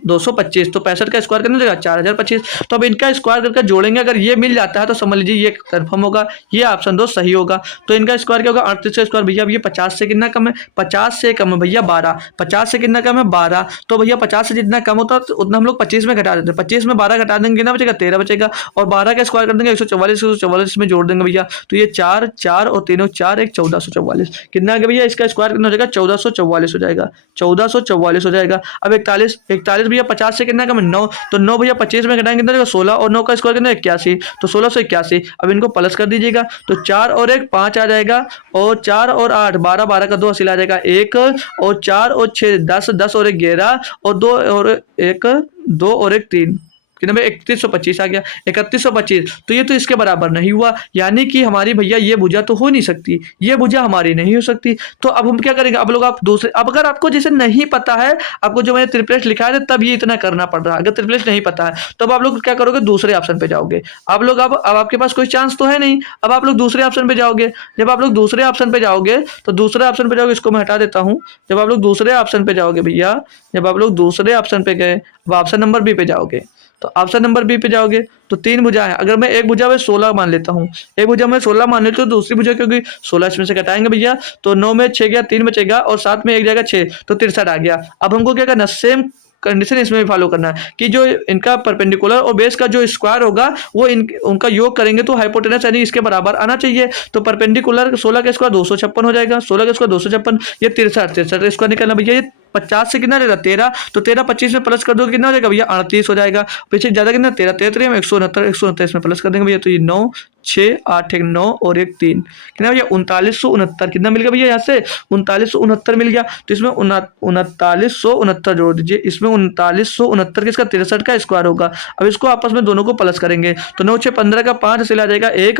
225, तो 65 का स्क्वायर करना जाएगा 4025। तो अब इनका स्क्वायर करके जोड़ेंगे, अगर ये मिल जाता है तो समझ लीजिए ये कन्फर्म होगा, ये ऑप्शन 2 सही होगा। तो इनका स्क्वायर क्या होगा, 38 का स्क्वायर भैया, अब ये 50 से कितना कम है, 50 से कम है भैया 12, 50 से कितना कम है 12, तो भैया 50 से जितना कम होता है तो उतना हम लोग 25 में घटा देते हैं, 25 में 12 घटा देंगे, कितना बचेगा 13 बचेगा, और 12 का स्क्वायर कर देंगे 144, 144 में जोड़ देंगे भैया, तो ये 4 4 और तीनों 4 एक 1444, कितना आ गया भैया, इसका स्क्वायर कितना हो जाएगा 1444 हो जाएगा, 1444 हो जाएगा। अब 41, 41 भैया 50 से कितना कम है 9, तो 9 भैया 25 में घटाएंगे कितना 16, और 9 का स्क्वायर कितना 81, तो 1681। अब इनको प्लस कर दीजिएगा, तो 4 और 1 5 आ जाएगा, और 4 और 8 12, 12 का 2 हासिल आ जाएगा 1, और 4 और 6 10, 10 और 1 11, और 2 और 1 2 और 1 3, कितना भाई 3125 आ गया, 3125। तो ये तो इसके बराबर नहीं हुआ, यानी कि हमारी भैया ये भुजा तो हो नहीं सकती, ये भुजा हमारी नहीं हो सकती। तो अब हम क्या करेंगे, अब लोग आप दूसरे, अब अगर आपको जैसे नहीं पता है, आपको जो मैंने ट्रिपलेट लिखा है तब ये इतना करना पड़ रहा है, अगर ट्रिपलेट नहीं पता है तो अब आप लोग क्या करोगे, दूसरे ऑप्शन पे जाओगे। आप लोग अब आपके पास कोई चांस तो है नहीं, अब आप लोग दूसरे ऑप्शन पे जाओगे। जब आप लोग दूसरे ऑप्शन पे जाओगे तो दूसरे ऑप्शन पे जाओगे, इसको मैं हटा देता हूँ। जब आप लोग दूसरे ऑप्शन पे जाओगे भैया, जब आप लोग दूसरे ऑप्शन पे गए, अब ऑप्शन नंबर बी पे जाओगे, तो ऑप्शन नंबर बी पे जाओगे तो 3 भुजा है, अगर मैं एक भुजा में 16 मान लेता हूँ, एक भुजा में 16 मान लेता हूँ, दूसरी भुजा क्योंकि 16 इसमें से घटाएंगे भैया, तो 9 में 6 गया 3 बचेगा, और 7 में 1 जाएगा 6, तो 63 आ गया। अब हमको क्या करना, सेम कंडीशन इसमें भी फॉलो करना है कि जो इनका परपेंडिकुलर और बेस का जो स्क्वायर होगा वो उनका योग करेंगे तो हाइपोटेनस यानी इसके बराबर आना चाहिए। तो परपेंडिकुलर 16 का स्क्वायर 256 हो जाएगा, 16 का स्क्वायर 256, ये 63 स्क्वायर निकलना भैया, ये 50 से कितना रहेगा 13, तो 13 25 में प्लस कर दो कितना हो जाएगा भैया 38 हो जाएगा, पीछे ज्यादा कितना 13 13 में 169 में प्लस कर देंगे भैया, तो ये 9 6 8 1 9 और 1 3, कितना भैया 3969, कितना मिल गया भैया यहाँ से 3969 मिल गया। तो इसमें 3969 जोड़ दीजिए, इसमें 3969 किसका 63 का स्क्वायर होगा। अब इसको आपस में दोनों को प्लस करेंगे, तो 9 6 15 का 5 हासिल आ जाएगा 1,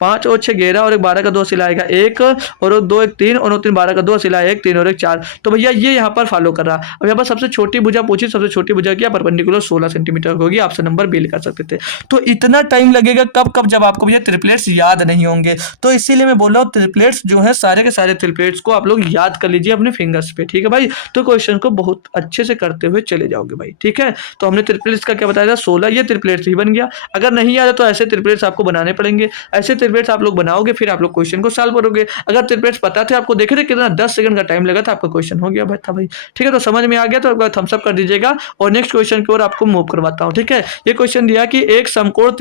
5 और 6 11 और 1 12 का 2 हासिल आएगा 1, और 2 1 3 और 9 3 12 का 2 हासिल आएगा 1 3 और 1 4। तो भैया ये यहाँ पर फॉलो कर रहा। अब यहाँ पर सबसे छोटी भुजा पूछी, सबसे छोटी भुजा क्या परपेंडिकुलर 16 सेंटीमीटर होगी, ऑप्शन नंबर बी लिखा सकते थे। तो इतना टाइम लगेगा कब कब, जब आपको भैया ट्रिपलेट्स याद नहीं होंगे। तो इसीलिए मैं बोल रहा हूँ ट्रिपलेट्स जो है सारे के सारे ट्रिपलेट्स को आप लोग याद कर लीजिए अपने फिंगर्स पे, ठीक है भाई। तो क्वेश्चन को बहुत अच्छे से करते हुए चले जाओगे भाई, ठीक है। तो हमने ट्रिपलेट्स का क्या बताया था 16, ये ट्रिपलेट्स ही बन गया। अगर नहीं याद है तो ऐसे ट्रिपलेट्स आपको बनाने पड़ेंगे, ऐसे ट्रिपलेट्स आप लोग बनाओगे, फिर आप लोग क्वेश्चन को सॉल्व करोगे। अगर ट्रिपलेट्स पता थे आपको, देखे थे कितना 10 सेकंड का टाइम लगा था, आपका क्वेश्चन हो गया भाई था भाई, ठीक है। तो समझ में आ गया तो थम्स अप कर दीजिएगा, और नेक्स्ट क्वेश्चन की ओर आपको मूव करवाता हूँ, ठीक है। ये क्वेश्चन दिया कि एक समकोण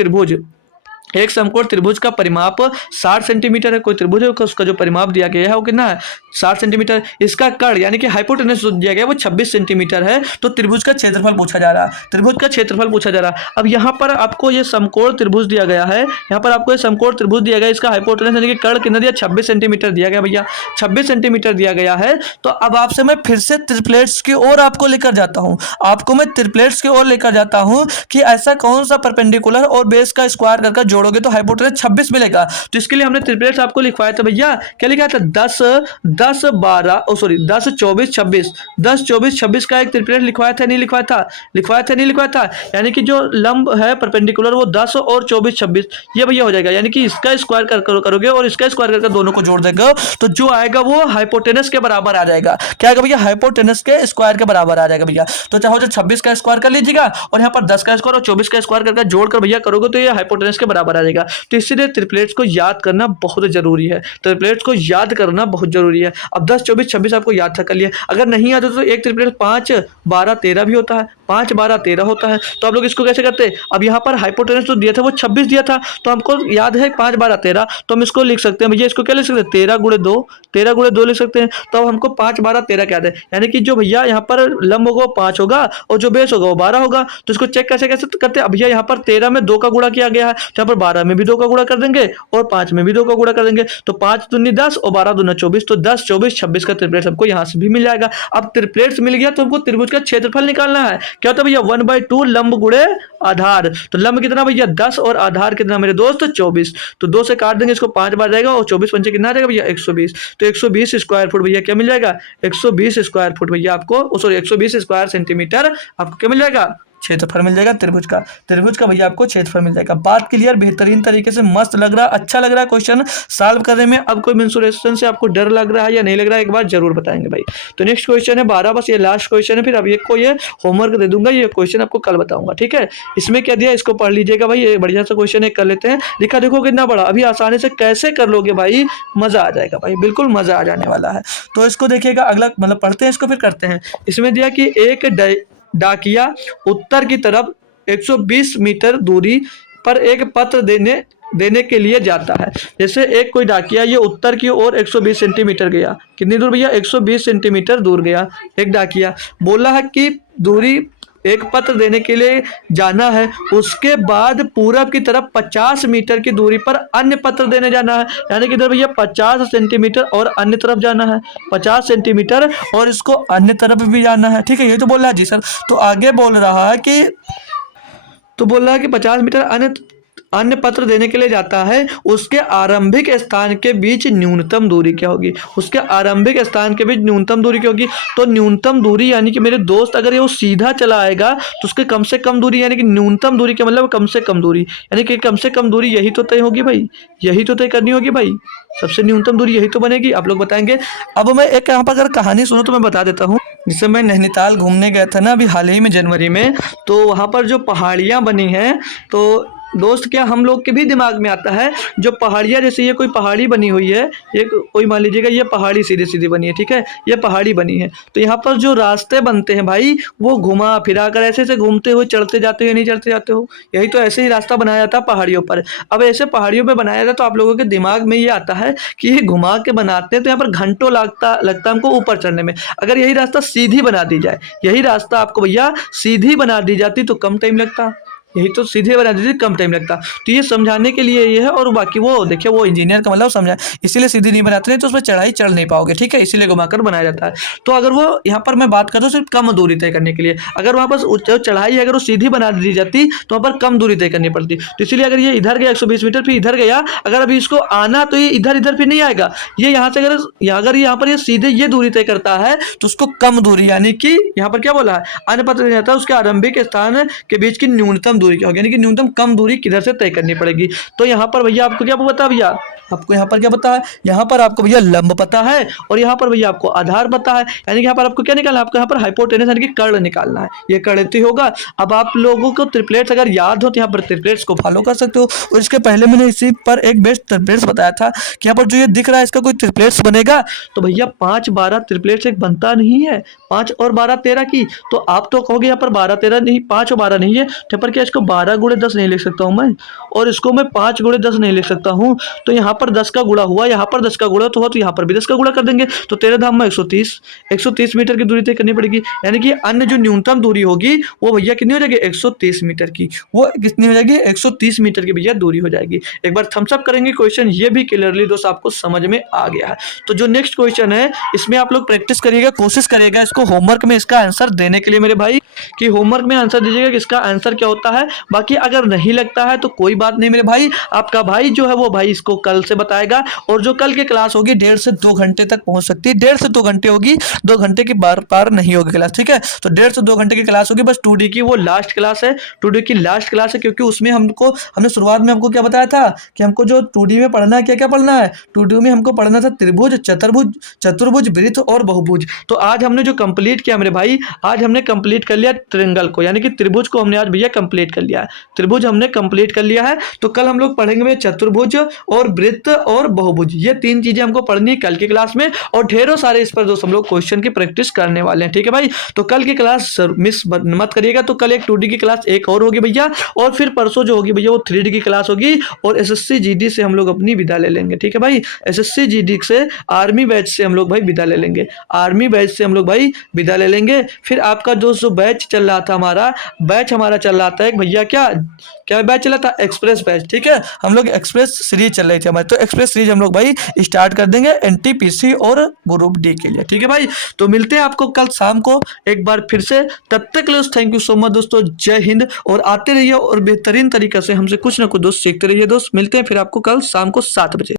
त्रिभुज का परिमाप 60 सेंटीमीटर है। कोई त्रिभुज है, उसका जो परिमाप दिया गया है वो कितना है 60 सेंटीमीटर। इसका कर्ण यानी कि हाइपोटेनस जो दिया गया है वो 26 सेंटीमीटर है। तो त्रिभुज का क्षेत्रफल पूछा जा रहा है, त्रिभुज का क्षेत्रफल पूछा जा रहा है। अब यहाँ पर आपको ये समकोण त्रिभुज दिया गया है, यहाँ पर आपको ये समकोण त्रिभुज दिया गया है, इसका हाइपोटेनस यानी कि कर्ण कितना दिया 26 सेंटीमीटर दिया गया भैया, 26 सेंटीमीटर दिया गया है। तो अब आपसे मैं फिर से ट्रिपलेट्स की ओर आपको लेकर जाता हूँ, आपको मैं ट्रिपलेट्स की ओर लेकर जाता हूँ कि ऐसा कौन सा परपेंडिकुलर और बेस का स्क्वायर करके जोड़ोगे तो हाइपोटेनस 26 मिलेगा। तो इसके लिए हमने ट्रिपलेट्स आपको लिखवाया था भैया, क्या लिखा था 10 12 10 24 26, 10 24 26 का एक ट्रिपलेट लिखवाया था नहीं लिखवाया था, नहीं लिखवाया था। यानी कि जो लंब है परपेंडिकुलर वो 10 और 24 26 ये भैया हो जाएगा, यानी कि इसका स्क्वायर करोगे और इसका स्क्वायर करके दोनों को जोड़ देगा तो जो आएगा वो हाइपोटेनस के बराबर आ जाएगा। क्या आएगा भैया हाइपोटेनस के स्क्वायर के बराबर आ जाएगा भैया। तो चाहो तो 26 का स्क्वायर कर लीजिएगा और यहाँ पर 10 का स्क्वायर और 24 का स्क्वायर करके जोड़कर भैया करोगे तो ये हाइपोटेनस के बराबर आ जाएगा। तो इसीलिए ट्रिपलेट्स को याद करना बहुत जरूरी है, ट्रिपलेट्स को याद करना बहुत जरूरी है। अब 10 24 26 आपको याद था कर लिया, अगर नहीं याद हो तो एक ट्रिपलेट 5 12 13 भी होता है, 5 12 13 होता है। तो आप लोग इसको कैसे करते, अब यहाँ पर हाइपोटेनस जो दिया था वो 26 दिया था, तो हमको याद है 5 12 13, तो हम इसको लिख सकते हैं भैया, इसको क्या लिख सकते हैं 13 गुणे 2, 13 गुणे 2 लिख सकते हैं। तो अब हमको 5 12 13 क्या है, यानी कि जो भैया यहाँ पर लंब होगा वो 5 होगा और जो बेस होगा वो 12 होगा। तो इसको चेक कैसे कैसे करते हैं, भैया यहाँ पर 13 में 2 का गुणा किया गया है, तो यहाँ पर 12 में भी 2 का गुणा कर देंगे और 5 में भी 2 का गुणा कर देंगे, तो 5 दूनी 10 और 12 दूना 24, तो 10 24 26 का ट्रिपलेट हमको यहाँ से भी मिल जाएगा। अब ट्रिपलेट्स मिल गया तो हमको त्रिभुज का क्षेत्रफल निकालना है। क्या होता है भैया 1/2 लंब गुणे आधार, तो लंब कितना भैया 10 और आधार कितना मेरे दोस्त 24, तो 2 से काट देंगे इसको 5 बार जाएगा और 24 पंचे कितना आ जाएगा भैया 120, तो 120 स्क्वायर फुट भैया क्या मिल जाएगा 120 स्क्वायर फुट भैया आपको, सॉरी 120 स्क्वायर सेंटीमीटर आपको क्या मिल जाएगा क्षेत्रफल मिल जाएगा त्रिभुज का भैया आपको क्षेत्रफल मिल जाएगा। बात क्लियर, बेहतरीन तरीके से मस्त लग रहा, अच्छा लग रहा है क्वेश्चन सॉल्व करने में। अब कोई मेंसुरेशन से आपको डर लग रहा है या नहीं लग रहा है, एक बार जरूर बताएंगे भाई। तो नेक्स्ट क्वेश्चन है 12, बस ये लास्ट क्वेश्चन है, फिर अब को ये होमवर्क दे दूंगा, ये क्वेश्चन आपको कल बताऊंगा, ठीक है। इसमें क्या दिया इसको पढ़ लीजिएगा भाई, ये बढ़िया सा क्वेश्चन है, कर लेते हैं। लिखा देखो कितना बड़ा, अभी आसानी से कैसे कर लोगे भाई, मजा आ जाएगा भाई, बिल्कुल मजा आ जाने वाला है। तो इसको देखिएगा, अगला मतलब पढ़ते हैं इसको फिर करते हैं। इसमें दिया कि एक डाकिया उत्तर की तरफ 120 मीटर दूरी पर एक पत्र देने के लिए जाता है। जैसे एक कोई डाकिया ये उत्तर की ओर 120 सेंटीमीटर गया, कितनी दूर भैया 120 सेंटीमीटर दूर गया एक डाकिया। बोला है कि दूरी एक पत्र देने के लिए जाना है, उसके बाद पूरब की तरफ 50 मीटर की दूरी पर अन्य पत्र देने जाना है। यानी कि इधर भैया 50 सेंटीमीटर और अन्य तरफ जाना है, 50 सेंटीमीटर और इसको अन्य तरफ भी जाना है, ठीक है। ये तो बोल रहा है जी सर। तो आगे बोल रहा है कि 50 मीटर अन्य पत्र देने के लिए जाता है, उसके आरंभिक स्थान के बीच न्यूनतम दूरी क्या होगी, उसके आरंभिक स्थान के बीच न्यूनतम दूरी क्या होगी। तो न्यूनतम दूरी यानी कि मेरे दोस्त अगर ये वो सीधा चला आएगा तो उसके कम से कम दूरी, यानी कि न्यूनतम दूरी का मतलब कम से कम दूरी, यानी कि कम से कम दूरी यही तो तय होगी भाई, यही तो तय करनी होगी भाई, सबसे न्यूनतम दूरी यही तो बनेगी, आप लोग बताएंगे। अब मैं एक यहाँ पर अगर कहानी सुनो तो मैं बता देता हूँ। जिससे मैं नैनीताल घूमने गया था ना अभी हाल ही में जनवरी में, तो वहाँ पर जो पहाड़ियाँ बनी हैं, तो दोस्त क्या हम लोग के भी दिमाग में आता है जो पहाड़ियाँ, जैसे ये कोई पहाड़ी बनी हुई है, ये कोई मान लीजिएगा ये पहाड़ी सीधी सीधी बनी है, ठीक है, ये पहाड़ी बनी है, तो यहाँ पर जो रास्ते बनते हैं भाई वो घुमा फिरा कर ऐसे घूमते हुए चढ़ते जाते हो या नहीं चढ़ते जाते हो, यही तो ऐसे ही रास्ता बनाया जाता है पहाड़ियों पर। अब ऐसे पहाड़ियों पर बनाया जाता तो आप लोगों के दिमाग में ये आता है कि ये घुमा के बनाते हैं तो यहाँ पर घंटों लगता हमको ऊपर चढ़ने में। अगर यही रास्ता सीधी बना दी जाए, यही रास्ता आपको भैया सीधी बना दी जाती तो कम टाइम लगता, यही तो सीधे बना दीजिए कम टाइम लगता। तो ये समझाने के लिए ये है, और बाकी वो देखिए वो इंजीनियर का मतलब समझा, इसीलिए सीधी नहीं बनाते हैं तो उसमें चढ़ाई चढ़ नहीं पाओगे, ठीक है, इसीलिए घुमाकर बनाया जाता है। तो अगर वो यहाँ पर मैं बात करूँ सिर्फ कम दूरी तय करने के लिए, अगर वहाँ पर चढ़ाई है अगर वो सीधी बना दी जाती तो वहाँ पर कम दूरी तय करनी पड़ती। तो इसीलिए अगर ये इधर गया 120 मीटर फिर इधर गया, अगर अभी इसको आना तो ये इधर इधर फिर नहीं आएगा, ये यहाँ से अगर यहाँ पर ये सीधे ये दूरी तय करता है तो उसको कम दूरी, यानी कि यहाँ पर क्या बोला है अन्य पत्र जाता है उसके आरंभिक स्थान के बीच की न्यूनतम दूरी क्या होगी, यानी कि न्यूनतम कम दूरी किधर से तय करनी पड़ेगी। तो यहाँ पर भैया आपको क्या पता, भैया आपको यहाँ पर क्या पता है, यहाँ पर आपको भैया लंब पता है और यहाँ पर भैया आपको आधार पता है, यानी कि यहाँ पर आपको क्या निकालना है, आपको यहाँ पर हाइपोटेनस यानी कि कर्ण निकालना है, ये कर्ण तो होगा। अब आप लोगों को ट्रिपलेट्स अगर याद हो तो यहाँ पर ट्रिपलेट्स को फॉलो कर सकते हो। और इसके पहले मैंने इसी पर एक बेस्ट ट्रिपलेट्स बताया था कि यहाँ पर जो ये दिख रहा है इसका कोई ट्रिपलेट्स बनेगा, तो भैया 5 12 ट्रिपलेट्स एक बनता नहीं है, 5 और 12 13 की। तो आप तो कहोगे यहाँ पर 12 13 नहीं, 5 और 12 नहीं है, तो पर क्या इसको 12 गुणे 10 नहीं लिख सकता हूँ मैं, और इसको मैं 5 गुणे 10 नहीं लिख सकता हूँ। तो यहाँ पर 10 का गुणा हुआ, यहाँ पर 10 का गुणा तो हुआ, तो यहाँ पर भी 10 का गुणा कर देंगे, तो 13 धाम में 130 मीटर की दूरी तय करनी पड़ेगी। यानी कि अन्य जो न्यूनतम दूरी होगी वो भैया कितनी हो जाएगी 130 मीटर की, वो कितनी हो जाएगी 130 मीटर की भैया दूरी हो जाएगी। एक बार थम्स अप करेंगे, क्वेश्चन ये भी क्लियरली दोस्त आपको समझ में आ गया है। तो जो नेक्स्ट क्वेश्चन है इसमें आप लोग प्रैक्टिस करिएगा, कोशिश करिएगा इसको होमवर्क में इसका आंसर देने के लिए मेरे भाई, कि होमवर्क में आंसर दीजिएगा कि इसका आंसर क्या होता है। बाकी अगर नहीं लगता है तो कोई बात नहीं मेरे भाई, आपका भाई जो है वो भाई इसको कल से बताएगा, और जो कल की क्लास होगी 1.5 से 2 घंटे तक पहुंच सकती है, 1.5 से 2 घंटे होगी, 2 घंटे की बार पार नहीं होगी क्लास, ठीक है। तो 1.5 से 2 घंटे की क्लास होगी, बस 2D की वो लास्ट क्लास है, 2D की लास्ट क्लास है, क्योंकि उसमें हमने शुरुआत में हमको क्या बताया था कि हमको जो 2D में पढ़ना है, क्या क्या पढ़ना है 2D में हमको पढ़ना था त्रिभुज, चतुर्भुज, वृत्त और बहुभुज। तो आज हमने जो कंप्लीट किया मेरे भाई, आज हमने कंप्लीट कर लिया ट्रायंगल को, यानी कि त्रिभुज को हमने आज भैया कंप्लीट कर लिया है, त्रिभुज हमने कंप्लीट कर लिया है। तो कल हम लोग पढ़ेंगे चतुर्भुज और वृत्त और बहुभुज, ये 3 चीजें हमको पढ़नी है कल की क्लास में, और ढेरों सारे इस पर दोस्त हम लोग क्वेश्चन की प्रैक्टिस करने वाले हैं, ठीक है भाई। तो कल की क्लास मिस मत करिएगा। तो कल एक 2D की क्लास एक और होगी भैया, और फिर परसों जो होगी भैया वो 3D की क्लास होगी, और SSC GD से हम लोग अपनी विदा ले लेंगे, ठीक है भाई। SSC GD से आर्मी बैच से हम लोग भाई विदा ले लेंगे, आर्मी बैच से हम लोग भाई विदा ले लेंगे। फिर आपका जो बैच चल रहा था, हमारा चल रहा था एक भैया, क्या बैच चला था, एक्सप्रेस बैच, ठीक है। हम लोग एक्सप्रेस सीरीज चल रही थी हमारी, तो एक्सप्रेस सीरीज हम लोग भाई स्टार्ट कर देंगे NTPC और ग्रुप D के लिए, ठीक है भाई। तो मिलते हैं आपको कल शाम को एक बार फिर से, तब तक के लिए थैंक यू सो मच दोस्तों, जय हिंद। और आते रहिए और बेहतरीन तरीके से हमसे कुछ ना कुछ दोस्त सीखते रहिए दोस्त। मिलते हैं फिर आपको कल शाम को 7 बजे।